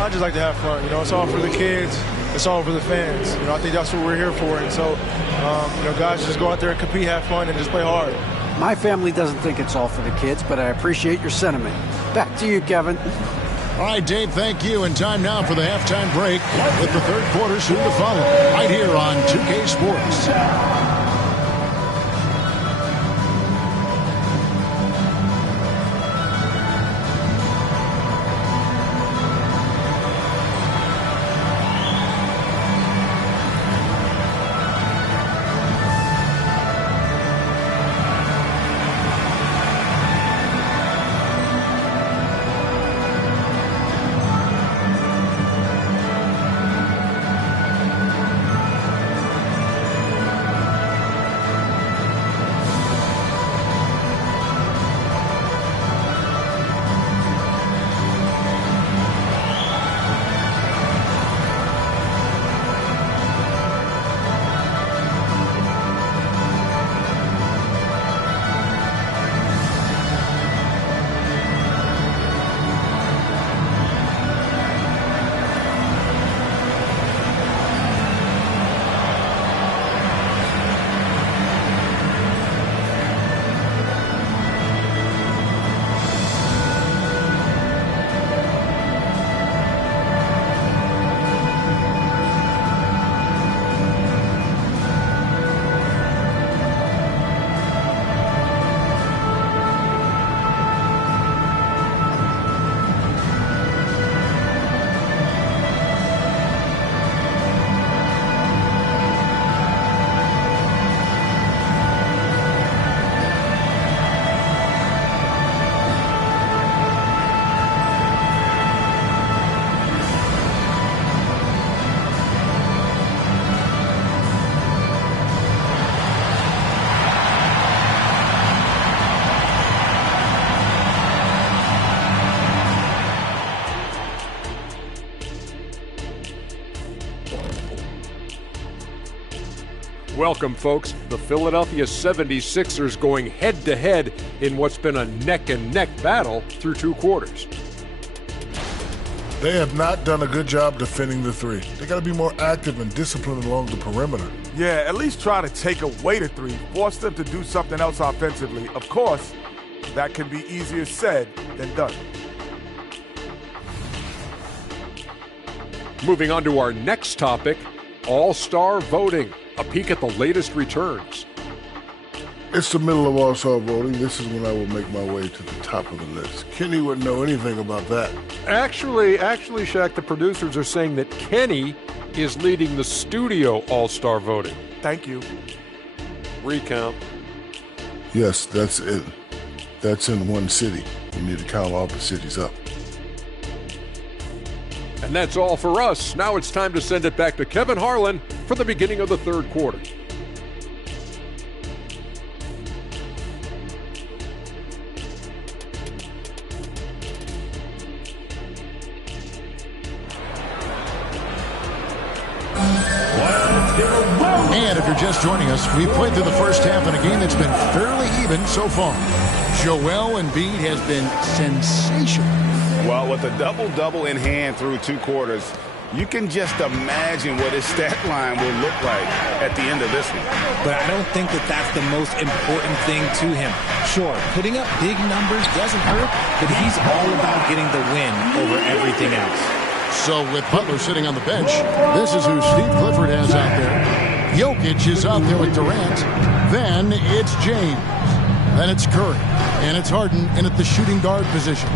I just like to have fun. You know, it's all for the kids. It's all for the fans. You know, I think that's what we're here for. And so, you know, guys, just go out there and compete, have fun, and just play hard. My family doesn't think it's all for the kids, but I appreciate your sentiment. Back to you, Kevin. All right, Dave, thank you. And time now for the halftime break with the 3rd quarter soon to follow right here on 2K Sports. Welcome, folks. The Philadelphia 76ers going head-to-head in what's been a neck-and-neck battle through 2 quarters. They have not done a good job defending the three. They got to be more active and disciplined along the perimeter. Yeah, at least try to take away the three. Force them to do something else offensively. Of course, that can be easier said than done. Moving on to our next topic, All-Star voting. A peek at the latest returns. It's the middle of All-Star voting. This is when I will make my way to the top of the list. Kenny wouldn't know anything about that. Actually, Shaq, the producers are saying that Kenny is leading the studio All-Star voting. Thank you. Recount. Yes, that's it. That's in one city. You need to count all the cities up. And that's all for us. Now it's time to send it back to Kevin Harlan for the beginning of the 3rd quarter. And if you're just joining us, we've played through the first half in a game that's been fairly even so far. Joel Embiid has been sensational. Well, with a double-double in hand through 2 quarters, you can just imagine what his stat line will look like at the end of this one. But I don't think that that's the most important thing to him. Sure, putting up big numbers doesn't hurt, but he's all about getting the win over everything else. So with Butler sitting on the bench, this is who Steve Clifford has out there. Jokic is out there with Durant. Then it's James. Then it's Curry. And it's Harden in at the shooting guard position.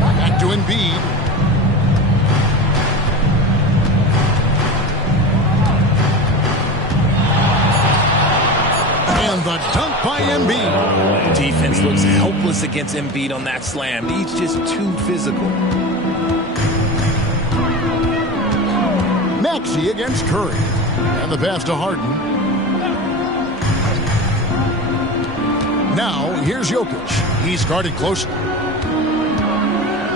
Back to Embiid. And the dunk by Embiid. Defense looks helpless against Embiid on that slam. He's just too physical. Maxey against Curry. And the pass to Harden. Now, here's Jokic. He's guarded closely.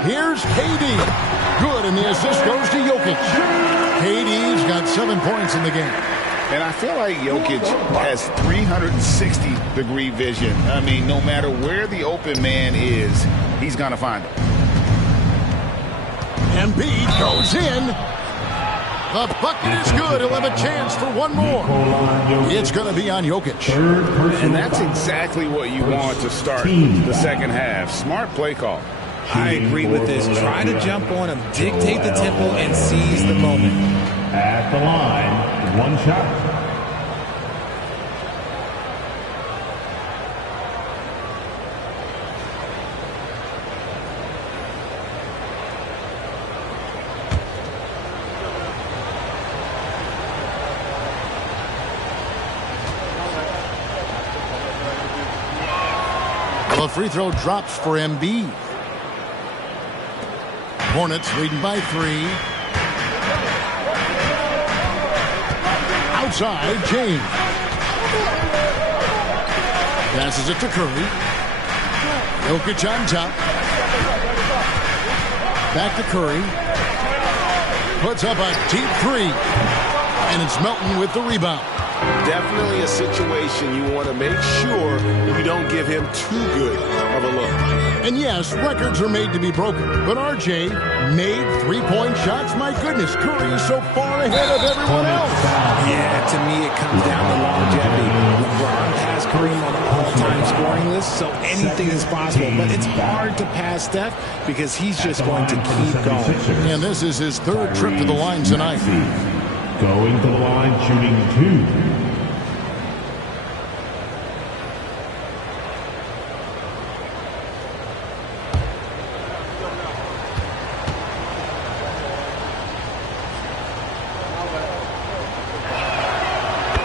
Here's KD. Good, and the assist goes to Jokic. KD's got 7 points in the game. And I feel like Jokic has 360-degree vision. I mean, no matter where the open man is, he's going to find him. Embiid goes in. The bucket is good. He'll have a chance for one more. It's going to be on Jokic. And that's exactly what you want to start the second half. Smart play call. I agree with this. Try to jump on him, dictate the tempo, and seize the moment. At the line, 1 shot. The free throw drops for Embiid. Hornets leading by 3. Outside, James. Passes it to Curry. Jokic on top. Back to Curry. Puts up a deep 3. And it's Melton with the rebound. Definitely a situation you want to make sure you don't give him too good of a look. And yes, records are made to be broken. But RJ made 3-point shots. My goodness, Curry is so far ahead of everyone else. Yeah, to me it comes down to longevity. LeBron has Kareem on the all-time scoring list, so anything is possible. But it's hard to pass Steph because he's just going to keep going. And this is his 3rd trip to the line tonight. Going to the line, shooting 2.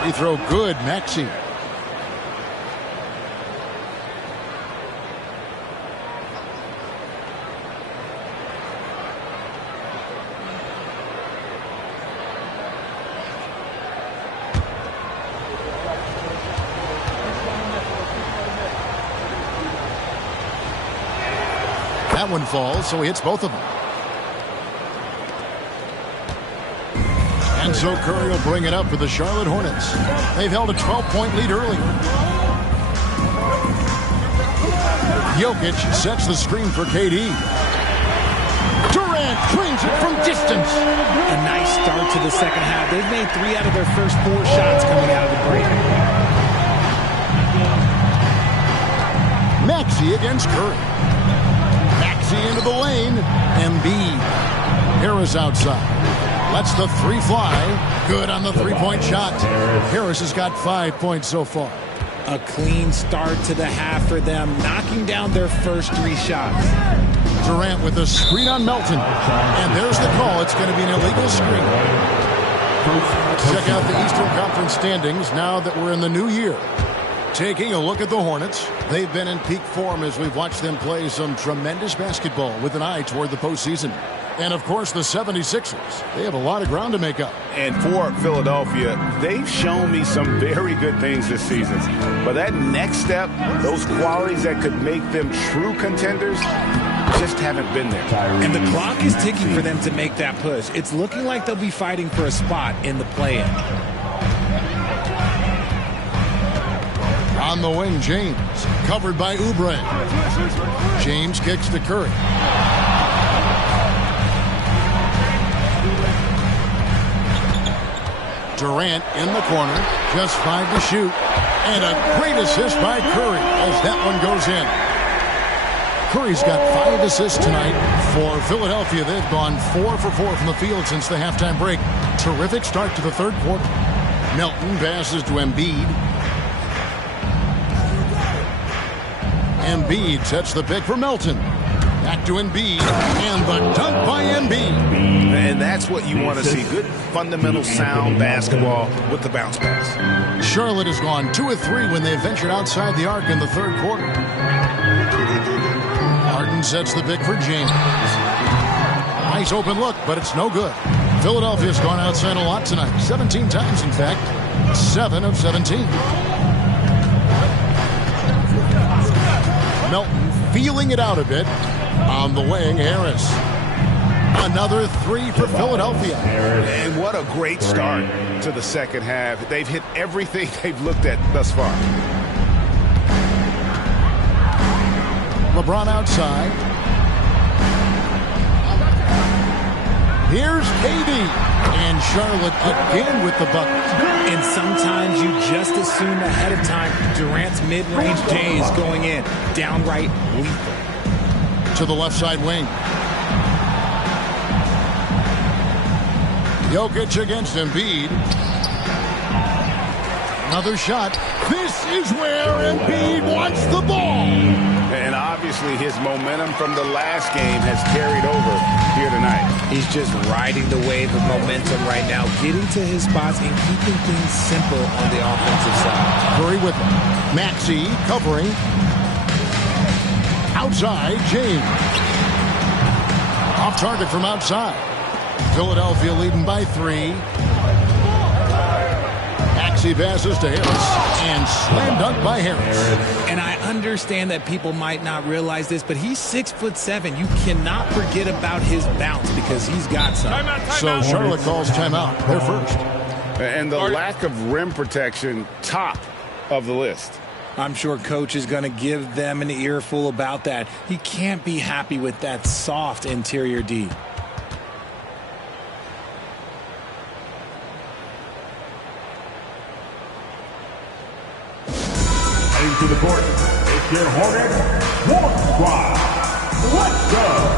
Free throw good, Maxey. That one falls, so he hits both of them. And And so Curry will bring it up for the Charlotte Hornets. They've held a 12-point lead early. Jokic sets the screen for KD. Durant drains it from distance. A nice start to the second half. They've made 3 out of their first 4 shots coming out of the break. Maxey against Curry. Maxey into the lane. Embiid. Harris outside. Lets the 3 fly. Good on the 3-point shot. Harris has got 5 points so far. A clean start to the half for them, knocking down their first 3 shots. Durant with a screen on Melton. And there's the call. It's going to be an illegal screen. Let's check out the Eastern Conference standings now that we're in the new year. Taking a look at the Hornets. They've been in peak form as we've watched them play some tremendous basketball with an eye toward the postseason. And, of course, the 76ers. They have a lot of ground to make up. And for Philadelphia, they've shown me some very good things this season. But that next step, those qualities that could make them true contenders, just haven't been there. And the clock is ticking for them to make that push. It's looking like they'll be fighting for a spot in the play-in. On the wing, James. Covered by Oubre. James kicks to Curry. Durant in the corner, just 5 to shoot, and a great assist by Curry as that one goes in. Curry's got 5 assists tonight for Philadelphia. They've gone 4 for 4 from the field since the halftime break. Terrific start to the third quarter. Melton passes to Embiid. Embiid sets the pick for Melton. Back to Embiid, and the dunk by Embiid. And that's what you want to see. Good, fundamental, sound basketball with the bounce pass. Charlotte has gone 2 of 3 when they ventured outside the arc in the third quarter. Harden sets the pick for James. Nice open look, but it's no good. Philadelphia's gone outside a lot tonight. 17 times, in fact. 7 of 17. Melton feeling it out a bit. On the wing, Harris. Another 3 for Philadelphia. And what a great start to the second half. They've hit everything they've looked at thus far. LeBron outside. Here's KD. And Charlotte again with the bucket. And sometimes you just assume ahead of time Durant's mid-range J is going in. Downright lethal. To the left side wing. Jokic against Embiid. Another shot. This is where Embiid wants the ball. And obviously his momentum from the last game has carried over here tonight. He's just riding the wave of momentum right now, getting to his spots and keeping things simple on the offensive side. Curry with him. Maxey covering. Outside, James. Off target from outside. Philadelphia leading by 3. Maxey passes to Harris. And slam dunk by Harris. And I understand that people might not realize this, but he's 6'7". You cannot forget about his bounce because he's got some. So Charlotte calls timeout. They're first. And the lack of rim protection, top of the list. I'm sure coach is going to give them an earful about that. He can't be happy with that soft interior D. Heading to the court, it's your Hornets Warm Squad. Let's go!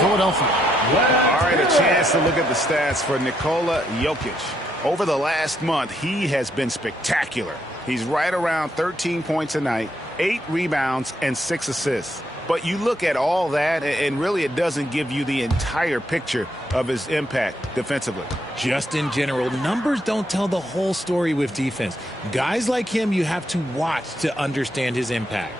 Philadelphia. All right, a chance to look at the stats for Nikola Jokic. Over the last month, he has been spectacular. He's right around 13 points a night, 8 rebounds, and 6 assists. But you look at all that, and really it doesn't give you the entire picture of his impact defensively. Just in general, numbers don't tell the whole story with defense. Guys like him, you have to watch to understand his impact.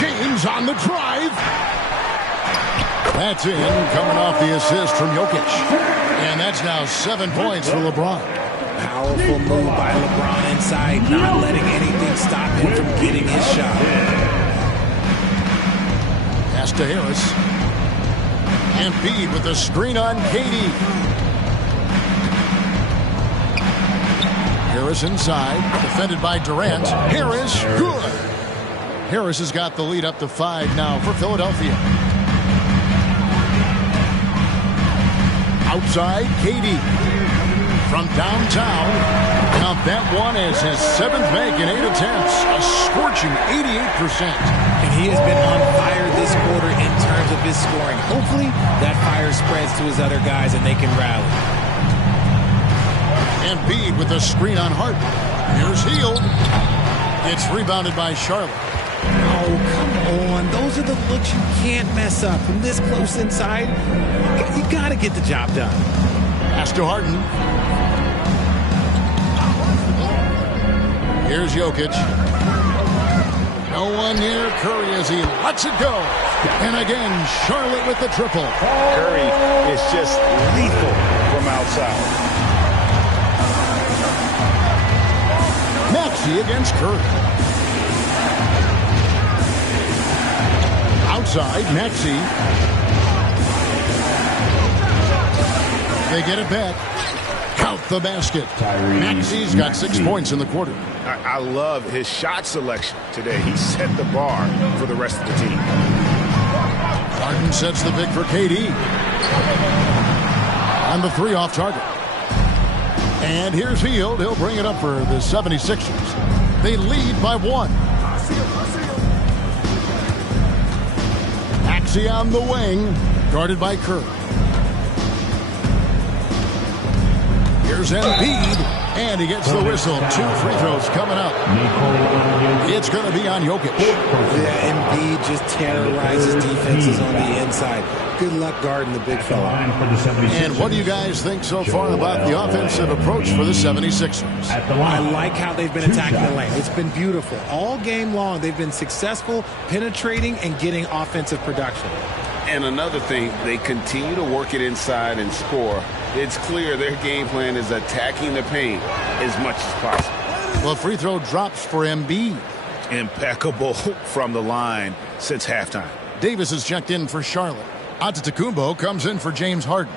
James on the drive. That's in, coming off the assist from Jokic. And that's now 7 points for LeBron. Powerful move by LeBron inside, not letting anything stop him from getting his shot. Pass to Harris. Embiid with the screen on KD. Harris inside, defended by Durant. Harris, good. Harris has got the lead up to 5 now for Philadelphia. Outside, KD. From downtown. Now that one is his 7th make in 8 attempts. A scorching 88%. And he has been on fire this quarter in terms of his scoring. Hopefully, that fire spreads to his other guys and they can rally. Embiid with a screen on Harden. Here's Hield. It's rebounded by Charlotte. Oh, come on. Those are the looks you can't mess up. From this close inside, you got to get the job done. Pass to Harden. Here's Jokic. No one near Curry as he lets it go. And again, Charlotte with the triple. Curry is just lethal from outside. Maxey against Curry. Outside, Maxey. They get it back. Count the basket. Maxey's got 6 points in the quarter. I love his shot selection today. He set the bar for the rest of the team. Harden sets the pick for KD. On the 3 off target. And here's Hield. He'll bring it up for the 76ers. They lead by 1. Maxey on the wing, guarded by Curry. Here's Embiid, and he gets the whistle. 2 free throws coming up. It's going to be on Jokic. Yeah, Embiid just terrorizes defenses on the inside. Good luck guarding the big fella. And what do you guys think so far about the offensive approach for the 76ers? I like how they've been attacking the lane. It's been beautiful. All game long, they've been successful penetrating and getting offensive production. And another thing, they continue to work it inside and score. It's clear their game plan is attacking the paint as much as possible. Well, free throw drops for Embiid. Impeccable from the line since halftime. Davis is checked in for Charlotte. Antetokounmpo comes in for James Harden.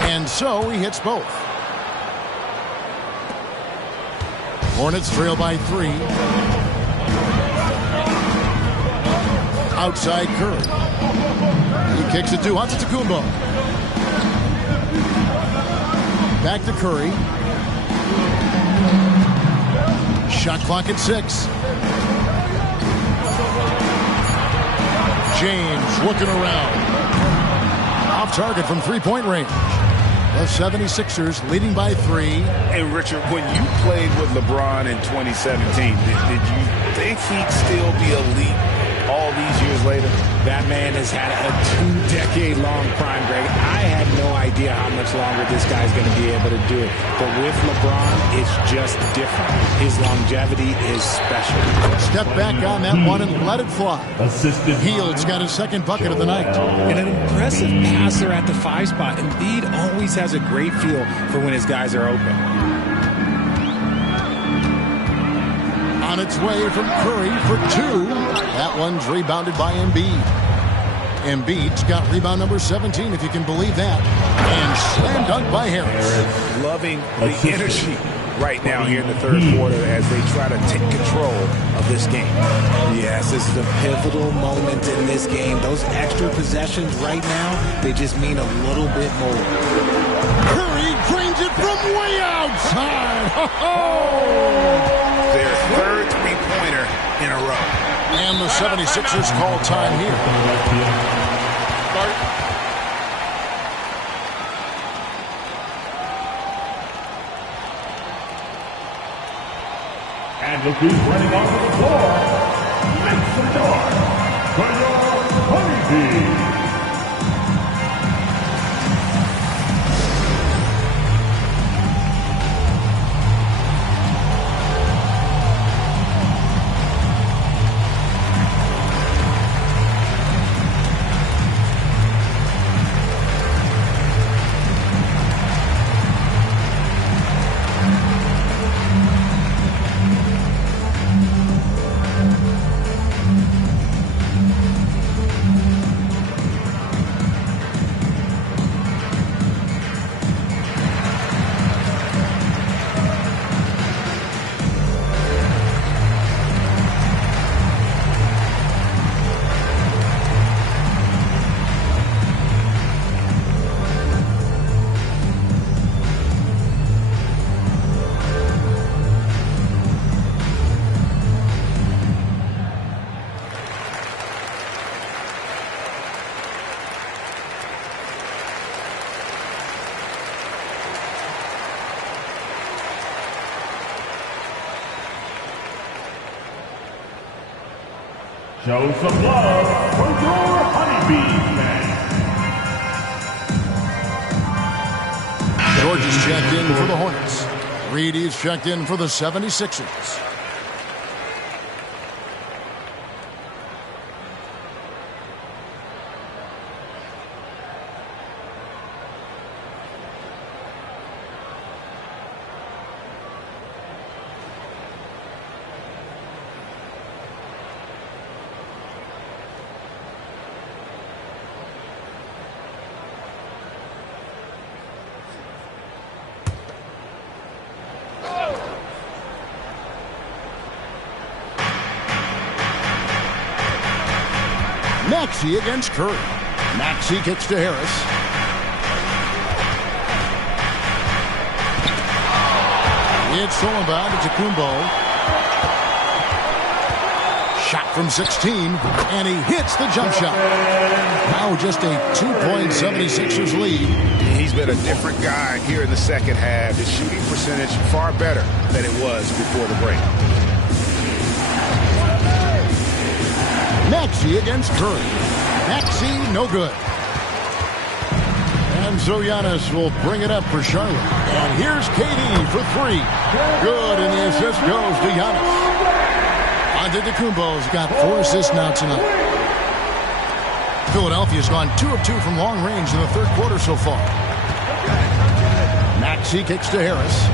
And so he hits both. Hornets trail by 3. Outside Curry. He kicks it to Antetokounmpo. Back to Curry. Shot clock at 6. James looking around. Off target from 3-point range. The 76ers leading by 3. Hey, Richard, when you played with LeBron in 2017, did you think he'd still be elite all these years later? That man has had a 2-decade-long prime, Greg. I had no idea how much longer this guy's going to be able to do it. But with LeBron, it's just different. His longevity is special. Step back on that one and let it fly. Hield's got his 2nd bucket of the night. And an impressive passer at the 5 spot. Embiid always has a great feel for when his guys are open. On its way from Curry for 2. That one's rebounded by Embiid. Embiid's got rebound number 17, if you can believe that. And slam dunk by Harris. Loving the energy right now here in the third quarter as they try to take control of this game. Yes, this is a pivotal moment in this game. Those extra possessions right now, they just mean a little bit more. Curry drains it from way outside. Their third three-pointer in a row. And the 76ers call time here. And look who's running onto the floor. Make some noise for your Honeybee. Show some love for your Honeybees, man. George is checked in for the Hornets. Reed is checked in for the 76ers. Maxey against Curry. Maxey kicks to Harris. It's stolen by Antetokounmpo. Shot from 16, and he hits the jump shot. Now just a 2-point 76ers lead. He's been a different guy here in the second half. His shooting percentage far better than it was before the break. Maxey against Curry. Maxey, no good. And so Giannis will bring it up for Charlotte. And here's KD for three. Good, and the assist goes to Giannis. Antetokounmpo's got 4 assists now tonight. Philadelphia's gone 2 of 2 from long range in the third quarter so far. Maxey kicks to Harris.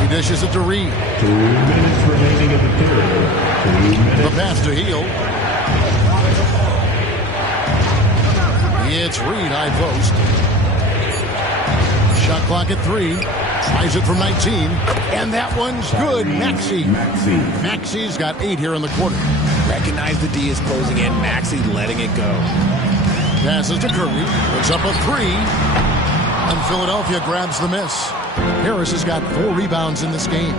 He dishes it to Reed. 2 minutes remaining in the period. The pass to Hill. It's Reed, high post. Shot clock at 3. Tries it from 19. And that one's good. Maxey's got 8 here in the quarter. Recognize the D is closing in. Maxey letting it go. Passes to Curry. Puts up a 3. And Philadelphia grabs the miss. Harris has got 4 rebounds in this game.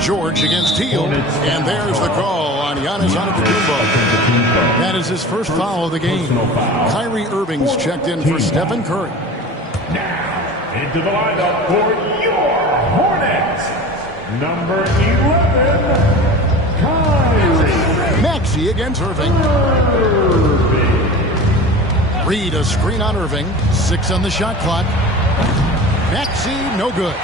George against Hill, and there's the call on Giannis Antetokounmpo. That is his first foul of the game. Kyrie Irving's checked in for Stephen Curry. Now, into the lineup for your Hornets, number 11, Kyrie. Maxey against Irving. Reed, a screen on Irving. 6 on the shot clock. Maxey, no good.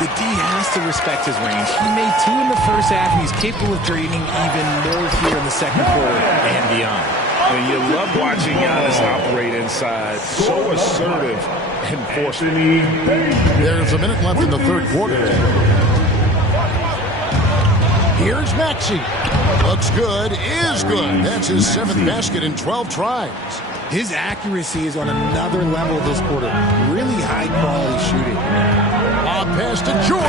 The D has to respect his range. He made 2 in the first half, and he's capable of creating even more here in the second quarter and beyond. And you love watching Giannis operate inside. So assertive and forceful. There's a minute left in the third quarter. Here's Maxey. Looks good, is good. That's his 7th basket in 12 tries. His accuracy is on another level this quarter. Really high-quality shooting. Lob pass to George,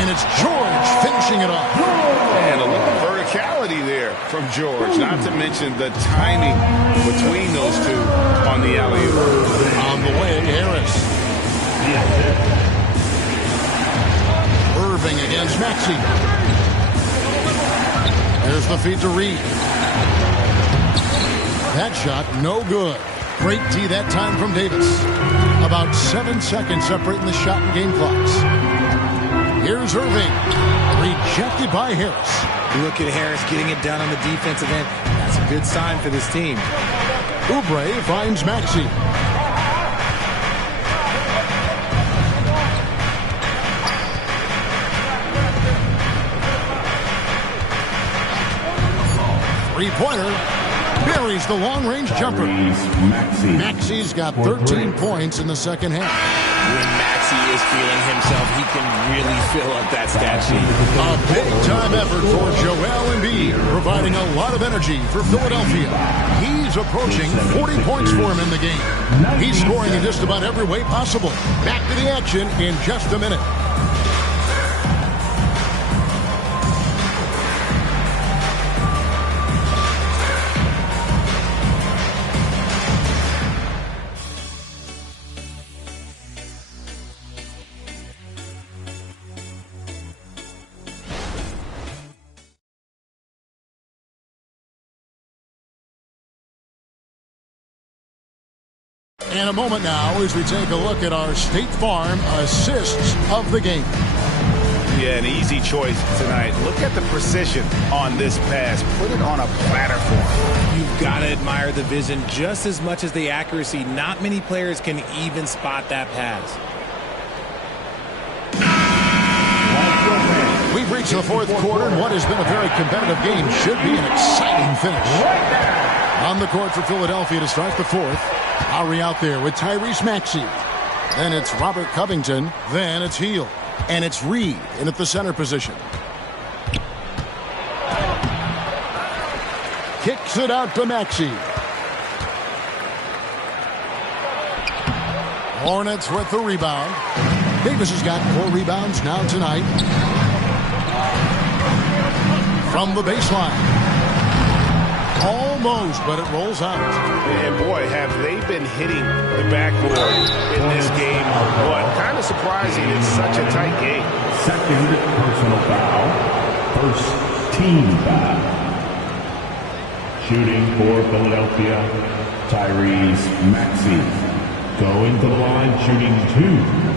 and it's George finishing it off. And a little verticality there from George, not to mention the timing between those two on the alley-oop. On the wing, Harris. Irving against Maxey. There's the feed to Reed. That shot, no good. Great D that time from Davis. About 7 seconds separating the shot and game clocks. Here's Irving. Rejected by Harris. Look at Harris getting it done on the defensive end. That's a good sign for this team. Oubre finds Maxey. Three-pointer. Buries the long-range jumper. Maxey's got 13 points in the second half. When Maxey is feeling himself, he can really fill up that stat sheet. A big-time effort for Joel Embiid, providing a lot of energy for Philadelphia. He's approaching 40 points for him in the game. He's scoring in just about every way possible. Back to the action in just a minute. In a moment now as we take a look at our State Farm assists of the game. Yeah, an easy choice tonight. Look at the precision on this pass. Put it on a platter for him. You've got to admire the vision just as much as the accuracy. Not many players can even spot that pass. We've reached the fourth quarter, and what has been a very competitive game should be an exciting finish. On the court for Philadelphia to start the fourth. Lowry out there with Tyrese Maxey. Then it's Robert Covington. Then it's Hield. And it's Reed in at the center position. Kicks it out to Maxey. Hornets with the rebound. Davis has got 4 rebounds now tonight. From the baseline. Almost, but it rolls out. And boy, have they been hitting the backboard in this game. What? Kind of surprising. It's such a tight game. Second personal foul. First team foul. Shooting for Philadelphia, Tyrese Maxey. Going to the line, shooting 2.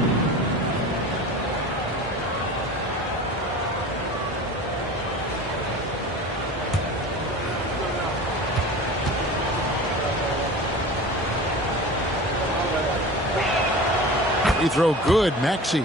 Free throw good, Maxey.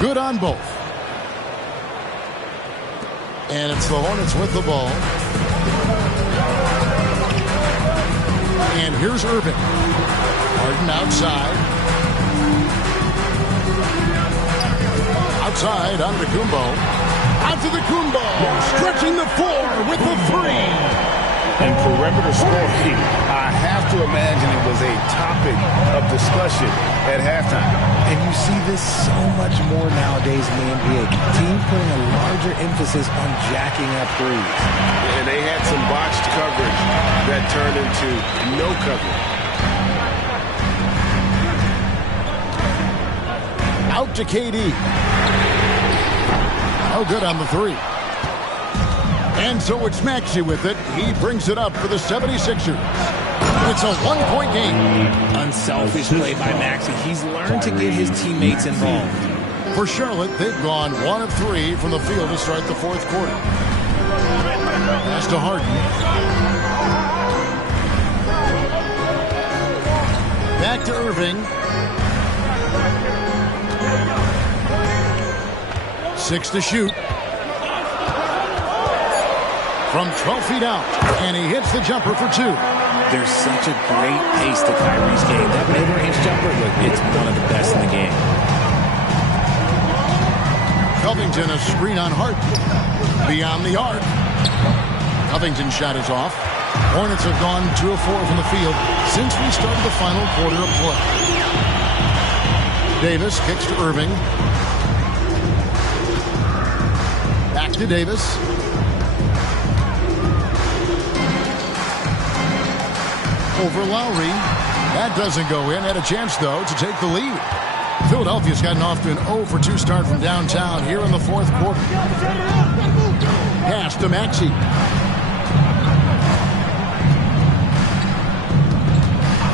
Good on both. And it's the Hornets with the ball. And here's Irving. Harden outside. Outside, Antetokounmpo. Antetokounmpo stretching the floor with the 3. And perimeter scoring, I have to imagine it was a topic of discussion at halftime. And you see this so much more nowadays in the NBA. Teams putting a larger emphasis on jacking up threes. And they had some botched coverage that turned into no coverage. Out to KD. Oh, good on the 3. And so it's Maxey with it. He brings it up for the 76ers. It's a 1-point game. Unselfish play by Maxey. He's learned to get his teammates involved. For Charlotte, they've gone 1 of 3 from the field to start the fourth quarter. Pass to Harden. Back to Irving. 6 to shoot. From 12 feet out. And he hits the jumper for 2. There's such a great pace to Kyrie's game. That mid-range jumper, look, it's one of the best in the game. Covington, a screen on Hart. Beyond the arc. Covington's shot is off. Hornets have gone 2 of 4 from the field since we started the final quarter of play. Davis kicks to Irving. Back to Davis. Over Lowry. That doesn't go in. Had a chance, though, to take the lead. Philadelphia's gotten off to an 0 for 2 start from downtown here in the fourth quarter. Pass to Maxey.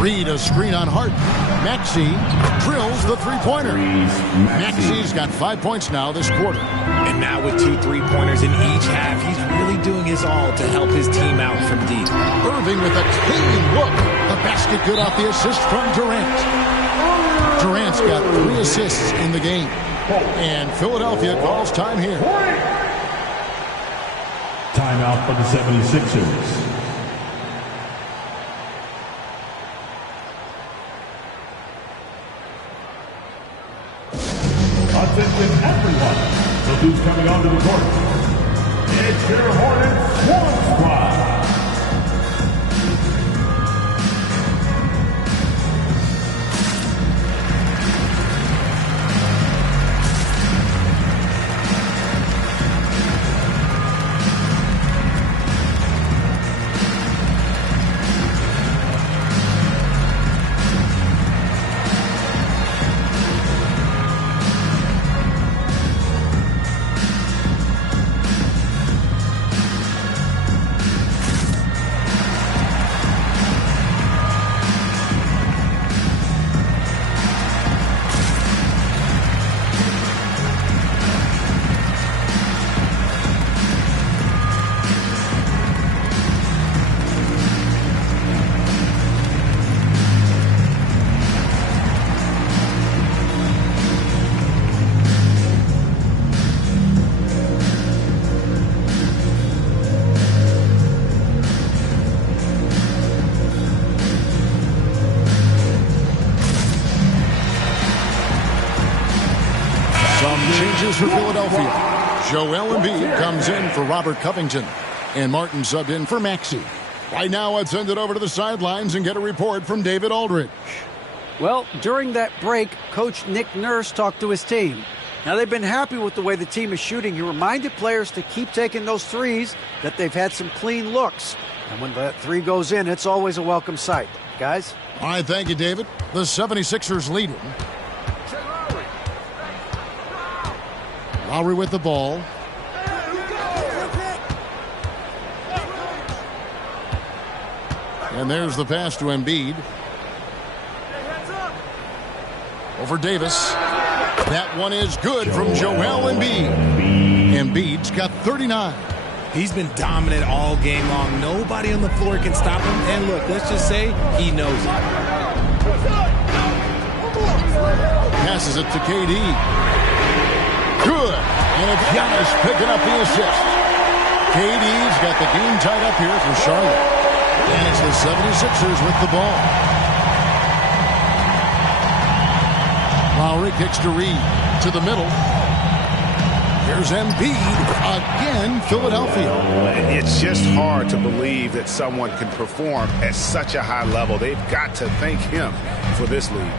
Reed, a screen on Hart. Maxey drills the three-pointer. Maxey's got 5 points now this quarter. And now with 2 3-pointers in each half, he's really doing his all to help his team out from deep. Irving with a clean look. The basket good off the assist from Durant. Durant's got 3 assists in the game. And Philadelphia calls time here. Timeout for the 76ers. Attention everyone. So who's coming onto the court? It's your Hornets Swarm Squad. For Philadelphia, Joel Embiid comes in for Robert Covington, and Martin subbed in for Maxey. Right now, I'd send it over to the sidelines and get a report from David Aldridge. Well, during that break, Coach Nick Nurse talked to his team. Now, they've been happy with the way the team is shooting. He reminded players to keep taking those threes, that they've had some clean looks. And when that 3 goes in, it's always a welcome sight. Guys? All right, thank you, David. The 76ers lead. Lowry with the ball. And there's the pass to Embiid. Over Davis. That one is good from Joel Embiid. Embiid's got 39. He's been dominant all game long. Nobody on the floor can stop him. And look, let's just say he knows it. Passes it to KD. Good. And it's Giannis picking up the assist. KD's got the game tied up here for Charlotte. And it's the 76ers with the ball. Lowry kicks to Reed. To the middle. Here's Embiid. Again, Philadelphia. It's just hard to believe that someone can perform at such a high level. They've got to thank him for this lead.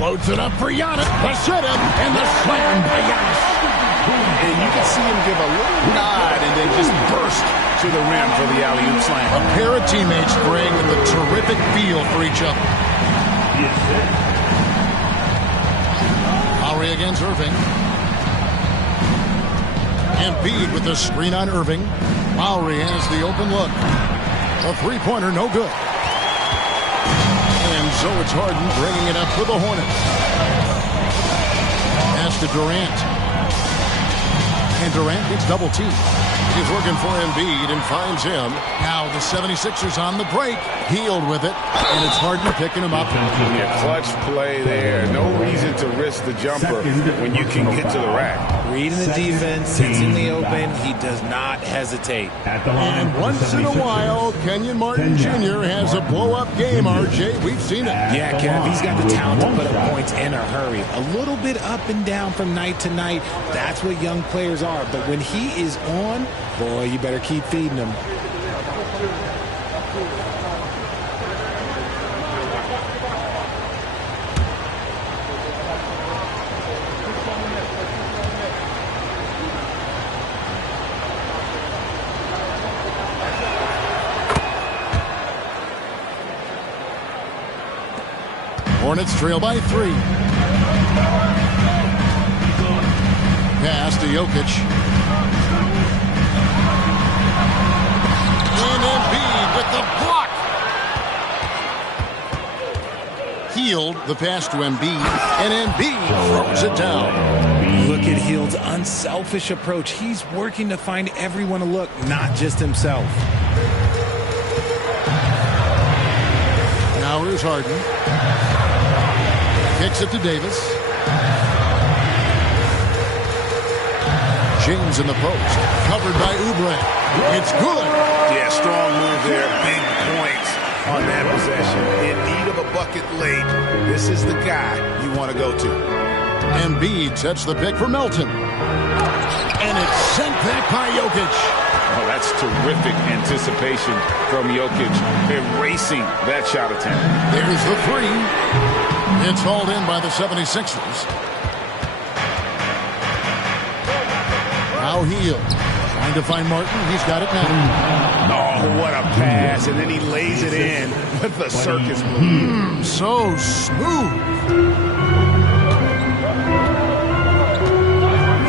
Loads it up for Giannis. The sit-in and the slam by Giannis. And you can see him give a little nod and then just burst to the rim for the alley-oop slam. A pair of teammates bring the terrific feel for each other. Lowry against Irving. Embiid with the screen on Irving. Lowry has the open look. A three-pointer, no good. And so it's Harden bringing it up for the Hornets. Pass to Durant. And Durant gets double teamed. He's looking for Embiid and finds him. Now the 76ers on the break. Hield with it, and it's Harden picking him up. Yeah, clutch play there. No reason to risk the jumper when you can get to the rack. Reading the defense, it's in the open. He does not hesitate. And once in a while, Kenyon Martin Jr. has a blow-up game, RJ. We've seen it. Yeah, Kev, he's got the talent to put up points in a hurry. A little bit up and down from night to night. That's what young players are. But when he is on, boy, you better keep feeding him. Hornets trail by 3. Pass to Jokic. And Embiid with the block. Hield the pass to Embiid, and Embiid throws it down. Look at Hield's unselfish approach. He's working to find everyone a look, not just himself. Now here's Harden. Kicks it to Davis. James in the post. Covered by Oubre. It's good. Yeah, strong move there. Big points on that possession. In need of a bucket late. This is the guy you want to go to. Embiid sets the pick for Melton. And it's sent back by Jokic. Oh, that's terrific anticipation from Jokic, erasing that shot attempt. There's the 3. It's hauled in by the 76ers. Now Hield. Trying to find Martin. He's got it now. Oh, what a pass. And then he lays it in with the circus move. So smooth.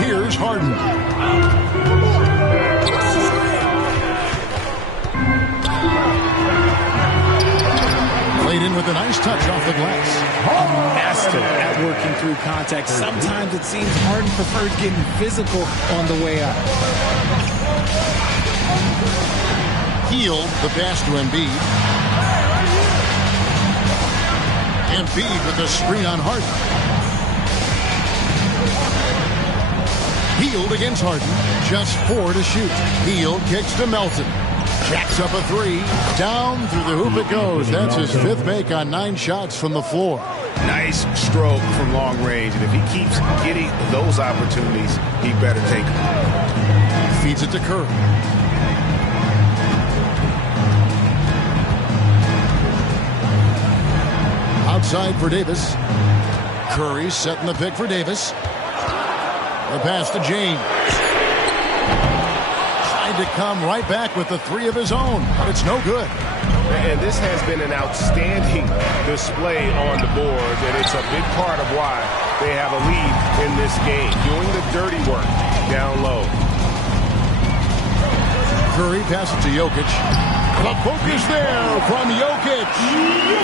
Here's Harden. In with a nice touch off the glass. Master at working through contact. Sometimes it seems Harden prefers getting physical on the way up. Hield the pass to Embiid. Embiid with the screen on Harden. Hield against Harden. Just 4 to shoot. Hield kicks to Melton. Jacks up a 3. Down through the hoop it goes. That's his 5th make on 9 shots from the floor. Nice stroke from long range. And if he keeps getting those opportunities, he better take them. Feeds it to Curry. Outside for Davis. Curry setting the pick for Davis. The pass to James. To come right back with the 3 of his own, but it's no good. And this has been an outstanding display on the boards, and it's a big part of why they have a lead in this game, doing the dirty work down low. Curry passes to Jokic. The focus there from Jokic.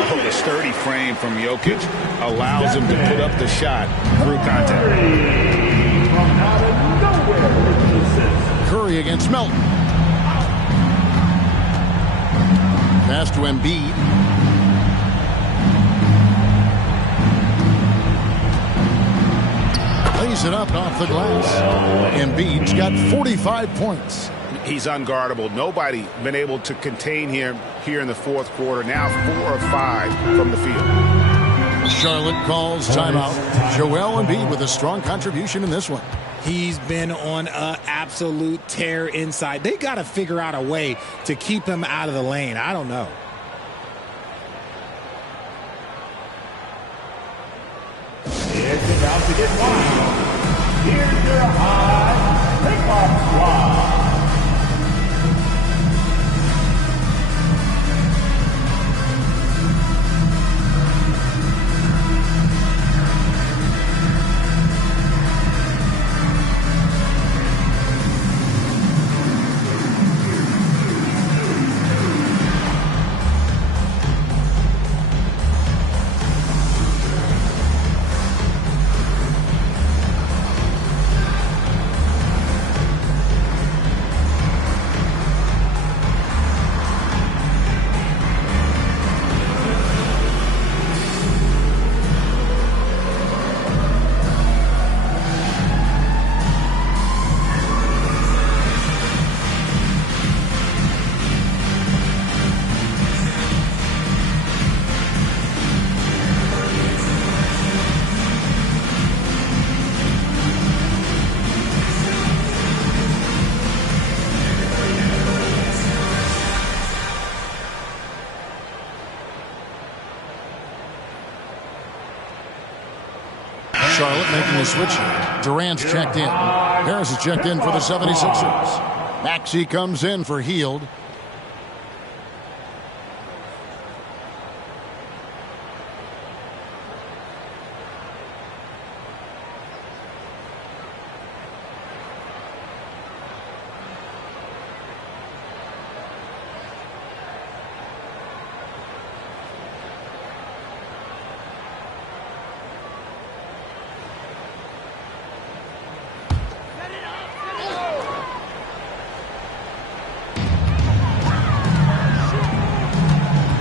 Oh, the sturdy frame from Jokic allows him to put up the shot through contact. Curry against Melton. Pass to Embiid. Lays it up off the glass. Embiid's got 45 points. He's unguardable. Nobody been able to contain him here in the 4th quarter. Now 4 of 5 from the field. Charlotte calls timeout. Joel Embiid with a strong contribution in this one. He's been on an absolute tear inside. They got to figure out a way to keep him out of the lane. I don't know. It's about to get wild. Here's your high pickoff squad. Charlotte making a switch here. Durant's checked in. Harris is checked in for the 76ers. Maxey comes in for Hield.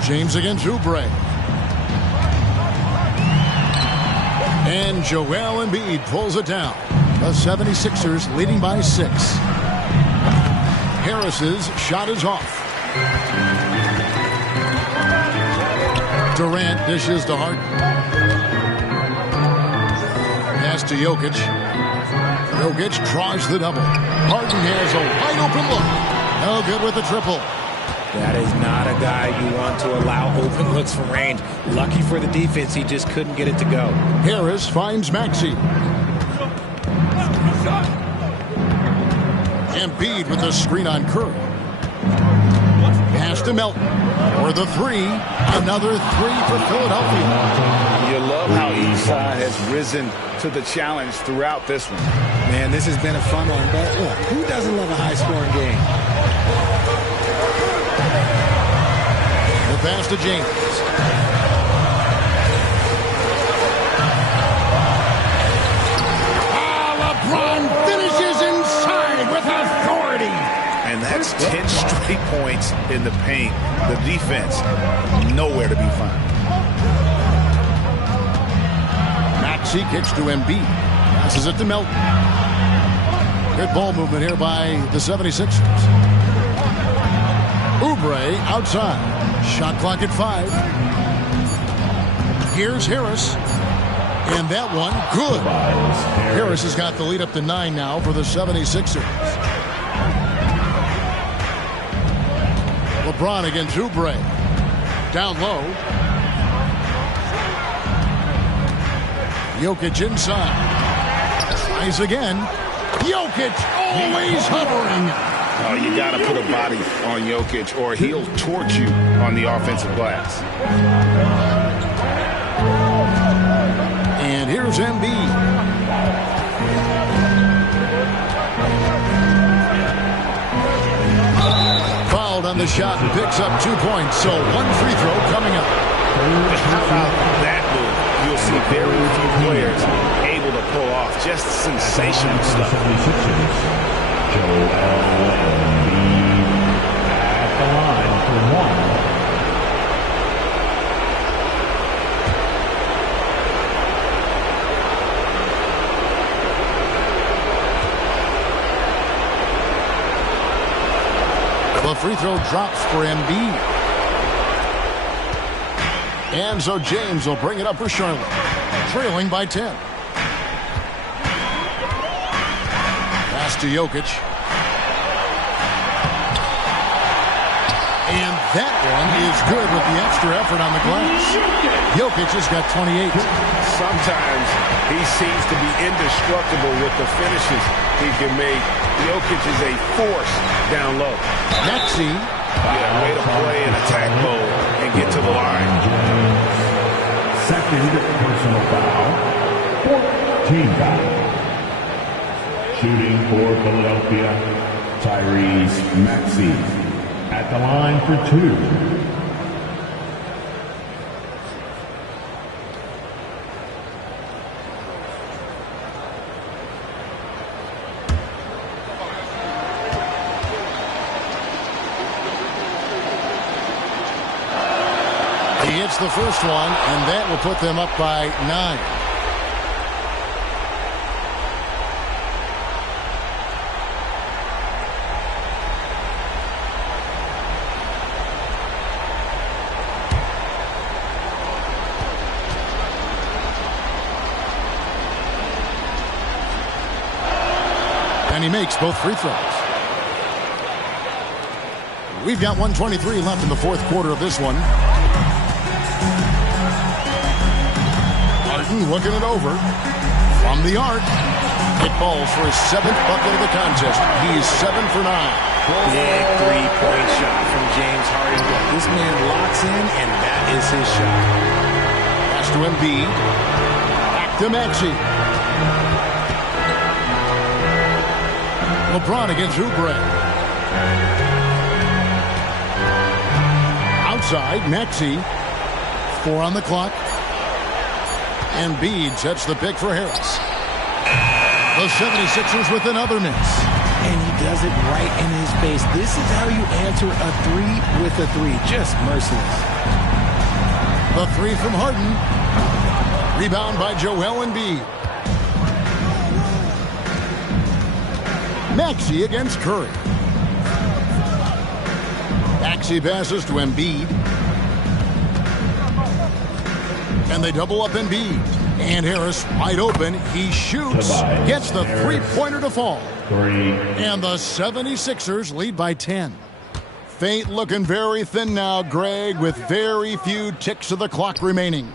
James against Oubre. And Joel Embiid pulls it down. The 76ers leading by 6. Harris's shot is off. Durant dishes to Harden. Pass to Jokic. Jokic draws the double. Harden has a wide open look. No good with the triple. That is not a guy you want to allow open looks from range. Lucky for the defense, he just couldn't get it to go. Harris finds Maxey. Embiid with the screen on Curry. Pass to Melton. For the 3. Another 3 for Philadelphia. You love how each side has risen to the challenge throughout this one. Man, this has been a fun one. But look, who doesn't love a high-scoring game? The pass to James. LeBron finishes inside with authority. And that's 10 straight points in the paint. The defense, nowhere to be found. Maxey kicks to Embiid. Passes it to Melton. Good ball movement here by the 76ers. Oubre outside. Shot clock at 5. Here's Harris. And that one, good. Harris has got the lead up to 9 now for the 76ers. LeBron against Oubre. Down low. Jokic inside. Tries again. Jokic always hovering. Oh, you got to put a body on Jokic or he'll torch you on the offensive glass. And here's Embiid. Fouled on the shot and picks up 2 points. So 1 free throw coming up. How about that move? You'll see very few players able to pull off just sensational stuff. Joel Embiid at the line for 1. The free throw drops for Embiid. And so James will bring it up for Charlotte, trailing by 10. Pass to Jokic. And that one is good with the extra effort on the glass. Jokic has got 28. Sometimes he seems to be indestructible with the finishes he can make. Jokic is a force down low. Maxey. Yeah, way to play in attack mode and get to the line. Second personal foul. 14 foul. Shooting for Philadelphia, Tyrese Maxey at the line for 2. He hits the first one, and that will put them up by 9. And he makes both free throws. We've got 1:23 left in the fourth quarter of this one. Harden looking it over. From the arc, it falls for his 7th bucket of the contest. He is 7 for 9. Big three-point shot from James Harden. This man locks in, and that is his shot. Pass to Embiid. Back to Maxey. LeBron against Oubre. Outside, Maxey. 4 on the clock. Embiid sets the pick for Harris. The 76ers with another miss. And he does it right in his face. This is how you answer a three with a three. Just merciless. The 3 from Harden. Rebound by Joel Embiid. Maxey against Curry. Maxey passes to Embiid. And they double up Embiid. And Harris wide open. He shoots. Gets the three-pointer to fall. And the 76ers lead by 10. Fate looking very thin now, Greg, with very few ticks of the clock remaining.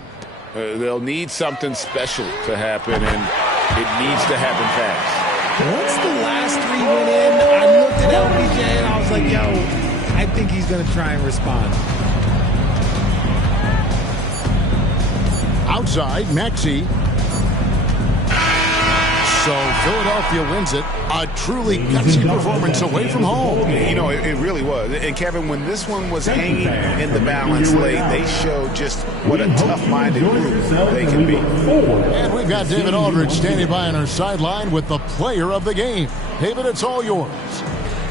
They'll need something special to happen, and it needs to happen fast. Once the last 3 went in, I looked at LBJ and I was like, yo, I think he's going to try and respond. Outside, Maxey. So Philadelphia wins it. A truly gutsy performance away from home. You know, it really was. And Kevin, when this one was hanging in the balance late, they showed just what a tough-minded group they can be. And we've got David Aldridge standing by on our sideline with the player of the game. David, it's all yours.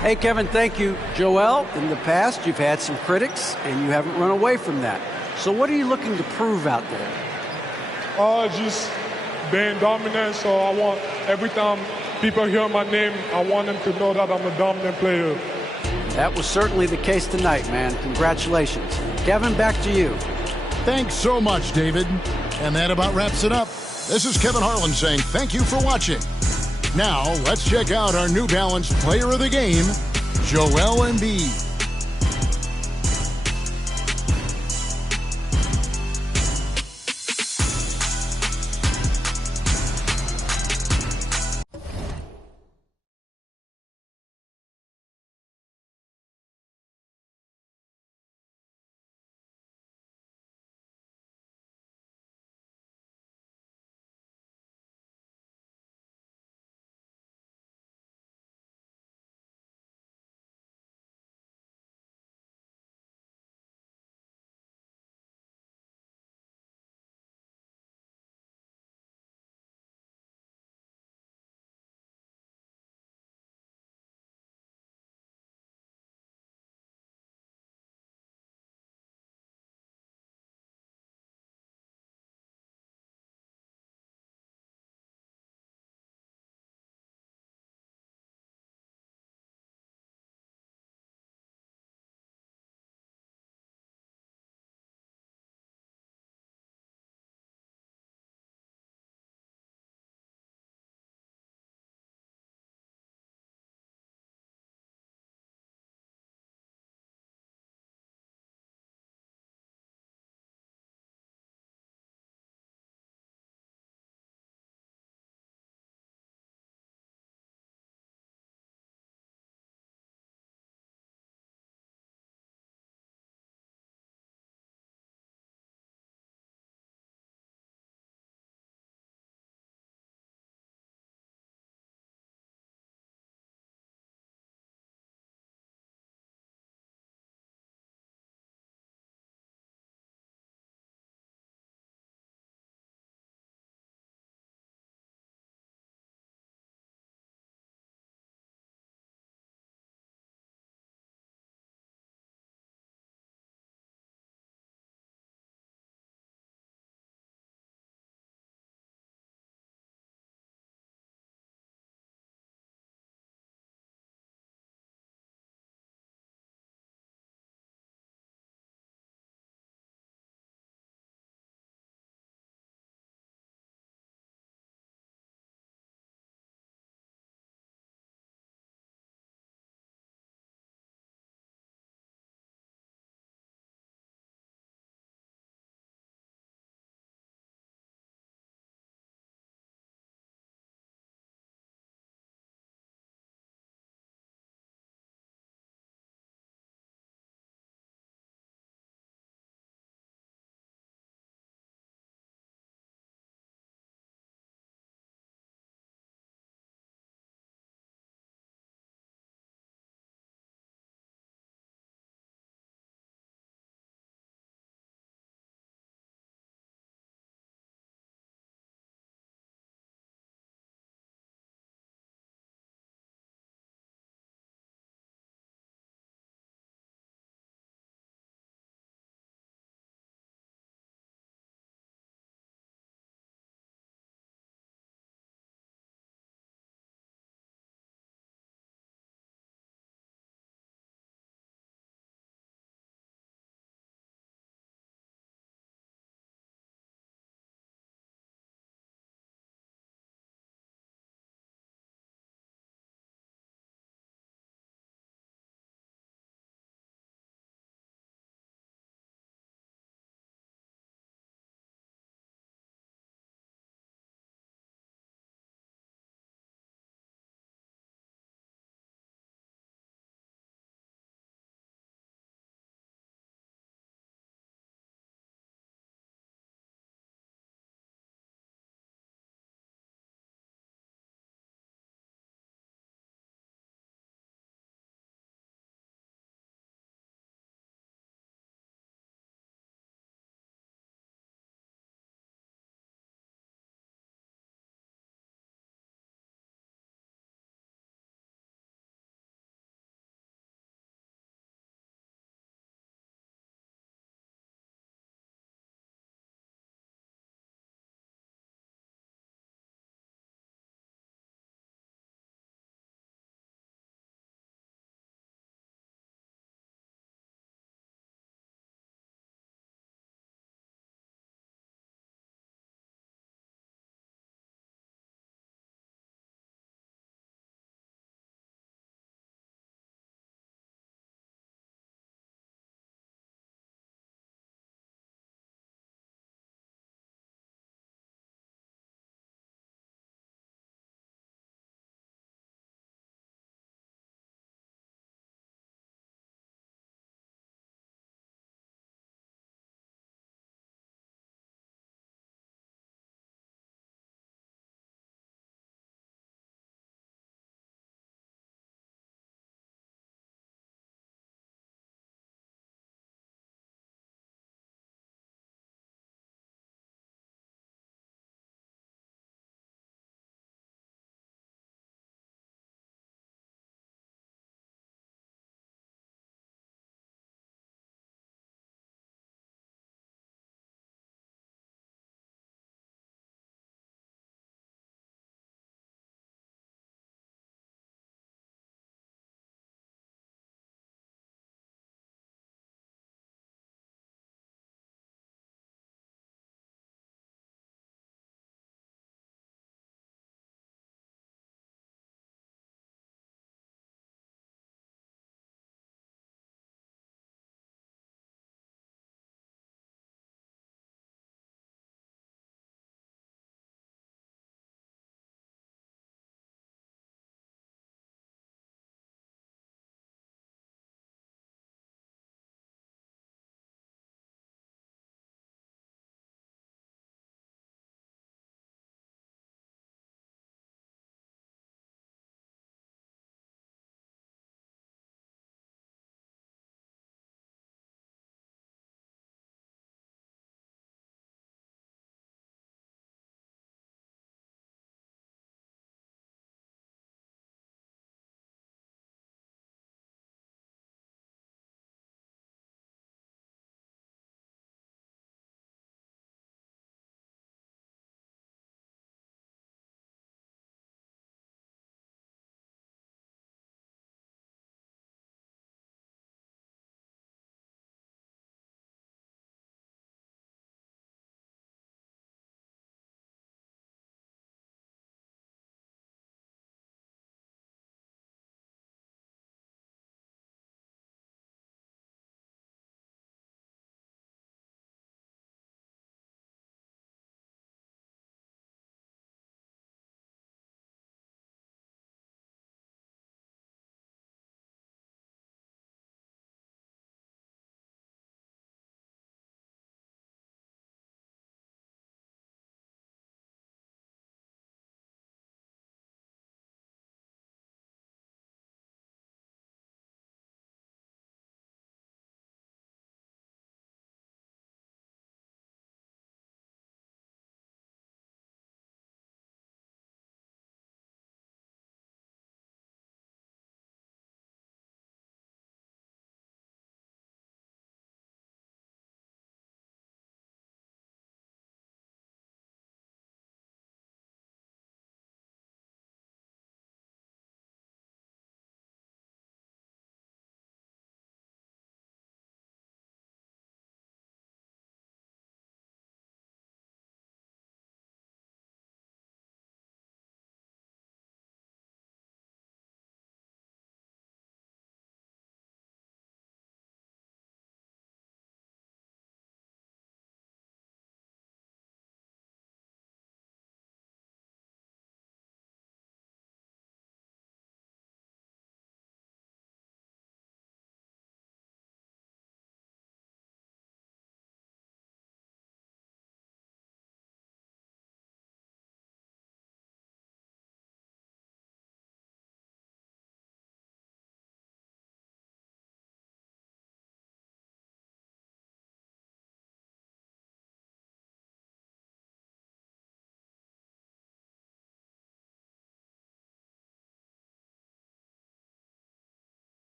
Hey, Kevin, thank you. Joel, in the past, you've had some critics, and you haven't run away from that. So what are you looking to prove out there? Just being dominant, so I want every time people hear my name, I want them to know that I'm a dominant player. That was certainly the case tonight, man. Congratulations. Kevin, back to you. Thanks so much, David. And that about wraps it up. This is Kevin Harlan saying thank you for watching. Now, let's check out our New Balance player of the game, Joel Embiid.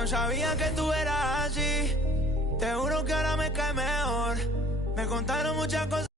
no sabía que tú eras así. Te juro que ahora me cae mejor. Me contaron muchas cosas.